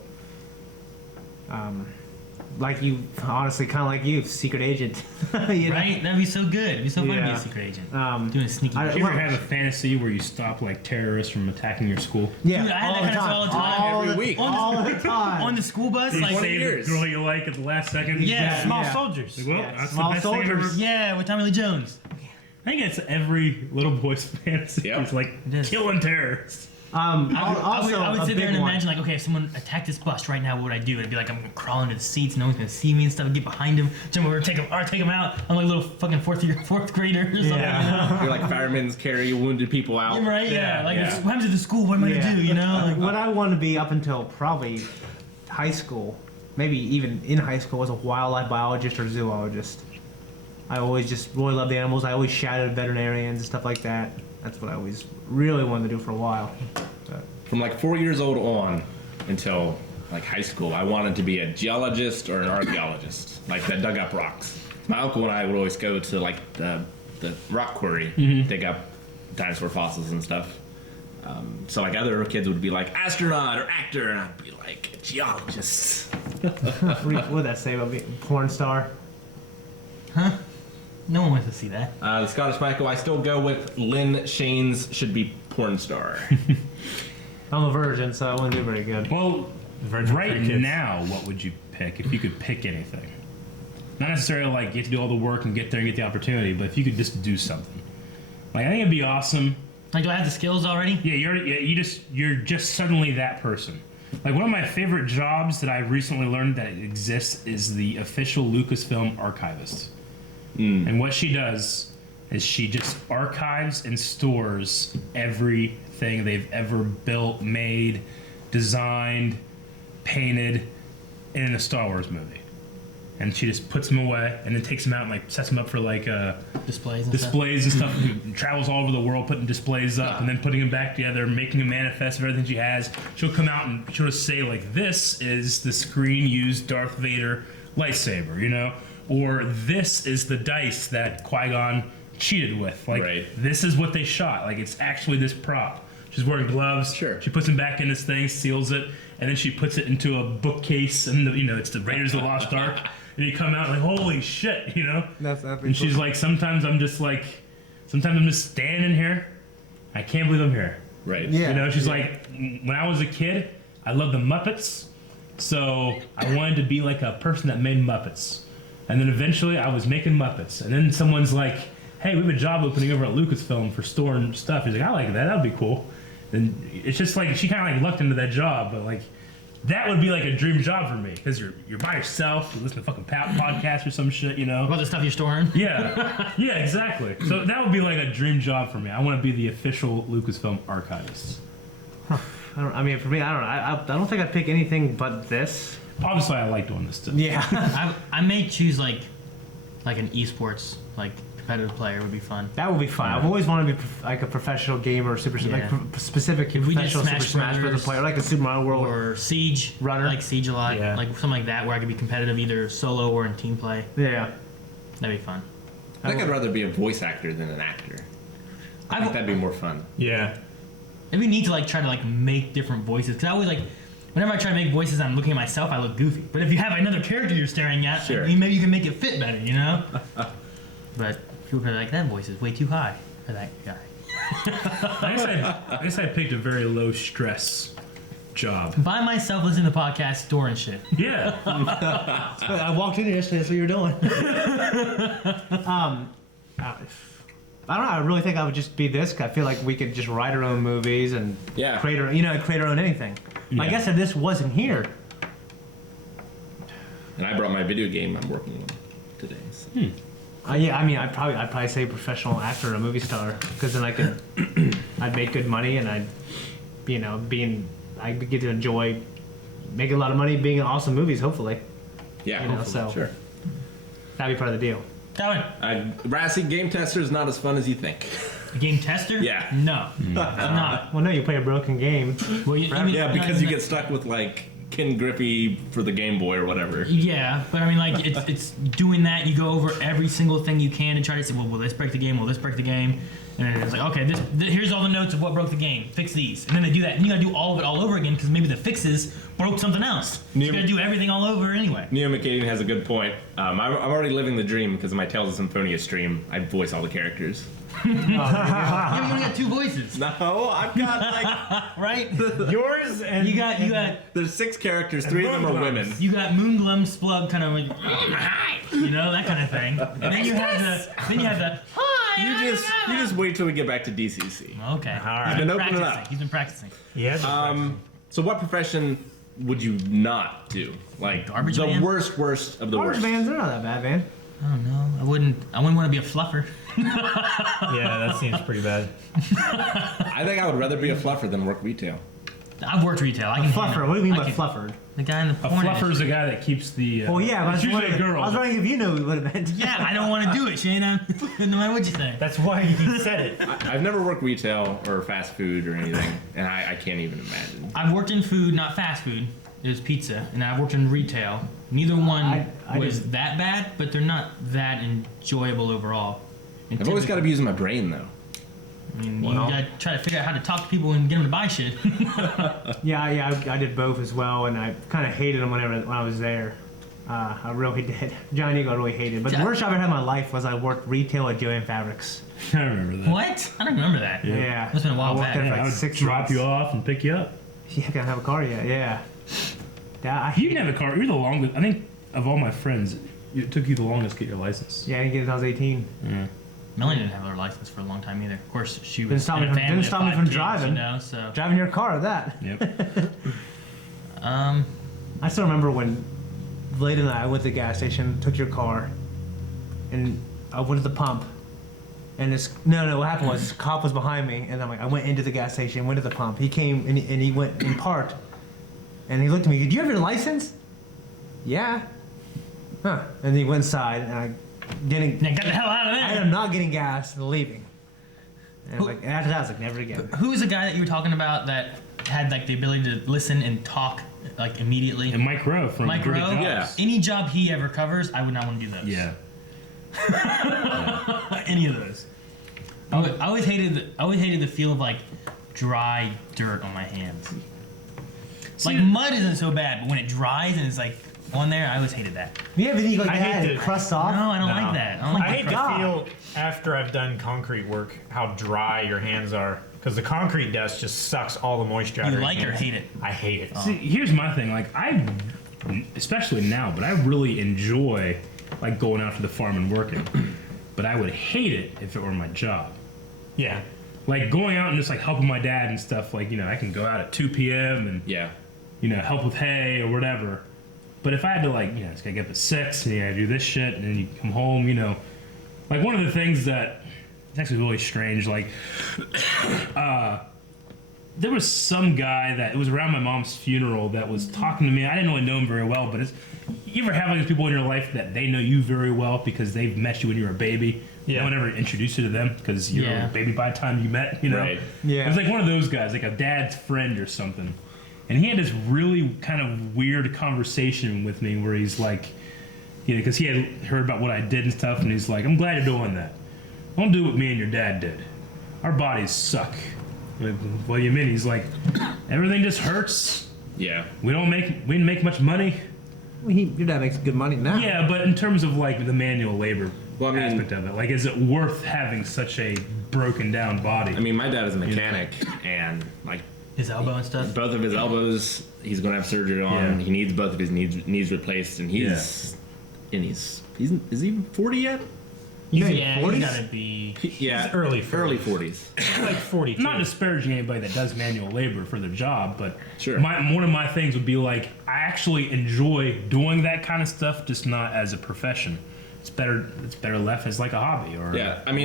Like you, honestly, kind of like you, secret agent. You know? Right? That'd be so good. It'd be so fun to be Yeah. a secret agent. Um, Doing a sneaky. I- Did you ever well- have a fantasy where you stop like terrorists from attacking your school? Yeah, Dude, I had that kind of stuff all the time. All Every the- week. all the time. on the school bus, Did you like save years. the girl you like at the last second? Yeah. Small Yeah. soldiers. Well, Yeah, that's small the best thing I've ever. soldiers. yeah, with Tommy Lee Jones. I think it's every little boy's fantasy. Yep. It's like It is. killing terrorists. Also, I would a sit there big and one. imagine like, okay, if someone attacked this bus right now, what would I do? It'd be like I'm gonna crawl into the seats, no one's gonna see me and stuff. I'd get behind him, jump over, take him out. I'm like a little fucking fourth grader or something. Yeah. You're like firemen's carry wounded people out. You're right. Yeah. Like Yeah. what happens at the school? What am I gonna do? You know? Like, What I wanted to be up until probably high school, maybe even in high school, was a wildlife biologist or zoologist. I always just really loved animals. I always shadowed veterinarians and stuff like that. That's what I always really wanted to do for a while. But, From like 4 years old on until like high school, I wanted to be a geologist or an archaeologist, like that dug up rocks. My uncle and I would always go to like the rock quarry, dig up dinosaur fossils and stuff. So like other kids would be like astronaut or actor, and I'd be like geologist. what would that say about being a porn star? no one wants to see that. The Scottish Michael, I still go with Lynn Shane's should be porn star. I'm a virgin, so I wouldn't do very good. Well, Virtual Right Free Kids. now, what would you pick if you could pick anything? Not necessarily like you have to do all the work and get there and get the opportunity, but if you could just do something. Like I think it'd be awesome. Like, do I have the skills already? Yeah, you're just suddenly that person. Like one of my favorite jobs that I recently learned that exists is the official Lucasfilm Archivist. And what she does is she just archives and stores everything they've ever built, made, designed, painted in a Star Wars movie. And she just puts them away and then takes them out and like sets them up for like Displays and displays and stuff. Travels all over the world putting displays up and then putting them back together, making a manifest of everything she has. She'll come out and she'll just say like, this is the screen used Darth Vader lightsaber, you know? Or this is the dice that Qui-Gon cheated with. Like, this is what they shot. Like, it's actually this prop. She's wearing gloves. Sure. She puts them back in this thing, seals it, and then she puts it into a bookcase, and it's the Raiders of the Lost Ark. And you come out like, holy shit, you know? And she's like, sometimes I'm just standing here. I can't believe I'm here. Right. Yeah. You know, she's like, when I was a kid, I loved the Muppets, so I wanted to be like a person that made Muppets. And then eventually I was making Muppets. And then someone's like, hey, we have a job opening over at Lucasfilm for storing stuff. He's like, I like that. That'd be cool. And it's just like, she kind of like lucked into that job, but like, that would be like a dream job for me because you're by yourself, you listen to fucking podcast or some shit, you know. What the stuff you're storing? Yeah, yeah, exactly. So that would be like a dream job for me. I want to be the official Lucasfilm Archivist. I mean, for me, I don't think I'd pick anything but this. Obviously, I like doing this stuff. Yeah. I may choose like an esports like competitive player would be fun. That would be fun. I've always wanted to be like a professional gamer, specific If we did professional Super Smash Smash Bros. Brothers Player, like a Super Mario World. Or Siege Runner. I like Siege a lot. Yeah. Like something like that where I could be competitive either solo or in team play. Yeah. That'd be fun. I think I'd rather be a voice actor than an actor. I think that'd be more fun. Yeah. It'd be neat to like try to like make different voices because I always like whenever I try to make voices, I'm looking at myself, I look goofy. But if you have another character you're staring at, Sure. maybe you can make it fit better, you know. But people are like, that voice is way too high for that guy. I guess I picked a very low stress job. By myself, listening to the podcast, storing shit. Yeah. I walked in here yesterday. That's what you were doing. I don't know. I really think I would just be this. I feel like we could just write our own movies and create our own anything. I guess if this wasn't here. And I brought my video game I'm working on today. So. Yeah, I mean, I'd probably say professional actor or a movie star because then I'd make good money and I'd get to enjoy making a lot of money being in awesome movies. Hopefully. Yeah. So sure. That'd be part of the deal. Rassy game tester is not as fun as you think. A game tester? Yeah. No. Not. Well, no, you play a broken game. Well, because you get stuck with like Ken Griffey for the Game Boy or whatever. Yeah, but I mean, like, it's doing that. You go over every single thing you can and try to say, well, will this break the game? Will this break the game? And then it's like, okay, here's all the notes of what broke the game. Fix these. And then they do that. And you gotta do all of it all over again because maybe the fixes broke something else. So you gotta do everything all over anyway. Neo McCaden has a good point. I'm already living the dream because of my Tales of Symphonia stream. I voice all the characters. Yeah, you only got two voices. No, I've got like right? Yours and you got there's 6 characters, 3 of them are women. You got Moonglum Splug kind of like you know, that kind of thing. And then you have the You just wait till we get back to DCC. Okay. All right. He's been opening up. He's been practicing. Yeah. So what profession would you not do? Like Garbage the man? worst of the Garbage worst. vans, they're not that bad, man. I don't know. I wouldn't want to be a fluffer. Yeah, that seems pretty bad. I think I would rather be a fluffer than work retail. I've worked retail. I can Fluffer. handle it. What do you mean I by can- fluffer? The guy in the A porn fluffer is a guy that keeps the. Well, yeah, it's usually a girl. I was wondering if you knew what it meant. Yeah, I don't want to do it, Shayna. No matter what you think. That's why he said it. I've never worked retail or fast food or anything, and I can't even imagine. I've worked in food, not fast food. It was pizza, and I've worked in retail. Neither one I was didn't- that bad, but they're not that enjoyable overall. And I've always got to be using my brain though. I mean, Well. you gotta try to figure out how to talk to people and get them to buy shit. Yeah, I did both as well, and I kind of hated them when I was there. I really did. Johnny Eagle I really hated. But the worst job I had in my life was I worked retail at Joann Fabrics. I remember that. What? I don't remember that. Yeah. Must've been a while I worked back. there for Yeah, like I would 6 drop months. you off and pick you up. Yeah, I can't have a car yet. Yeah. You didn't have a car. You're the longest. I think of all my friends, it took you the longest to get your license. Yeah, I didn't get it until I was 18. Yeah. Melanie didn't have her license for a long time either. Of course, she was Didn't stop me in a from- family didn't of stop me 5 from kids, driving. You know, so Driving your car, that. Yep. I still remember when late at night I went to the gas station, took your car, and I went to the pump. And what happened was this cop was behind me, and I went into the gas station, went to the pump. He came and he went and parked, and he looked at me. Do you have your license? Yeah. Huh. And he went inside, and I yeah, get the hell out of there. I am not getting gas and leaving. And after that, I was like, never again. Who was the guy that you were talking about that had like the ability to listen and talk like immediately? And Mike Rowe from Mike Dirty Rowe? Jobs. Yeah. Any job he ever covers, I would not want to do those. Yeah. Any of those. I always hated the feel of like dry dirt on my hands. Like mud isn't so bad, but when it dries and it's like on there, I always hated that. You have anything like I that? hate It to- crusts off? No, I don't No. like that. I don't like I the hate to crust. feel after I've done concrete work how dry your hands are because the concrete dust just sucks all the moisture out You of your like it or hands. hate it? I hate it. See, here's my thing. Like, especially now, but I really enjoy like going out to the farm and working. But I would hate it if it were my job. Yeah. Like going out and just like helping my dad and stuff. Like, I can go out at 2 p.m. and Yeah. Help with hay or whatever. But if I had to it's gotta get up at 6 and you gotta do this shit and then you come home, like one of the things that it's actually really strange. Like, there was some guy that it was around my mom's funeral that was talking to me. I didn't really know him very well, but you ever have like these people in your life that they know you very well because they've met you when you were a baby. Yeah. No one ever introduced you to them because you were a baby by the time you met. Right. Yeah. It was like one of those guys, like a dad's friend or something. And he had this really kind of weird conversation with me where he's like, because he had heard about what I did and stuff, and he's like, I'm glad you're doing that. Don't do what me and your dad did. Our bodies suck. Like, what do you mean? He's like, everything just hurts. Yeah. We didn't make much money. Well, your dad makes good money now. Yeah, but in terms of like the manual labor aspect of it, like, is it worth having such a broken down body? I mean, my dad is a mechanic, and like His elbow and stuff. both of his elbows, he's going to have surgery on. Yeah. He needs both of his knees replaced, and he's is he 40 yet? You think Yeah, 40s? he's gotta be. Yeah, He's early 40s. like 42. I'm not disparaging anybody that does manual labor for their job, but Sure. one of my things would be like, I actually enjoy doing that kind of stuff, just not as a profession. It's better left as like a hobby or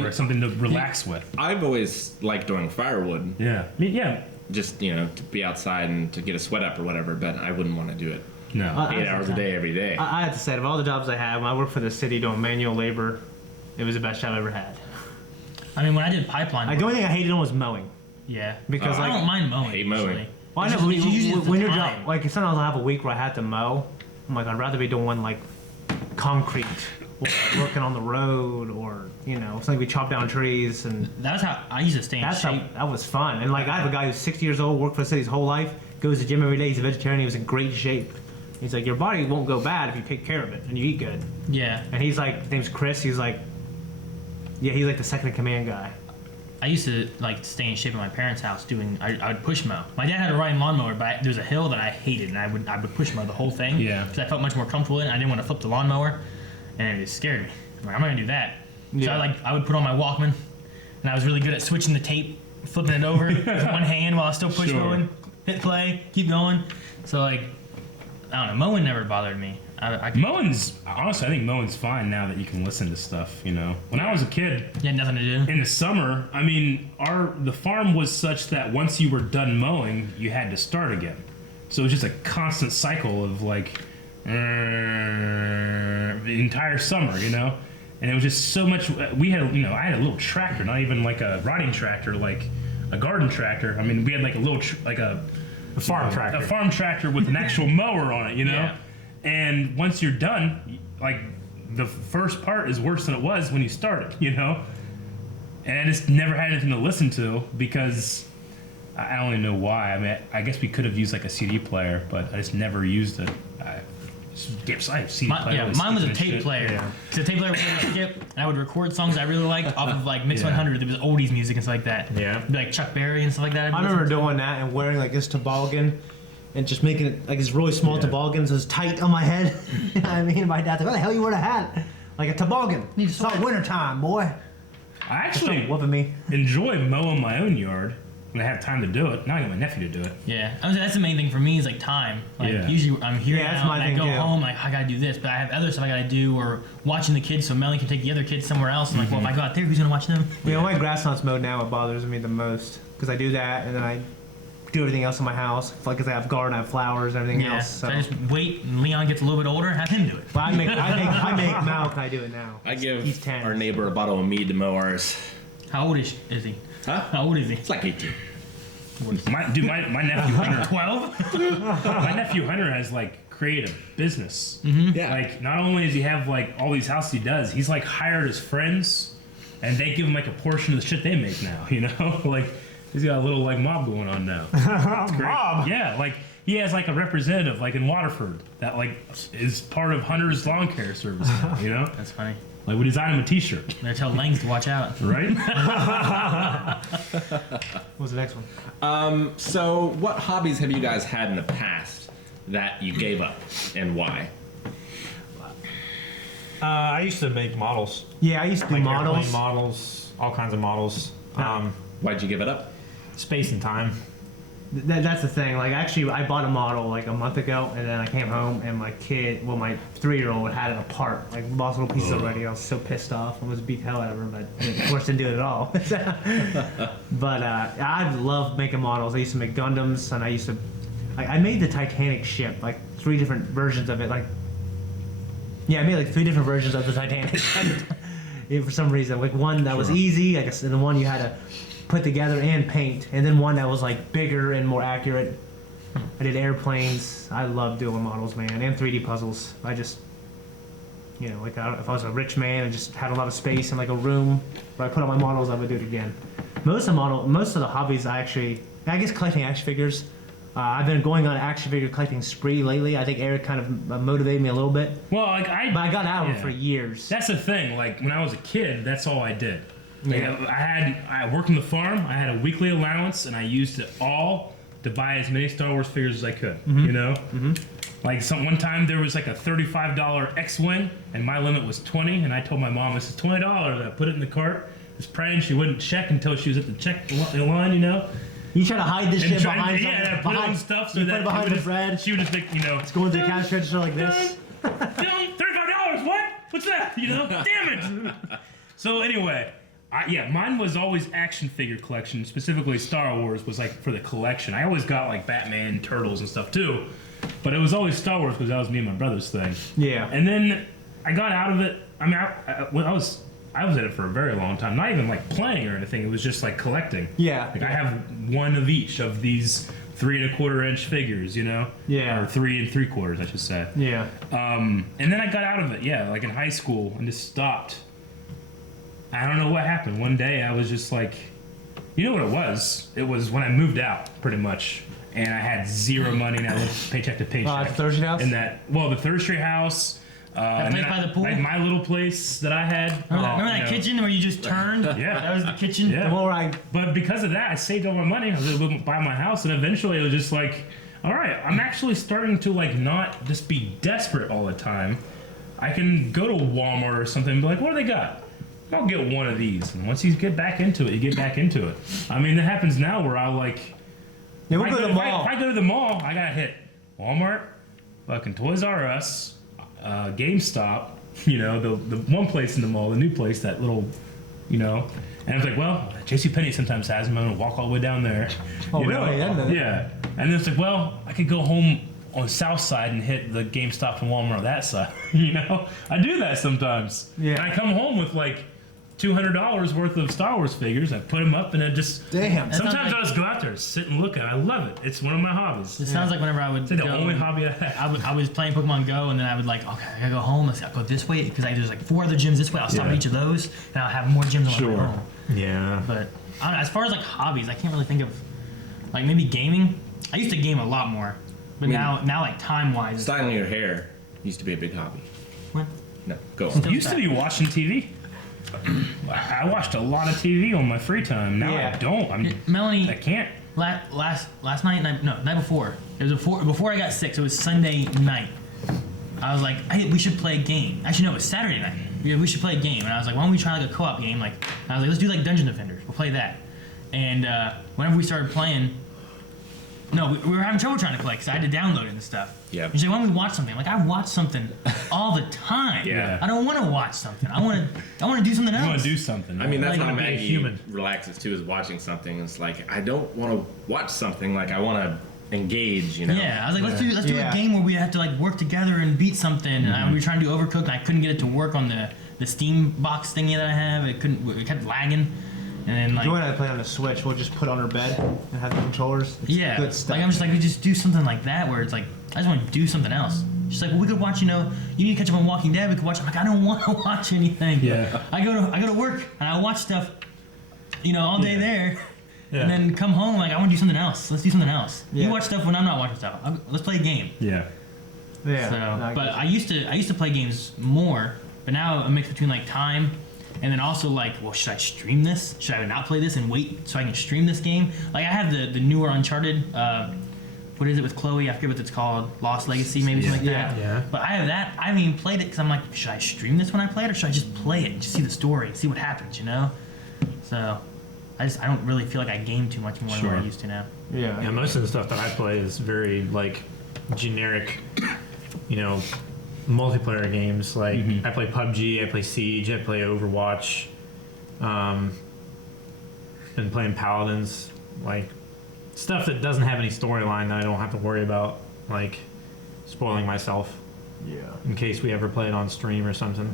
or something to relax with. I've always liked doing firewood, Yeah, yeah. just to be outside and to get a sweat up or whatever. But I wouldn't want to do it No, 8 hours a day every day. I have to say, of all the jobs I had, when I worked for the city doing manual labor, it was the best job I ever had. I mean, when I did pipeline Like, work, the only thing I hated on was mowing. yeah, Because, I like, don't mind mowing. hate mowing. usually. Well, I It's know, just- but it's usually when the your time. job, like sometimes I'll have a week where I had to mow. I'm like, I'd rather be doing like concrete, or working on the road, or something we chop down trees, and That's how I used to stay in that's shape. that was fun. And like, I have a guy who's 60 years old, worked for the city his whole life, goes to the gym every day. He's a vegetarian. He was in great shape. He's like, your body won't go bad if you take care of it and you eat good. Yeah, And he's like, his name's Chris. He's like, he's like the second in command guy. I used to like stay in shape at my parents' house I would push mow. My dad had a riding lawnmower, but there was a hill that I hated, and I would push mow the whole thing. Yeah. Because I felt much more comfortable in it. I didn't want to flip the lawnmower, and it scared me. I'm like, I'm not gonna do that. So Yeah. I would put on my Walkman, and I was really good at switching the tape, flipping it over with one hand while I was still push Sure. mowing. Hit play, keep going. So like, I don't know, mowing never bothered me. mowing's honestly, I think mowing's fine now that you can listen to stuff. When I was a kid, You had nothing to do. in the summer, I mean, the farm was such that once you were done mowing, you had to start again. So it was just a constant cycle of like the entire summer, And it was just so much. We had, I had a little tractor, not even like a riding tractor, like a garden tractor. I mean, we had like a little, a farm tractor. a farm tractor with an actual mower on it, Yeah. And once you're done, like the first part is worse than it was when you started, And I just never had anything to listen to because I don't even know why. I mean, I guess we could have used like a CD player, but I just never used it. I have CD player. Mine was a skipping tape shit. player. Yeah. So the tape player would skip, and I would record songs I really liked off of like Mix 100. There was oldies music and stuff like that. Yeah. Be like Chuck Berry and stuff like that. I remember doing that and wearing like this toboggan and just making it like this really small toboggans as tight on my head. You know what I mean? My dad's like, "What the hell you wear a hat? Like a toboggan? It's not winter time, boy." I actually whooping me. enjoy mowing my own yard when I have time to do it. Now I get my nephew to do it. Yeah, I was, that's the main thing for me is like time. Like Yeah. usually I'm here Yeah, that's now, my and I thing, go too. home like I gotta do this, but I have other stuff I gotta do or watching the kids so Melanie can take the other kids somewhere else. I'm like, well, if I go out there, who's gonna watch them? You know, my grass not's mowed now. It bothers me the most because I do that and then I do everything else in my house. Like, cause I have garden, I have flowers, and everything Yeah, else. so So, I just wait and Leon gets a little bit older, have him do it. but I make Malk. I do it now. I give He's 10. our neighbor a bottle of mead to mow ours. How old is he? Huh? How old is he? It's like 18. My nephew Hunter. 12? My nephew Hunter has like created a business. Yeah. Like not only does he have like all these houses he does, he's like hired his friends, and they give him like a portion of the shit they make now. You know, like he's got a little like mob going on now. It's great. Mob? Yeah, like he has like a representative like in Waterford that like is part of Hunter's lawn care service now. You know, That's funny. like we design him a T-shirt, I tell Langs to watch out. right? What's the next one? So, what hobbies have you guys had in the past that you gave up, and why? I used to make models. Yeah, I used to do Like models. airplane models, all kinds of models. Why'd you give it up? Space and time. That's the thing. Like, actually, I bought a model like a month ago, and then I came home, and my kid, well, my 3-year-old had it apart, like lost little pieces already. I was so pissed off. I was beat the hell out of her, but of course didn't do it at all. But I love making models. I used to make Gundams, and I made the Titanic ship, like 3 different versions of it. Like, yeah, I made like 3 different versions of the Titanic. Yeah, for some reason, like one that was easy, I guess, and the one you had to put together and paint, and then one that was like bigger and more accurate. I did airplanes. I love doing models, man, and 3D puzzles. I just, you know, like if I was a rich man and just had a lot of space and like a room where I put all my models, I would do it again. Most of the hobbies I guess collecting action figures. I've been going on an action figure collecting spree lately. I think Eric kind of motivated me a little bit, Well, like but I got out of it for years. That's the thing. Like when I was a kid, that's all I did. Like, Yeah. I worked on the farm. I had a weekly allowance, and I used it all to buy as many Star Wars figures as I could. You know, like one time there was like a $35 X-wing, and my limit was 20, and I told my mom, "This is $20." I put it in the cart, just praying she wouldn't check until she was at the check line. You know. You try to hide this shit try- behind yeah, something. put it on stuff so you that put it behind it the would bread. she would just think, you know, It's going to the cash register like this. $35. What? What's that? You know? Damn it. So anyway, mine was always action figure collection. Specifically, Star Wars was like for the collection. I always got like Batman, Turtles, and stuff too, but it was always Star Wars because that was me and my brother's thing. Yeah. And then I got out of it. I mean, I was in it for a very long time. Not even like playing or anything. It was just like collecting. Yeah. Like I have one of each of these 3 1/4 inch figures, you know? Yeah. Or 3 3/4, I should say. Yeah. And then I got out of it, like in high school, and just stopped. I don't know what happened. One day I was just like, you know what it was? It was when I moved out, pretty much. And I had zero money, and I lived paycheck to paycheck. At the Third Street house? And the Third Street house. And place then by the pool? Like my little place that I had. Remember you that know. kitchen where you just turned? Yeah. That was the kitchen? Yeah. Well, right. But because of that, I saved all my money. I was able to buy my house, and eventually it was just like, all right, I'm actually starting to like not just be desperate all the time. I can go to Walmart or something and be like, what do they got? I'll get one of these. And once you get back into it, you get back into it. I mean, it happens now where I like. Yeah, we'll go to the mall. If I go to the mall, I gotta hit Walmart, fucking Toys R Us, GameStop. You know, the one place in the mall, the new place, that little, you know. And I was like, well, JCPenney sometimes has them. I'm gonna walk all the way down there. Oh, you know? really? I didn't know that. Yeah. And then it's like, well, I could go home on the south side and hit the GameStop and Walmart on that side. You know, I do that sometimes. Yeah. And I come home with like $200 worth of Star Wars figures. I put them up, and it just Damn. Sometimes I just go out there, sit and look at it. I love it. It's one of my hobbies. It sounds like whenever I would It's like go, the only hobby I have. I was playing Pokemon Go, and then I would like, okay, I gotta go home. I'll go this way because there's like 4 other gyms this way. I'll stop Yeah. at each of those, and I'll have more gyms on my way Sure. home. Yeah. But I don't know, as far as like hobbies, I can't really think of like maybe gaming. I used to game a lot more, but now like time wise, Styling your hair used to be a big hobby. what? No, go on. Used to be watching TV. I watched a lot of TV on my free time. Now Yeah. I don't. I Melanie, can't. last night, night before. It was before I got sick. So it was Sunday night. I was like, hey, we should play a game. Actually, no, it was Saturday night. We should play a game. And I was like, why don't we try like a co-op game? Like, I was like, let's do like Dungeon Defenders. We'll play that. And whenever we started playing, we were having trouble trying to play because I had to download it and stuff. Yeah. She's like, why don't we watch something? I'm like, I watch something all the time. Yeah. I don't want to watch something. I want to do something else. I want to do something. I mean, that's Like, how be a Maggie human. relaxes too, is watching something. It's like, I don't want to watch something. Like, I want to engage, you know? Yeah, I was like, let's do Yeah. a game where we have to like work together and beat something. And we were trying to do Overcooked, and I couldn't get it to work on the Steam box thingy that I have. It kept lagging, and then like Joy and I play on the Switch. We'll just put it on her bed and have the controllers. It's yeah, good stuff. like I'm just like we just do something like that where it's like I just want to do something else. She's like, well, we could watch. You need to catch up on Walking Dead. We could watch. I'm like, I don't want to watch anything. Yeah. I go to work and I watch stuff, all day there. Yeah. And then come home, like, I want to do something else. Let's do something else. Yeah. You watch stuff when I'm not watching stuff. Let's play a game. Yeah. yeah. So, no, but I used to play games more, but now a mix between like time and then also like, well, should I stream this? Should I not play this and wait so I can stream this game? Like I have the newer Uncharted. What is it with Chloe? I forget what it's called. Lost Legacy, maybe something like that. Yeah. But I have that. I haven't even played it because I'm like, should I stream this when I play it, or should I just play it and just see the story, see what happens, So I don't really feel like I game too much more than what I used to now. yeah. Yeah, most of the stuff that I play is very like generic, multiplayer games. Like I play PUBG, I play Siege, I play Overwatch. Been playing Paladins, like stuff that doesn't have any storyline that I don't have to worry about, like spoiling myself Yeah. in case we ever play it on stream or something.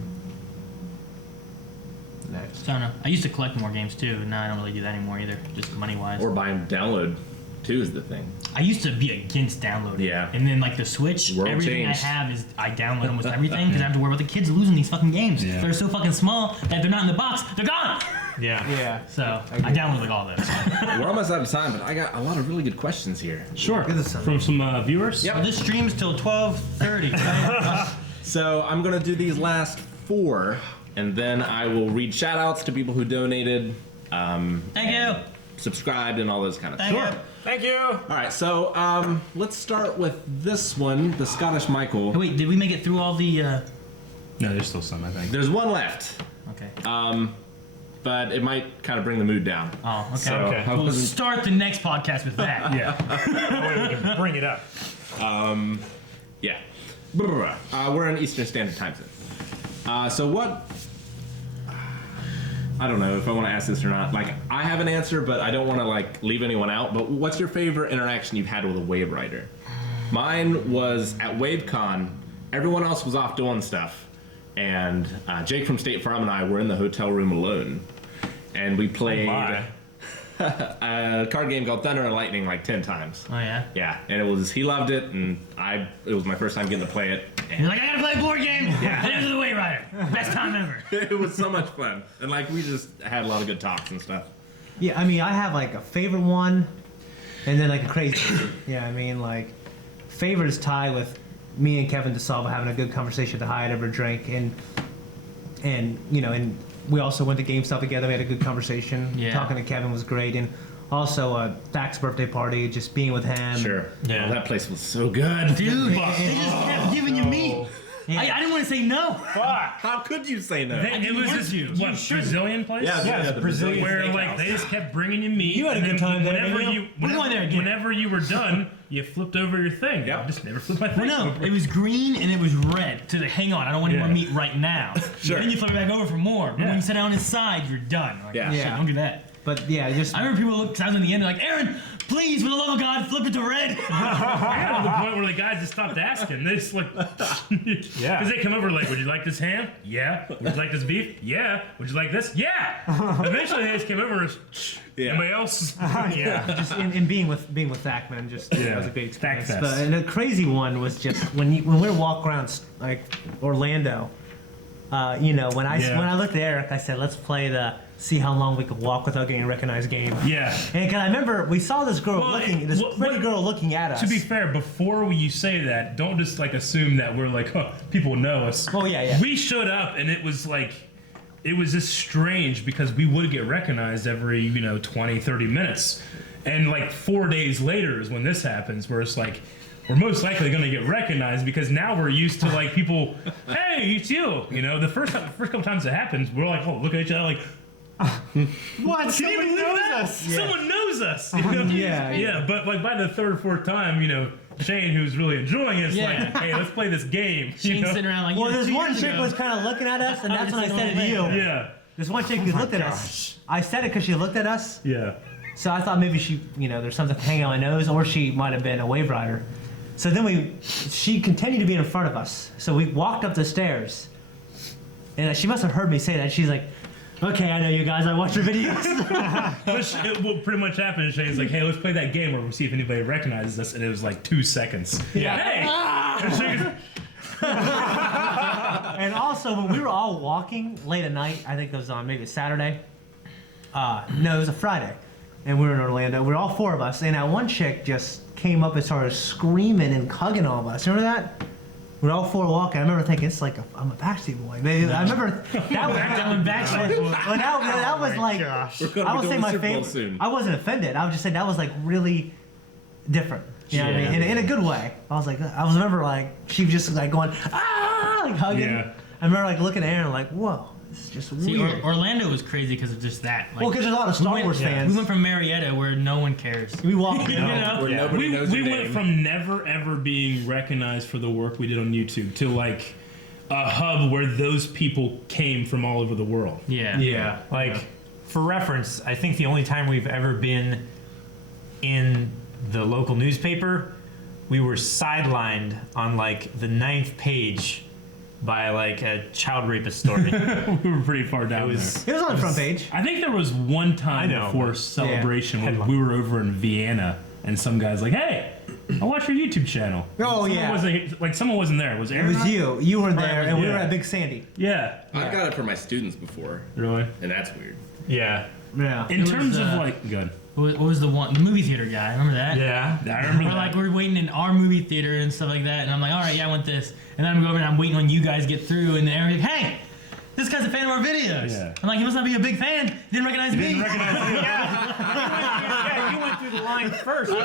Next. So I don't know. I used to collect more games too, and now I don't really do that anymore either, just money wise. Or buy and download too is the thing. I used to be against downloading. Yeah. And then like the Switch, World everything changed. I have is I download almost everything because I have to worry about the kids losing these fucking games. Yeah. They're so fucking small that if they're not in the box, they're gone. Yeah. Yeah. So I download like all those. We're almost out of time, but I got a lot of really good questions here. Sure. Give us some. From some viewers. Yep. So this stream's till 12:30. Right? So I'm gonna do these last 4, and then I will read shout-outs to people who donated, Thank you. subscribed, and all those kind of Thank stuff. you. Thank you. All right, so let's start with this one, the Scottish Michael. Hey, wait, did we make it through all the? No, there's still some, I think. There's one left, Okay. but it might kind of bring the mood down. Oh, okay. So Okay. I We'll wasn't- start the next podcast with that. Yeah. We can bring it up. Yeah. We're in Eastern Standard Time zone. So what? I don't know if I want to ask this or not. Like, I have an answer, but I don't want to like leave anyone out. But what's your favorite interaction you've had with a Wave Rider? Mine was at WaveCon. Everyone else was off doing stuff, and Jake from State Farm and I were in the hotel room alone, and we played a card game called Thunder and Lightning like 10 times. Oh yeah. Yeah, and he loved it, and it was my first time getting to play it. He's like, I gotta play a board game. Yeah. And it was the Way Rider. Best time ever. It was so much fun, and like we just had a lot of good talks and stuff. Yeah, I mean, I have like a favorite one, and then like a crazy. Yeah, I mean, like favorite is tied with me and Kevin DeSalvo having a good conversation at the Hyatt over a drink, and and we also went to GameStop together. We had a good conversation. Yeah. Talking to Kevin was great, and also Dak's birthday party, just being with him. Sure. Yeah. Oh, that place was so good. Dude, they just kept giving you meat. Yeah. I didn't want to say no. How could you say no? It was this Brazilian place? Yeah, it's Brazilian Where steakhouse. like they just kept bringing you meat. You had a and good then time there, Whenever didn't you? you, We're going there again. whenever you were done, you flipped over your thing. Yep. I just never flipped my Well, thing. no, over. it was green and it was red. To the hang on, I don't want any Yeah. more meat right now. Sure. Then you flip it back over for more. But Yeah. when you sit down inside, you're done. Like, Yeah. shit, Yeah. don't do that. But yeah, just I remember people look, 'cause I was in the end, they're like, Aaron, please, for the love of God, flip it to red. I got to the point where the guys just stopped asking. They just like, Yeah. because they come over like, would you like this ham? Yeah. Would you like this beef? Yeah. Would you like this? Yeah. Eventually, they just came over and Yeah. anybody else? Yeah. just in being with Zach, man, just Yeah. that was a great experience. Zach But fest. and a crazy one was just when we were walking around like Orlando. When I looked at Eric, I said, let's play see how long we could walk without getting a recognized game. Yeah. And 'cause I remember we saw this girl Well, this what- pretty girl looking at us. To be fair, before you say that, don't just like assume that we're like, oh, people know us. Oh, yeah. We showed up and it was just strange because we would get recognized every 20, 30 minutes. And like 4 days later is when this happens, where it's like, we're most likely going to get recognized because now we're used to like people, hey, it's you. You know, the first couple times it happens, we're like, oh, look at each other like, What? someone knows us. Someone knows us. You know? Yeah. But like by the third or fourth time, you know, Shane, who's really enjoying it, is like, hey, let's play this game. Shane's sitting around like, Well, yeah, this 2 one years chick ago. was kind of looking at us, and that's when I just said it to said, you. Yeah. This one chick who looked at us. I said it because she looked at us. Yeah. So I thought maybe she, you know, there's something hanging on my nose, or she might have been a wave rider. So then she continued to be in front of us. So we walked up the stairs, and she must have heard me say that. She's like, okay, I know you guys, I watch your videos. What pretty much happened is Shane's like, hey, let's play that game where we see if anybody recognizes us, and it was like 2 seconds. Yeah. Hey! And also, when we were all walking late at night, I think it was on maybe a Saturday. No, it was a Friday. And we were in Orlando. We were all 4 of us. And that one chick just came up and started screaming and hugging all of us. Remember that? We were all 4 walking. I remember thinking, it's like, I'm a Backstreet Boy. Maybe, I remember that was, well, that was like, I would say my favorite. I wasn't offended. I was just saying that was like really different. You know what I mean? In a good way. I remember like, she was just like going, like hugging. Yeah. I remember like looking at Aaron like, whoa, this is just weird. Orlando was crazy because of just that. Like, Well, because there's a lot of Star Wars fans. We went from Marietta where no one cares. We walked, You know? Where nobody knows We your went name. from never ever being recognized for the work we did on YouTube to like a hub where those people came from all over the world. Yeah. Yeah, like for reference, I think the only time we've ever been in the local newspaper, we were sidelined on like the 9th page by like a child rapist story. We were pretty far down there. It was on the front page. I think there was one time I know, before but- Celebration Yeah. when we were over in Vienna and some guy's like, hey, I watch your YouTube channel. Someone wasn't there. Was It Aaron? was you. You were there, and we were Yeah. at Big Sandy. Yeah. I've got it for my students before, Really? and that's weird. Yeah. Yeah. In It terms was, of like, good. What was the one? The movie theater guy. Remember that? Yeah. I remember We're that. like, we're waiting in our movie theater and stuff like that, and I'm like, all right, yeah, I want this. And then I'm going over and I'm waiting on you guys to get through, and Aaron's like, hey, this guy's a fan of our videos. Yeah. I'm like, he must not be a big fan. He didn't recognize me. Yeah, you went through the line first. He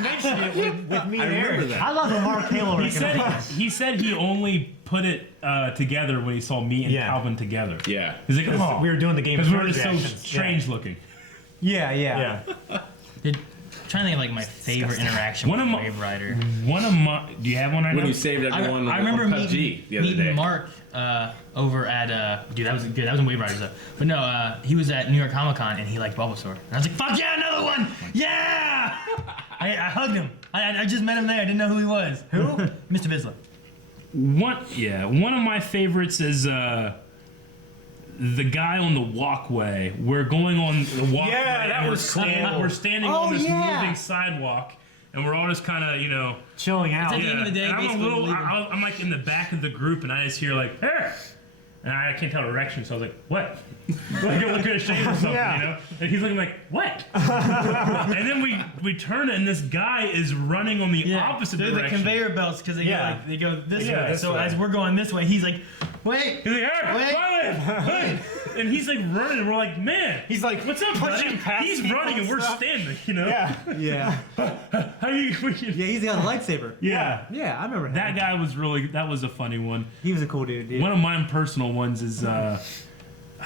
mentioned it with me and Eric. I love the Mark Halo. He said he only put it together when he saw me and Yeah. Calvin together. Yeah. He's like, oh, We were doing the game because we were Thrones just so reactions. strange looking. Yeah. Yeah. I'm trying to think of like my favorite interaction One with of a my- Wave Rider. One of my, do you have one right When now? you saved everyone I remember on PUBG the other meeting day. Mark over at dude, that was good. That was in Wave Riders though. But no, he was at New York Comic Con and he liked Bulbasaur. And I was like, fuck yeah, another one! Yeah! I hugged him. I just met him there. I didn't know who he was. Who? Mr. Vizsla. One of my favorites is the guy on the walkway. We're going on the walkway. Yeah, that and was cool. we're standing Oh, on this yeah. moving sidewalk, and we're all just kind of, Chilling out. At the end of the day, and basically leaving. I'm like in the back of the group, and I just hear like, hey! And I can't tell direction, so I was like, what? Like I'm looking at Shane or something, Yeah. And he's looking like, what? And then we turn it, and this guy is running on the opposite They're the direction. conveyor belts because they go this Yeah, way. this So way. as we're going this way, he's like, wait. He's like, hey, wait. And he's like running, and we're like, man. He's like, What's up, buddy? pushing past He's people running, and we're stuff. standing, Yeah. Yeah. How you? Yeah, he's got a lightsaber. Yeah. Yeah, I remember him. That guy was that was a funny one. He was a cool dude. One of my personal ones is, I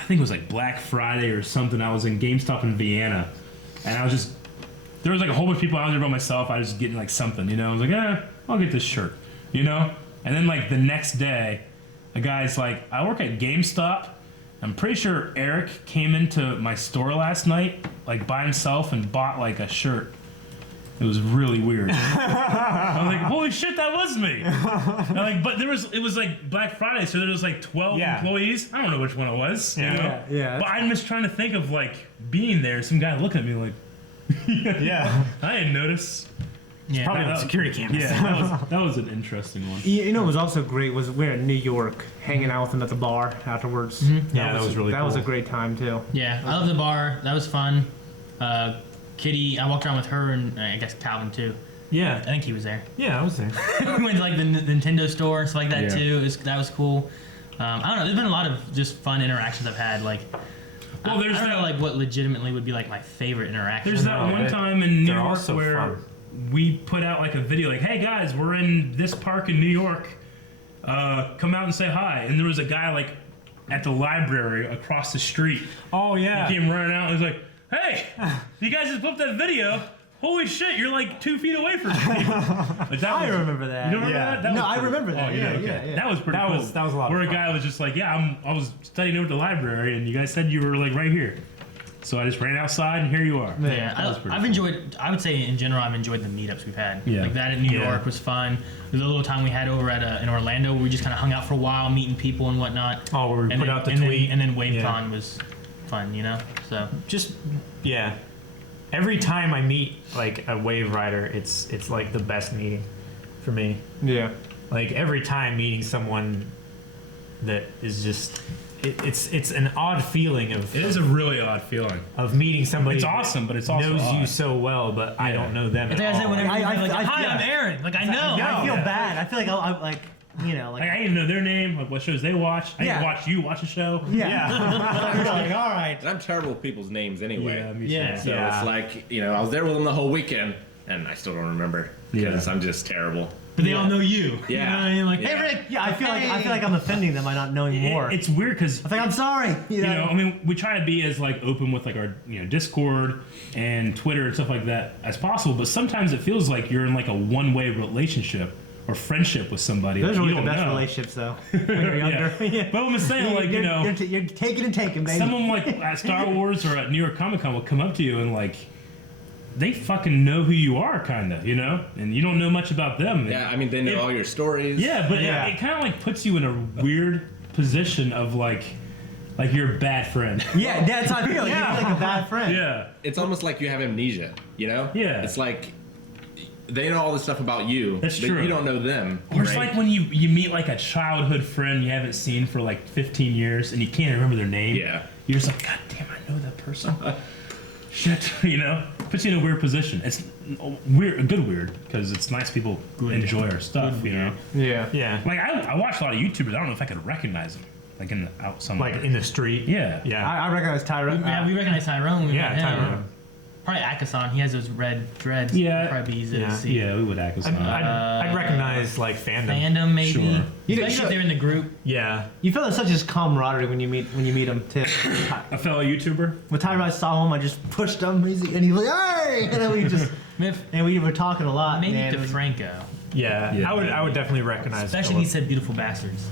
think it was like Black Friday or something. I was in GameStop in Vienna, and there was like a whole bunch of people out there by myself. I was just getting like something, I was like, I'll get this shirt, And then like the next day, a guy's like, I work at GameStop. I'm pretty sure Eric came into my store last night, like by himself, and bought like a shirt. It was really weird. I was like, holy shit, that was me. And but it was like Black Friday, so there was like 12 employees. I don't know which one it was. Yeah. But I'm just trying to think of like being there, some guy looking at me like, Yeah. I didn't notice. Yeah. Probably on security cameras. Yeah, that was an interesting one. You know what was also great was we were in New York hanging out with him at the bar afterwards. Yeah, that was really That cool. was a great time too. Yeah, I love the bar. That was fun. Kitty, I walked around with her and I guess Calvin too. I Yeah. think he was there. Yeah, I was there. We went to like the Nintendo store and stuff like that Yeah. too. That was cool. I don't know. There's been a lot of just fun interactions I've had. Like, Well, there's I don't that know like what legitimately would be like my favorite interaction. There's that one time in New they're York also where fun. we put out like a video like, hey guys, we're in this park in New York. Come out and say hi. And there was a guy like at the library across the street. Oh yeah. He came running out and was like, hey, you guys just put that video. Holy shit, you're like 2 feet away from me. Like, I remember that. You remember Yeah. that? No, was I pretty- remember that. Oh, you Yeah, did? Okay. yeah, yeah. That was pretty That cool. was a lot of Where a fun. guy was just like, yeah, I was studying over at the library, and you guys said you were like right here. So I just ran outside, and here you are. Yeah, That was pretty I've cool. enjoyed. I would say in general, I've enjoyed the meetups we've had. Yeah. Like that in New Yeah. York was fun. There's a little time we had over at in Orlando where we just kind of hung out for a while, meeting people and whatnot. Oh, where we and put then, out the and tweet. then WaveCon Yeah. was fun, you know. So Just yeah. Every time I meet like a wave rider, it's like the best meeting for me. Yeah. Like every time meeting someone that is just it's an odd feeling of It is a really odd feeling. of meeting somebody It's that awesome, but it's also knows you odd. so well, but I Yeah. don't know them I at think I said all. whenever I- you I- like, I- hi, yeah. I'm Aaron. Like I know. I feel Yeah. bad. I feel like I'm like, you know, like, Like, I didn't know their name, like what shows they watch. I didn't Yeah. watch you watch a show. yeah. You're like, all right. And I'm terrible with people's names anyway. Yeah, me Yeah. too. So Yeah. it's like, I was there with them the whole weekend, and I still don't remember because Yeah. I'm just terrible. But they all know you. Yeah. You know what I mean? Like, Yeah. hey Rick. Yeah, I feel like I'm offending them by not knowing more. It's weird because I think I'm sorry. You know? I mean, we try to be as like open with like our Discord and Twitter and stuff like that as possible. But sometimes it feels like you're in like a one-way relationship or friendship with somebody. Those that are you really the don't best know. relationships, though. When you're younger. Yeah. But I'm saying, like, you're taking and taking, baby. someone like at Star Wars or at New York Comic Con will come up to you and like they fucking know who you are, kind of, and you don't know much about them. Yeah, I mean, they know all your stories. Yeah, but Yeah. it kind of like puts you in a weird position of like you're a bad friend. Yeah, that's how I feel. Yeah. You feel like a bad friend. Yeah. It's almost like you have amnesia, Yeah. It's like they know all this stuff about you, That's but true. you don't know them. Or it's right? like when you meet like a childhood friend you haven't seen for like 15 years and you can't remember their name. Yeah. You're just like, God damn, I know that person. Shit, puts you in a weird position. It's weird, a good weird, because it's nice people enjoy our stuff, Yeah. Yeah. Like I watch a lot of YouTubers. I don't know if I could recognize them, like out somewhere. Like in the street. Yeah. Yeah. I recognize Tyra. Yeah, we recognize Tyrone. When we Yeah, met him. Tyrone. Probably Akasan. He has those red dreads. Yeah. He'd probably be easy Yeah. to see. Yeah, we would act as I'd recognize like fandom. Fandom maybe. Sure. Especially if they're in the group. Yeah. You feel such as camaraderie when you meet him too. a fellow YouTuber. When Tyra saw him, I just pushed him, and he was like, "Hey!" And then we were talking a lot. Maybe man. DeFranco. Yeah. Yeah. I would definitely recognize. Especially he said beautiful bastards.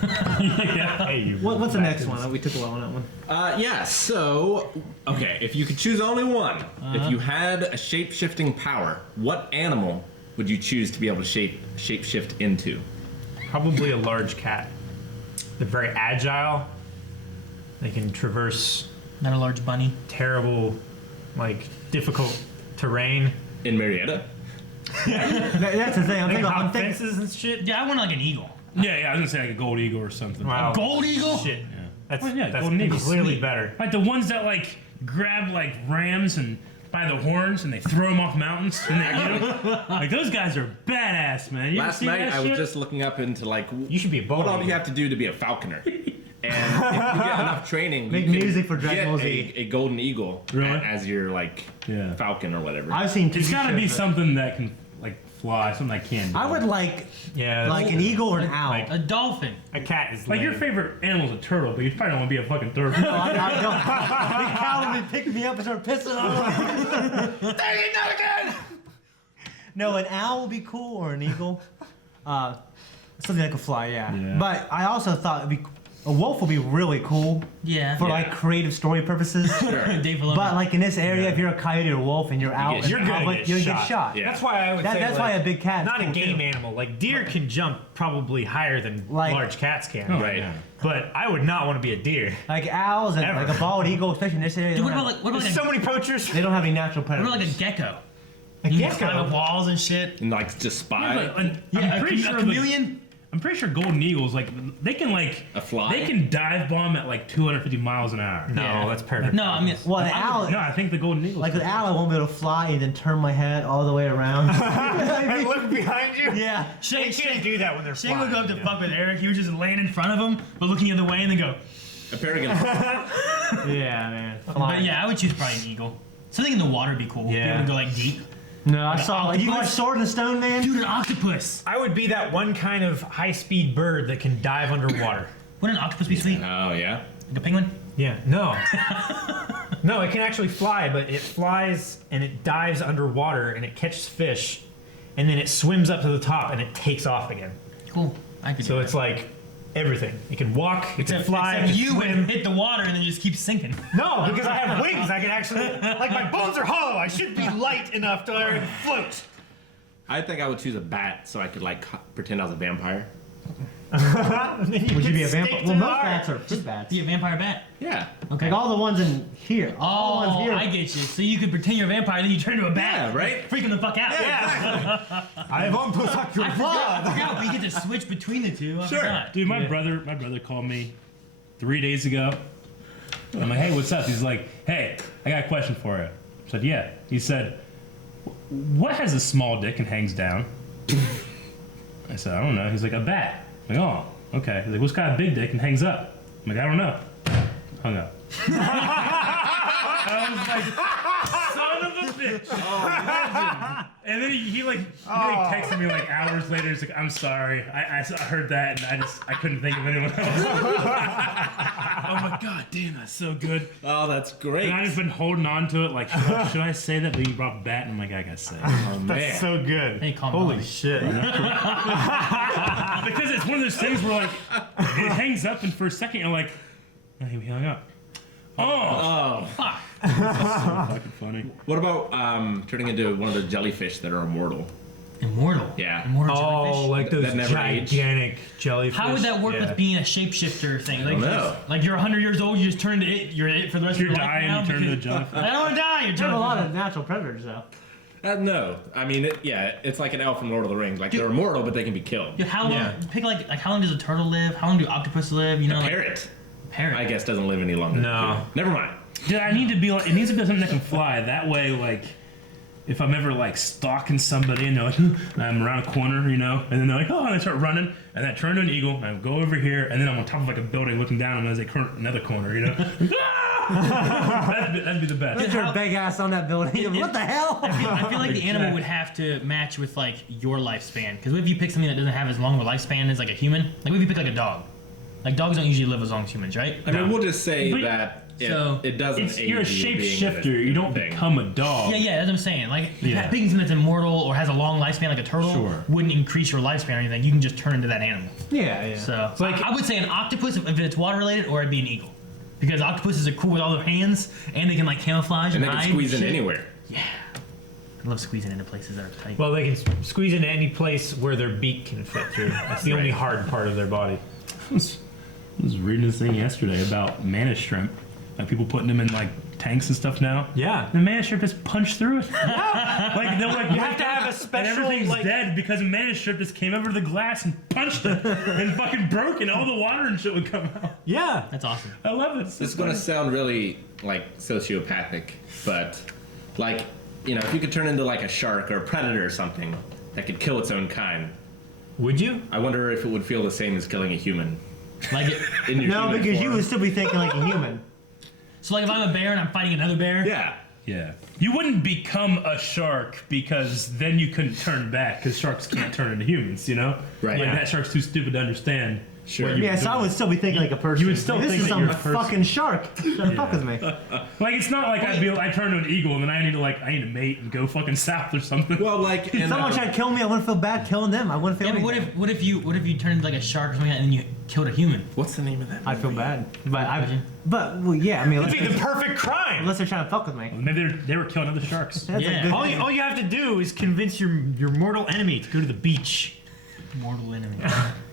Yeah. Hey, you. What's the next one? We took a while on that one. Yeah, so, okay, if you could choose only one, if you had a shape-shifting power, what animal would you choose to be able to shape-shift into? Probably a large cat. They're very agile. They can traverse Not a large bunny. terrible, difficult terrain. In Marietta? That's the thing. I'm thinking. Hop fences and shit. Yeah, I want like an eagle. Yeah, I was gonna say like a gold eagle or something. Wow. Gold eagle? Shit. That's, Well, yeah, that's golden eagle's clearly sweet. better. Like the ones that like grab like rams and by the horns and they throw them off mountains and they get 'em. Like those guys are badass, man. You ever Last see night, that I was shit? just looking up into, You should be a what bald all do you eagle. have to do to be a falconer? And if you get enough training, Make you can music for Dragon get Ball Z. a golden eagle Really? as your, Yeah. falcon or whatever. I've seen. It's TV got to be shows that- something that can like fly, something I can. Do. I would like Yeah. an eagle or an owl. A dolphin. A cat is like your lame. favorite animal's a turtle, but you probably don't want to be a fucking turtle. No, I don't. The cow would pick me up and start pissing on me. Dang it, not again! No, an owl would be cool or an eagle. Something that could fly, yeah. But I also thought a wolf would be really cool Yeah. for creative story purposes. Dave Filoni. But in this area, if you're a coyote or a wolf and you're out, get You're in gonna public, get you're shot. gonna get shot. Yeah. That's why I would say That's why a big cat. not a cool game too. animal. Like deer can jump probably higher than Like- large cats can. Oh, Right. yeah. But I would not want to be a deer. Like owls and Ever. like a bald eagle, especially in this area. Dude, they don't what about There's so like many poachers. they don't have any natural what predators. about like a gecko? A You can climb up gecko. walls and shit. And, just spy. I'm pretty sure a chameleon. I'm pretty sure golden eagles they can A fly? they can dive bomb at 250 miles an hour. No, Yeah. that's perfect. No, I mean, Well, an owl, No, I think the golden eagle. like an owl, I won't be able to fly and then turn my head all the way around. And look behind you. Yeah. They can't do that when they're Shane flying. would go up to you know? fuck with Eric. He would just land in front of him, but looking the other way and then go. A peregrine. Yeah, man. But yeah, I would choose probably an eagle. Something in the water would be cool. Yeah. Be able to go like deep. No, I saw like you watch octopus? Sword in the Stone, man. Dude, an octopus. I would be that one kind of high-speed bird that can dive underwater. Wouldn't an octopus be sweet? Oh yeah. Like a penguin? Yeah, no. No, it can actually fly, but it flies and it dives underwater and it catches fish and then it swims up to the top and it takes off again. Cool. I could So do it's that. like everything. It can walk, it can fly, it except can you would swim. hit the water and then just keep sinking. No, because I have wings. I can actually, like my bones are hollow. I should be light enough to already float. I think I would choose a bat so I could like pretend I was a vampire. Would you be a vampire? Well, most bats are fruit bats. Be a vampire bat. Yeah. Like all the ones in here. All the ones Oh, here. I get you. So you could pretend you're a vampire, then you turn into a bat. Yeah, right? Freak them the fuck out. I want to suck your I forgot we get to switch between the two. I Sure. forgot. Dude, my brother called me 3 days ago. I'm like, hey, what's up? He's like, hey, I got a question for you. I said, yeah. He said, what has a small dick and hangs down? I said, I don't know. He's like, a bat. I'm like, oh, okay. He's like, what's got a big dick and hangs up? I'm like, I don't know. Hung up. I was like, son of a bitch. And then he texted me like hours later. He's like, I'm sorry. I heard that and I couldn't think of anyone else. Oh my god, damn, that's so good. Oh, that's great. And I just been holding on to it like, should I say that? But you brought bat and I'm like, I gotta say it. Oh, man. That's so good. Hey, calm Holy down. shit. Because it's one of those things where like, it hangs up and for a second you're like, oh, he hung up. Oh, Fuck. so fucking funny. What about turning into one of the jellyfish that are immortal? Immortal. Yeah. Immortal Oh, jellyfish. like those That never age. gigantic jellyfish. How would that work Yeah. with being a shapeshifter thing? Like, don't know. like you're 100 years old, you just turn into it. You're it for the rest You're of your life dying, now you turn into a because- jellyfish. I don't want to die. You're There turning are a lot of natural predators though. No. I mean, it's like an elf from Lord of the Rings. Like, they're immortal, but they can be killed. Dude, how long? Yeah. Pick like how long does a turtle live? How long do octopus live? You know, A like, parrot, parrot. I guess, doesn't live any longer. No. Never mind. Dude, I need to be like, it needs to be something that can fly. That way, like, if I'm ever like stalking somebody and they're like, I'm around a corner, you know, and then they're like, oh, and I start running, and I turn to an eagle, and I go over here, and then I'm on top of like a building looking down, and there's like another corner, you know. that'd be the best. Put your big ass on that building. What the hell? I feel like the animal would have to match with like your lifespan. Because what if you pick something that doesn't have as long of a lifespan as like a human? Like what if you pick like a dog? Like dogs don't usually live as long as humans, right? I mean, we'll just say But- that So- it doesn't age You're a you being shapeshifter. a You don't thing. become a dog. Yeah, that's what I'm saying. Like Yeah. picking something that's immortal or has a long lifespan, like a turtle, Sure. wouldn't increase your lifespan or anything. You can just turn into that animal. Yeah. So like I would say an octopus if it's water related, or it'd be an eagle, because octopuses are cool with all their hands and they can like camouflage And and they can hide squeeze in shit. anywhere. Yeah, I love squeezing into places that are tight. Well, they can squeeze into any place where their beak can fit through. That's the only hard part of their body. I was reading this thing yesterday about mantis shrimp. Like people putting them in like tanks and stuff now. Yeah. The mantis shrimp just punched through it. Like they're like, You have to have a and special, everything's like- dead because a mantis shrimp just came over to the glass and punched it and fucking broke it. All the water and shit would come out. Yeah. That's awesome. I love it. This is going to sound really like sociopathic, but like, you know, if you could turn into like a shark or a predator or something that could kill its own kind, Would you? I wonder if it would feel the same as killing a human. Like it, In your No, human because you form. would still be thinking like a human. so like if I'm a bear and I'm fighting another bear. Yeah. Yeah. You wouldn't become a shark because then you couldn't turn back because sharks can't turn into humans, you know? Right. Like Yeah. that shark's too stupid to understand. Sure. what you Yeah, were so I doing. would still be thinking like a person. You would still this think is that some you're a person. fucking shark. Don't fuck with me. Like it's not like I turn to an eagle and then I need to mate and go fucking south or something. Well, like, If in, someone tried to kill me, I wouldn't feel bad killing them. I wouldn't feel Yeah, but anything. what if you turn into like a shark or something like that and then you killed a human? what's the name of that? I'd feel bad. But Would you? well, yeah, I mean, It'd be unless, the perfect crime. unless they're trying to fuck with me. Maybe they were killing other sharks. That's Yeah. a good All you have to do is convince your mortal enemy to go to the beach. Mortal enemy.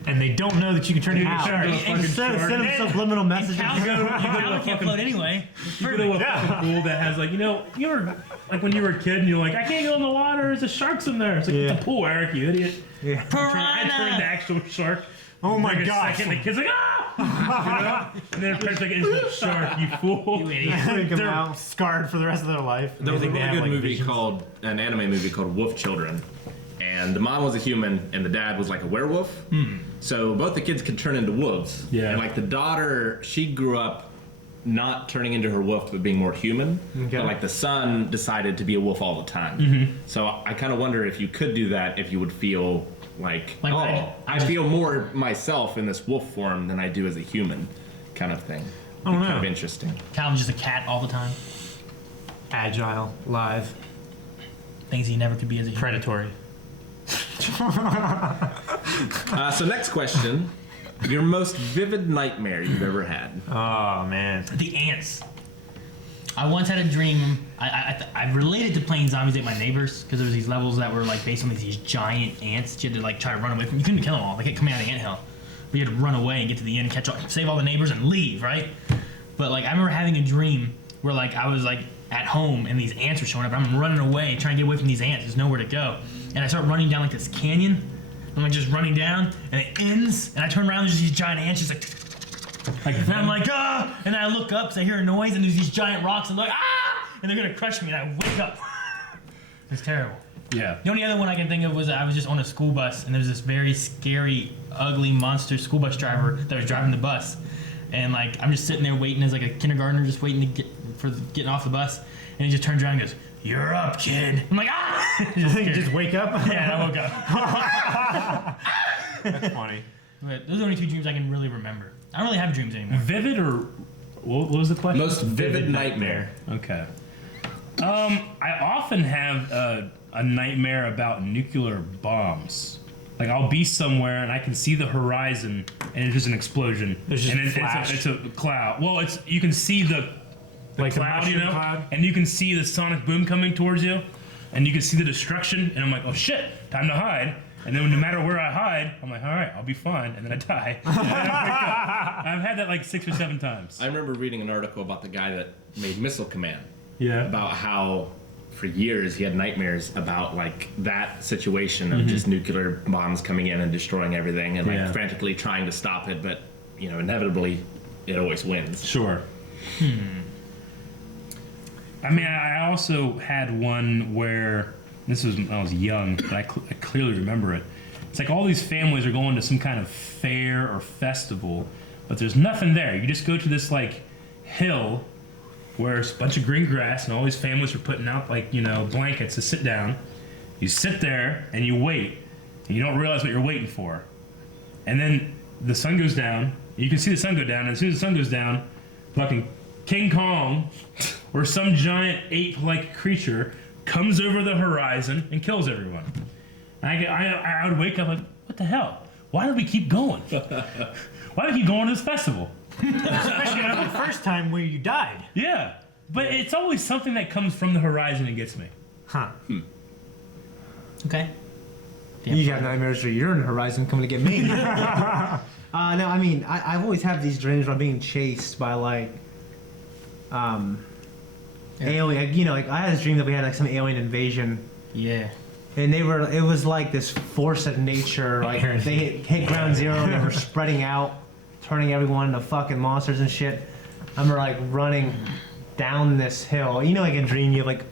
And they don't know that you can turn into a Ow. shark. Send them subliminal messages. Cow can't float anyway. You go to a fucking pool that has like, you ever, like when you were a kid and you're like, I can't go in the water, there's a sharks in there. It's like, Yeah. it's a pool, Eric, you idiot. Yeah. I turned the actual shark. Oh my Like a gosh. second, the kid's like, ah! You know? And then it turns like into a shark, you fool. You idiot. Freak 'em They're out. scarred for the rest of their life. There was a They really have, good like, movie visions. called, an anime movie called Wolf Children. And the mom was a human and the dad was like a werewolf. So both the kids could turn into wolves. Yeah. And like the daughter, she grew up not turning into her wolf, but being more human. Okay. But like the son decided to be a wolf all the time. So I kind of wonder if you could do that, if you would feel like I feel more myself in this wolf form than I do as a human, kind of thing. I don't Kind know. of interesting. Calvin's just a cat all the time. Agile, live. Things he never could be as a human. Predatory. So next question. Your most vivid nightmare you've ever had? Oh man. The ants. I once had a dream. I related to playing Zombies Ate My Neighbors because there was these levels that were like based on these giant ants that you had to like try to run away from. You couldn't kill them all. They kept coming out of the anthill. But you had to run away and get to the end, save all the neighbors and leave, right? But like I remember having a dream where like I was like at home and these ants were showing up. And I'm running away, trying to get away from these ants. There's nowhere to go. And I start running down like this canyon. I'm like just running down, and it ends, and I turn around, there's these giant ants just like and I'm like, ah! And then I look up, because I hear a noise, and there's these giant rocks, and I'm like, ah! And they're gonna crush me, and I wake up. It's terrible. Yeah. The only other one I can think of was I was just on a school bus, and there's this very scary, ugly monster school bus driver that was driving the bus. And like, I'm just sitting there waiting as like a kindergartner, just waiting to getting off the bus, and he just turns around and goes, "You're up, kid." I'm like, ah! Just wake up? Yeah, I woke up. That's funny. But those are the only two dreams I can really remember. I don't really have dreams anymore. Vivid or what was the question? Most vivid nightmare. Okay. I often have a nightmare about nuclear bombs. Like I'll be somewhere and I can see the horizon and it's just an explosion. There's just and a flash. It's a cloud. Well, you can see the Like the cloud, mushroom cloud? and you can see the sonic boom coming towards you, and you can see the destruction. And I'm like, oh shit, time to hide. And then no matter where I hide, I'm like, all right, I'll be fine. And then I die. And then I wake up. I've had that like 6 or 7 times. I remember reading an article about the guy that made Missile Command. Yeah. About how for years he had nightmares about like that situation of just nuclear bombs coming in and destroying everything and like frantically trying to stop it, but you know, inevitably it always wins. Sure. I mean, I also had one where this was when I was young, but I clearly remember it. It's like all these families are going to some kind of fair or festival, but there's nothing there. You just go to this like hill where it's a bunch of green grass, and all these families are putting out like, you know, blankets to sit down. You sit there and you wait, and you don't realize what you're waiting for. And then the sun goes down. You can see the sun go down, and as soon as the sun goes down, fucking King Kong or some giant ape-like creature comes over the horizon and kills everyone. And I would wake up like, what the hell? Why do we keep going? Why do we keep going to this festival? Especially after the first time where you died. Yeah, but it's always something that comes from the horizon and gets me. Huh. Okay. You got nightmares where you're in the horizon coming to get me. No, I mean, I've always had these dreams where I'm being chased by like, alien. You know, like I had this dream that we had like some alien invasion. Yeah. And it was like this force of nature. Like they hit ground zero and they were spreading out, turning everyone into fucking monsters and shit. I remember like running down this hill. You know, like in a dream, you have like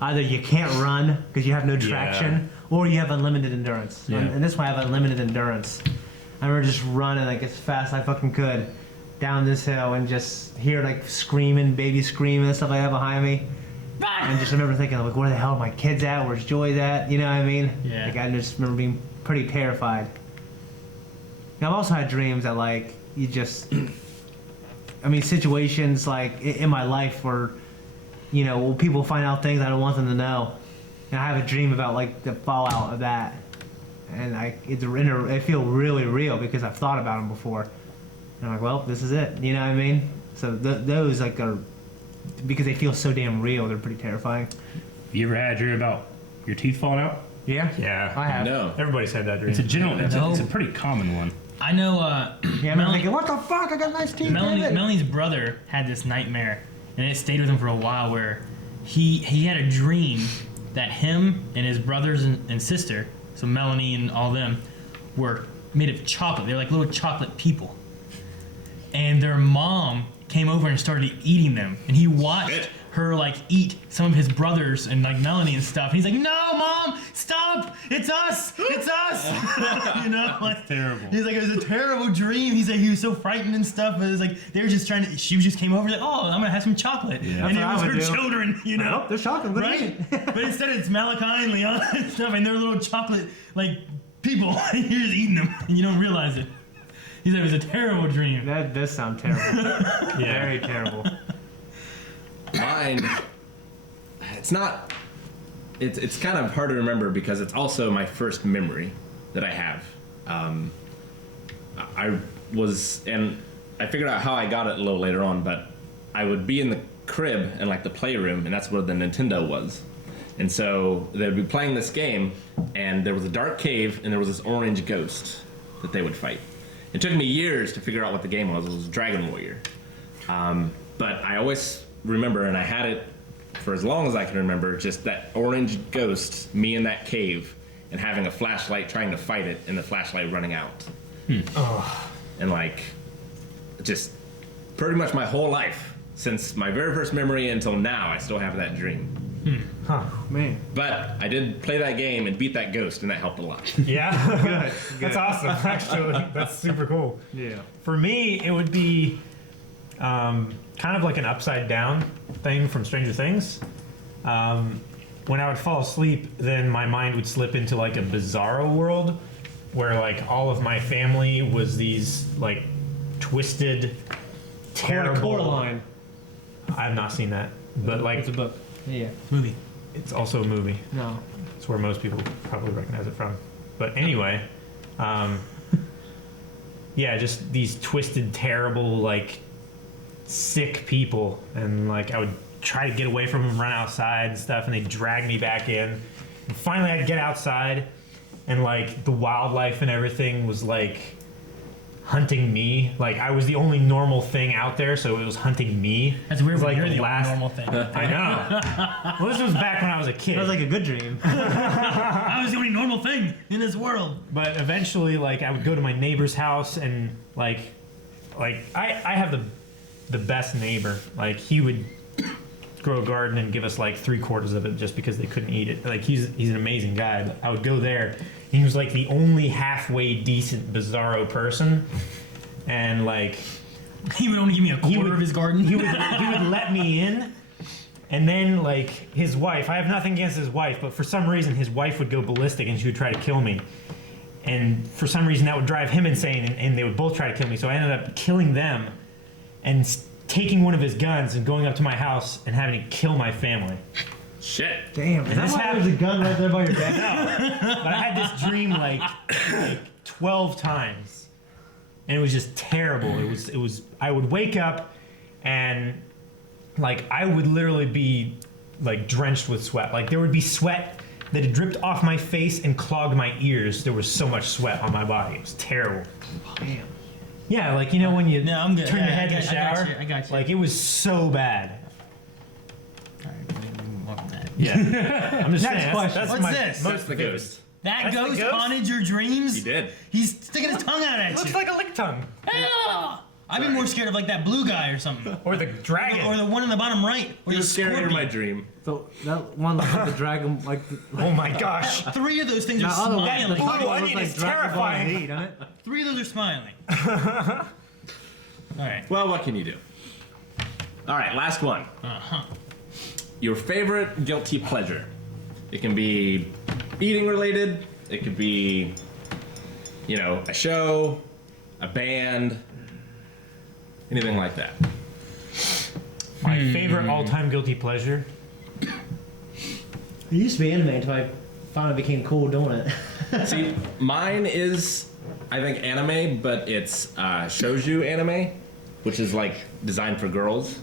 either you can't run because you have no traction, or you have unlimited endurance. Yeah. And this one I have unlimited endurance. I remember just running like as fast as I fucking could down this hill and just hear like screaming, baby screaming and stuff like that behind me. And just remember thinking like, where the hell are my kids at? Where's Joy's at? You know what I mean? Yeah. Like I just remember being pretty terrified. And I've also had dreams that like you just, I mean, situations like in my life where, you know, people find out things I don't want them to know. And I have a dream about like the fallout of that. And I feel really real because I've thought about them before. And I'm like, well, this is it. You know what I mean? So those like are, because they feel so damn real, they're pretty terrifying. You ever had a dream about your teeth falling out? Yeah? Yeah. I have. No. Everybody's had that dream. It's a general. It's No. a pretty common one. I know. Yeah, I remember thinking, what the fuck? I got nice teeth. David." Melanie's brother had this nightmare, and it stayed with him for a while. Where he had a dream that him and his brothers and sister, so Melanie and all them, were made of chocolate. They're like little chocolate people, and their mom came over and started eating them, and he watched her like eat some of his brothers and like Melanie and stuff. And he's like, no, Mom, stop! It's us! It's us! You know, like Terrible. he's like, it was a terrible dream. He's like, he was so frightened and stuff. But it was like they were just trying to. She just came over like, oh, I'm gonna have some chocolate, Yeah. and That's it what was I her would do. children. You know, Oh, they're chocolate. What do you right? mean? But instead it's Malachi and Leon and stuff, and they're little chocolate like people. And you're just eating them, and you don't realize it. He said it was a terrible dream. That does sound terrible. Very terrible. Mine, it's not. It's kind of hard to remember because it's also my first memory that I have. I was, and I figured out how I got it a little later on, but I would be in the crib and like the playroom, and that's where the Nintendo was. And so they'd be playing this game, and there was a dark cave, and there was this orange ghost that they would fight. It took me years to figure out what the game was. It was Dragon Warrior. But I always remember, and I had it for as long as I can remember, just that orange ghost, me in that cave, and having a flashlight trying to fight it, and the flashlight running out. And like, just pretty much my whole life, since my very first memory until now, I still have that dream. Huh, man. But I did play that game and beat that ghost, and that helped a lot. Yeah, Good. that's awesome. Actually, that's super cool. Yeah. For me, it would be kind of like an upside down thing from Stranger Things. When I would fall asleep, then my mind would slip into like a bizarro world where like all of my family was these like twisted, terrible. Coraline. I have not seen that, but like It's a book. Yeah. Movie. it's also a movie. No. It's where most people probably recognize it from. But anyway, yeah, just these twisted, terrible, like sick people, and like I would try to get away from them, run outside and stuff, and they'd drag me back in. And finally, I'd get outside, and like the wildlife and everything was like hunting me. Like I was the only normal thing out there, so it was hunting me. That's weird. It was Like like you're the the last- normal thing. I know. Well, this was back when I was a kid. That was like a good dream. I was the only normal thing in this world. But eventually, like, I would go to my neighbor's house, and like I have the best neighbor. Like, he would grow a garden and give us like 3/4 of it just because they couldn't eat it. Like, he's an amazing guy. But I would go there, and he was like the only halfway decent bizarro person, and like He would only give me a quarter of his garden. he would let me in. And then, like, his wife, I have nothing against his wife, but for some reason his wife would go ballistic and she would try to kill me. And for some reason that would drive him insane, and they would both try to kill me. So I ended up killing them and taking one of his guns and going up to my house and having to kill my family. Shit. Damn. Is that This why there's a gun right there by your bed? But I had this dream like 12 times. And it was just terrible. It was I would wake up and like I would literally be like drenched with sweat. Like there would be sweat that had dripped off my face and clogged my ears. There was so much sweat on my body. It was terrible. Damn. Yeah, like you know when you No, I'm good. turn your Yeah, head in the I got shower? you, I got you. Like it was so bad. Alright, that. Yeah. I'm just Next saying. question. That's What's my this? That's the ghost. That That's the ghost ghost? haunted your dreams? He did. He's sticking his tongue out at Looks you. like a lick tongue. Ah! I'd be more scared of like that blue guy or something. Or the dragon. Or the one in the bottom right. Or He the was scarier in scorpion. my dream. So that one looked like the dragon, like the, Oh my gosh. 3 of those things are that other one, smiling. the second one Ooh, looks it like is Dragon Ball terrifying. Z, doesn't it? 3 of those are smiling. Alright. Well, what can you do? All right, last one. Uh-huh. Your favorite guilty pleasure. It can be eating related. It could be, you know, a show, a band, anything like that. My favorite all-time guilty pleasure. It used to be anime until I finally became cool doing it. See, mine is, I think, anime, but it's shoujo anime, which is like designed for girls.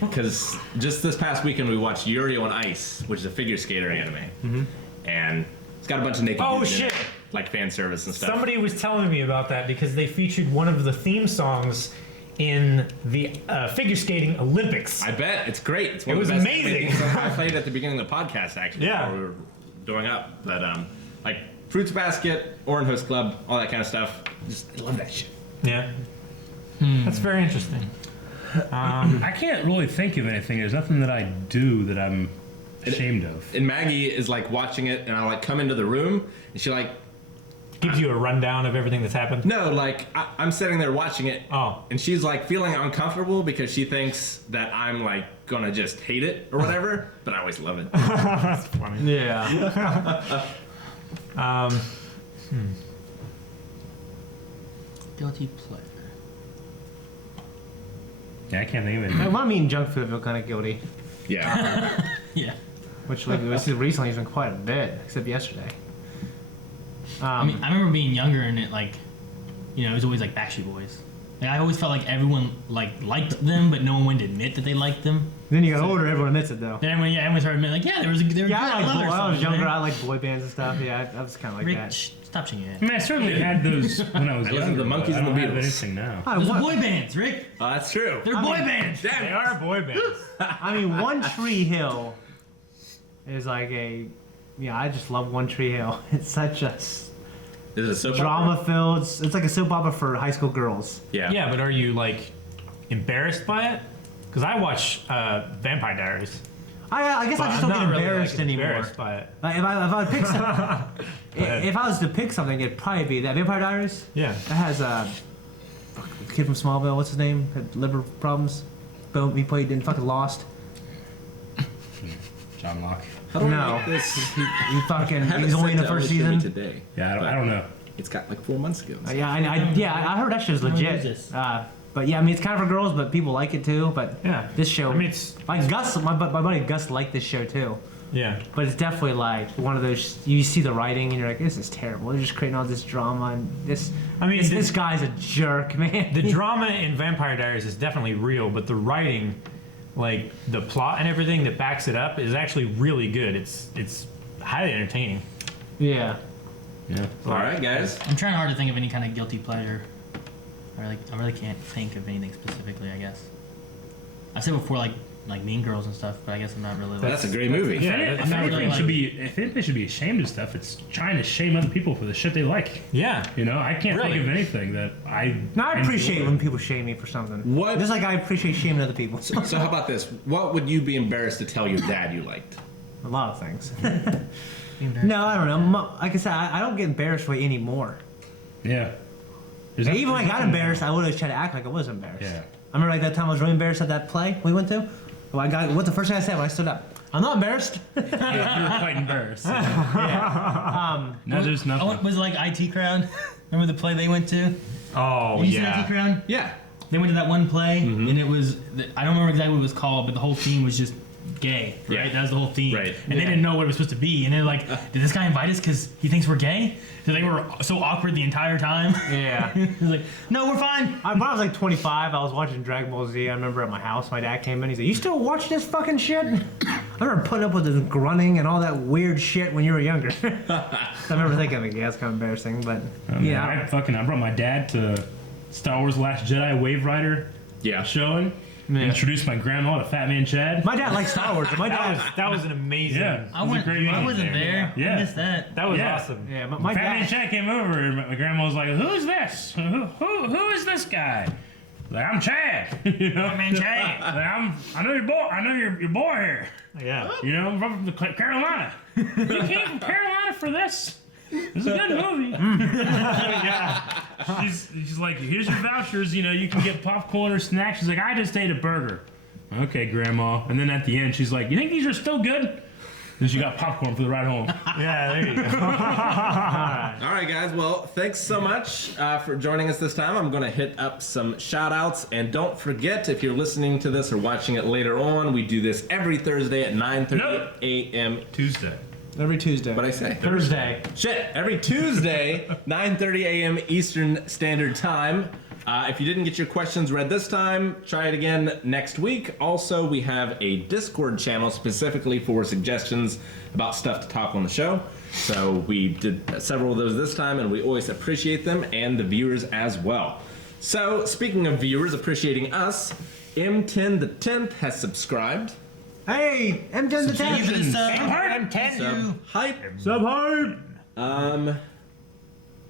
Because just this past weekend we watched Yuri on Ice, which is a figure skater anime, and it's got a bunch of naked Oh, dudes in shit. it, like fan service and stuff. Somebody was telling me about that because they featured one of the theme songs in the figure skating Olympics. I bet it's great. It's one It of the was best amazing. things I played at the beginning of the podcast actually. Yeah. Before we were doing up, but like Fruits Basket, Orange Host Club, all that kind of stuff. Just I love that shit. Yeah. That's very interesting. I can't really think of anything. There's nothing that I do that I'm ashamed of. And Maggie is like watching it, and I like come into the room, and she like Gives you a rundown of everything that's happened. no, like I'm sitting there watching it, and she's like feeling uncomfortable because she thinks that I'm like gonna just hate it or whatever. But I always love it. That's funny. Yeah. Guilty pleasure. Yeah, I can't think of anything. When I'm eating junk food, I feel kind of guilty. Yeah. Yeah. Which like recently has been quite a bit, except yesterday. I mean, I remember being younger and it like, you know, it was always like Backstreet Boys. Like I always felt like everyone like liked them, but no one wanted to admit that they liked them. Then you got older, everyone admits it though. Then everyone started admitting like, yeah, there was a there were Yeah, good I love like their when I was songs, younger, man. I like boy bands and stuff. Yeah, I was kind of like Rick, that. stop singing I it. mean, I certainly had those when I was I listened to younger. the Monkees but and I the don't have Beatles. anything now. I, Those are one, boy bands, Rick. That's true. They're boy bands. They are boy bands. I mean, One Tree Hill is like a. Yeah, I just love One Tree Hill. It's such a Is it a soap opera? drama-filled. It's like a soap opera for high school girls. Yeah. Yeah, but are you like embarrassed by it? Because I watch Vampire Diaries. I guess I just I'm don't get not really, embarrassed like, anymore. embarrassed by it. Like, if I would pick if I was to pick something, it'd probably be that Vampire Diaries. Yeah. That has the kid from Smallville. What's his name? Had liver problems. Boom. He played in fucking Lost. John Locke. How do I No, make this? he fucking. I have He's it only in sent the to first Ellie to me season. today. Yeah, but I don't know. It's got like 4 months ago. Yeah, I heard that shit is When legit. was this? But yeah, I mean it's kind of for girls, but people like it too. But Yeah. this show, I mean, it's like Gus, my buddy Gus liked this show too. yeah. But it's definitely like one of those. You see the writing and you're like, this is terrible. They're just creating all this drama and this. I mean, this guy's a jerk, man. The drama in Vampire Diaries is definitely real, but the writing, like the plot and everything that backs it up, is actually really good. It's highly entertaining. Yeah. Yeah. All right, guys. I'm trying hard to think of any kind of guilty pleasure. I really can't think of anything specifically. I guess I said before like Mean Girls and stuff, but I guess I'm not really. Like, That's a great movie. If I'm not anything really should be, if anything should be ashamed of stuff, it's trying to shame other people for the shit they like. Yeah. You know, I can't Really? think of anything that I. No, I appreciate enjoy. when people shame me for something. What- Just like I appreciate shaming other people. So how about this? What would you be embarrassed to tell your dad you liked? A lot of things. No, I don't know. Like I said, I don't get embarrassed way anymore. Yeah. There's Even when I nothing- got embarrassed, I would have tried to act like I was embarrassed. Yeah. I remember like that time I was really embarrassed at that play we went to. What's the first thing I said when I stood up? I'm not embarrassed. You were quite embarrassed. No, there's I nothing. went, was it like IT Crowd? Remember the play they went to? Oh Have you seen IT yeah. Crowd? Yeah. They went to that one play, and it was I don't remember exactly what it was called, but the whole theme was just gay, right? Yeah. That was the whole theme, Right. And they didn't know what it was supposed to be, and they're like, "Did this guy invite us because he thinks we're gay?" So they were so awkward the entire time. Yeah. It was like, "No, we're fine." When I was like 25, I was watching Dragon Ball Z. I remember at my house, my dad came in. He said, "You still watch this fucking shit?" I remember putting up with the grunting and all that weird shit when you were younger. I remember thinking, like, yeah, it's kind of embarrassing, but yeah. I brought my dad to Star Wars Last Jedi Wave Rider Yeah. showing. Introduced my grandma to Fat Man Chad. My dad likes Star Wars. But my dad, That was an amazing. Yeah. I wasn't meeting there. Yeah. I missed that. That was Yeah. awesome. yeah, my Fat Man dad. Chad came over and my grandma was like, "Who's this? Who is this guy?" Like, "I'm Chad." You know? Fat Man Chad. Like, I know your boy. I know your boy here. Yeah. You know, I'm from Carolina. You came from Carolina for this? It's a good movie. Yeah. She's like, "Here's your vouchers. You know, you can get popcorn or snacks." She's like, "I just ate a burger." Okay, Grandma. And then at the end, she's like, "You think these are still good?" And she got popcorn for the ride home. Yeah. There you go. All right, guys. Well, thanks so much for joining us this time. I'm going to hit up some shout-outs. And don't forget, if you're listening to this or watching it later on, we do this every Thursday at 9:30 Nope. a.m. Tuesday. Every Tuesday. What'd I say? Thursday. Shit, every Tuesday, 9:30 a.m. Eastern Standard Time. If you didn't get your questions read this time, try it again next week. Also, we have a Discord channel specifically for suggestions about stuff to talk on the show. So we did several of those this time, and we always appreciate them, and the viewers as well. So, speaking of viewers appreciating us, M10 the 10th has subscribed. Hey, M10 the Thank you for the 10th. sub. Sub hype. Sub hype.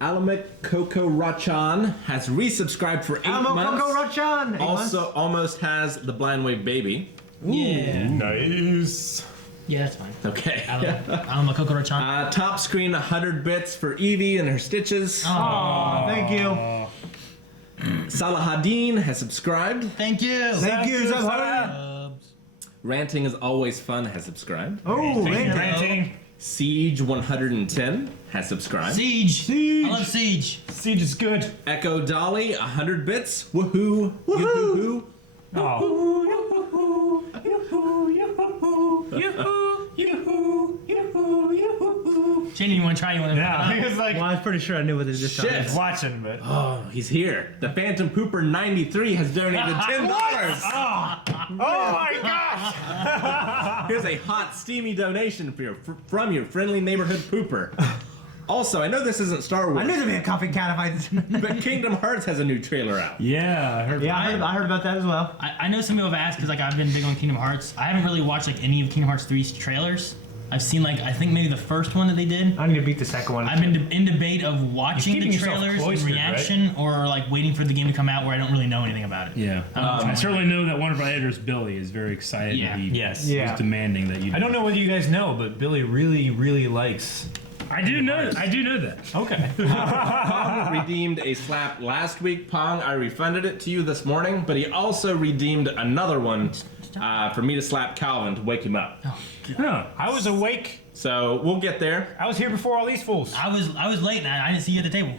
Alamak Coco Rachan has resubscribed for 8 months. Coco Rachan. Also, almost has the Blind Wave baby. Yeah. Nice. Yeah, that's fine. Okay. I'm a Coco Rachan. Top screen 100 bits for Evie and her stitches. Oh, thank you. Salahadin has subscribed. Thank you. Thank you, Zab. Ranting is always fun has subscribed. Oh, man. Ranting. Siege 110 has subscribed. Siege. Siege. I love Siege. Siege is good. Echo Dolly 100 bits. Woohoo! Woohoo! Oh. Shane, you want to try? You want to? Yeah, he was like, Well, I was pretty sure I knew what it is this time. Shit! watching, but. Oh, he's here. The Phantom Pooper 93 has donated $10. Oh my gosh! Here's a hot, steamy donation from your friendly neighborhood pooper. Also, I know this isn't Star Wars, I knew there'd be a copycat if I. but Kingdom Hearts has a new trailer out. Yeah, I heard. Yeah, I heard about that as well. I know some people have asked because like I've been big on Kingdom Hearts. I haven't really watched like any of Kingdom Hearts 3's trailers. I've seen like I think maybe the first one that they did. I need to beat the second one. I've been in debate of watching You're the keeping yourself trailers in cloistered, reaction or like waiting for the game to come out where I don't really know anything about it. Yeah. I certainly know that one of our editors, Billy, is very excited. Yeah. That he Yes. Yeah. is demanding that you. I don't know whether you guys know, but Billy really, really likes. I do know that. Okay. Pong redeemed a slap last week. Pong, I refunded it to you this morning, but he also redeemed another one for me to slap Calvin to wake him up. No. I was awake. So we'll get there. I was here before all these fools. I was late and I didn't see you at the table.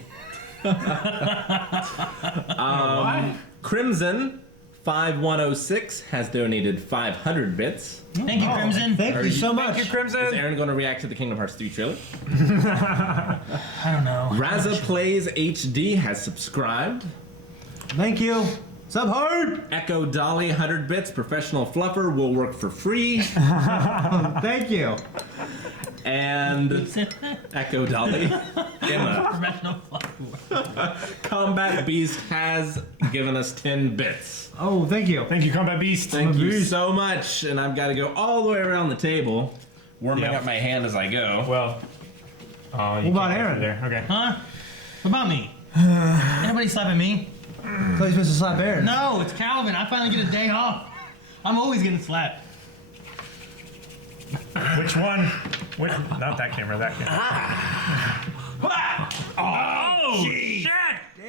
Crimson 5106 has donated 500 bits. Thank you, Crimson. Thank you so much. Thank you, Crimson. Is Aaron going to react to the Kingdom Hearts 3 trailer? I don't know. Raza Plays HD has subscribed. Thank you. Sub hard. Echo Dolly 100 bits. Professional fluffer will work for free. Thank you. And Echo Dolly. Emma. Professional fluffer. Combat Beast has given us 10 bits. Oh, thank you. Thank you, Combat Beast. Thank you so much. And I've got to go all the way around the table, warming Yeah. up my hand as I go. Well. Oh, you What about can't go Aaron? through there. Okay. Huh? What about me? Anybody slapping me? I thought you were supposed to slap Aaron. No, it's Calvin. I finally get a day off. I'm always getting slapped. Which one? Not that camera. That camera. Oh, shit!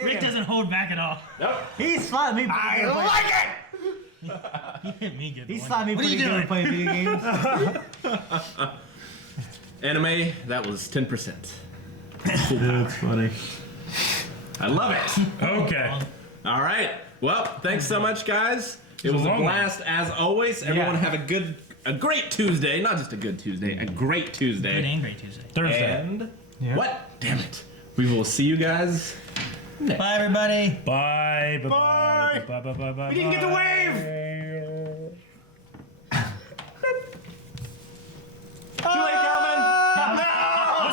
Rick doesn't hold back at all. He slapped me. I like it! He hit me good. He one. slapped me What are pretty you good doing? when playing video games. Anime, that was 10%. That's funny. I love it. Okay. All right. Well, thanks so much, guys. It was a long blast as always. Everyone have a great Tuesday. Not just a good Tuesday, a great Good Tuesday. and great Tuesday. Thursday. And what? Damn it. We will see you guys Bye, everybody. Bye. Bye. Bye. Bye. Bye. Bye. We didn't get the wave!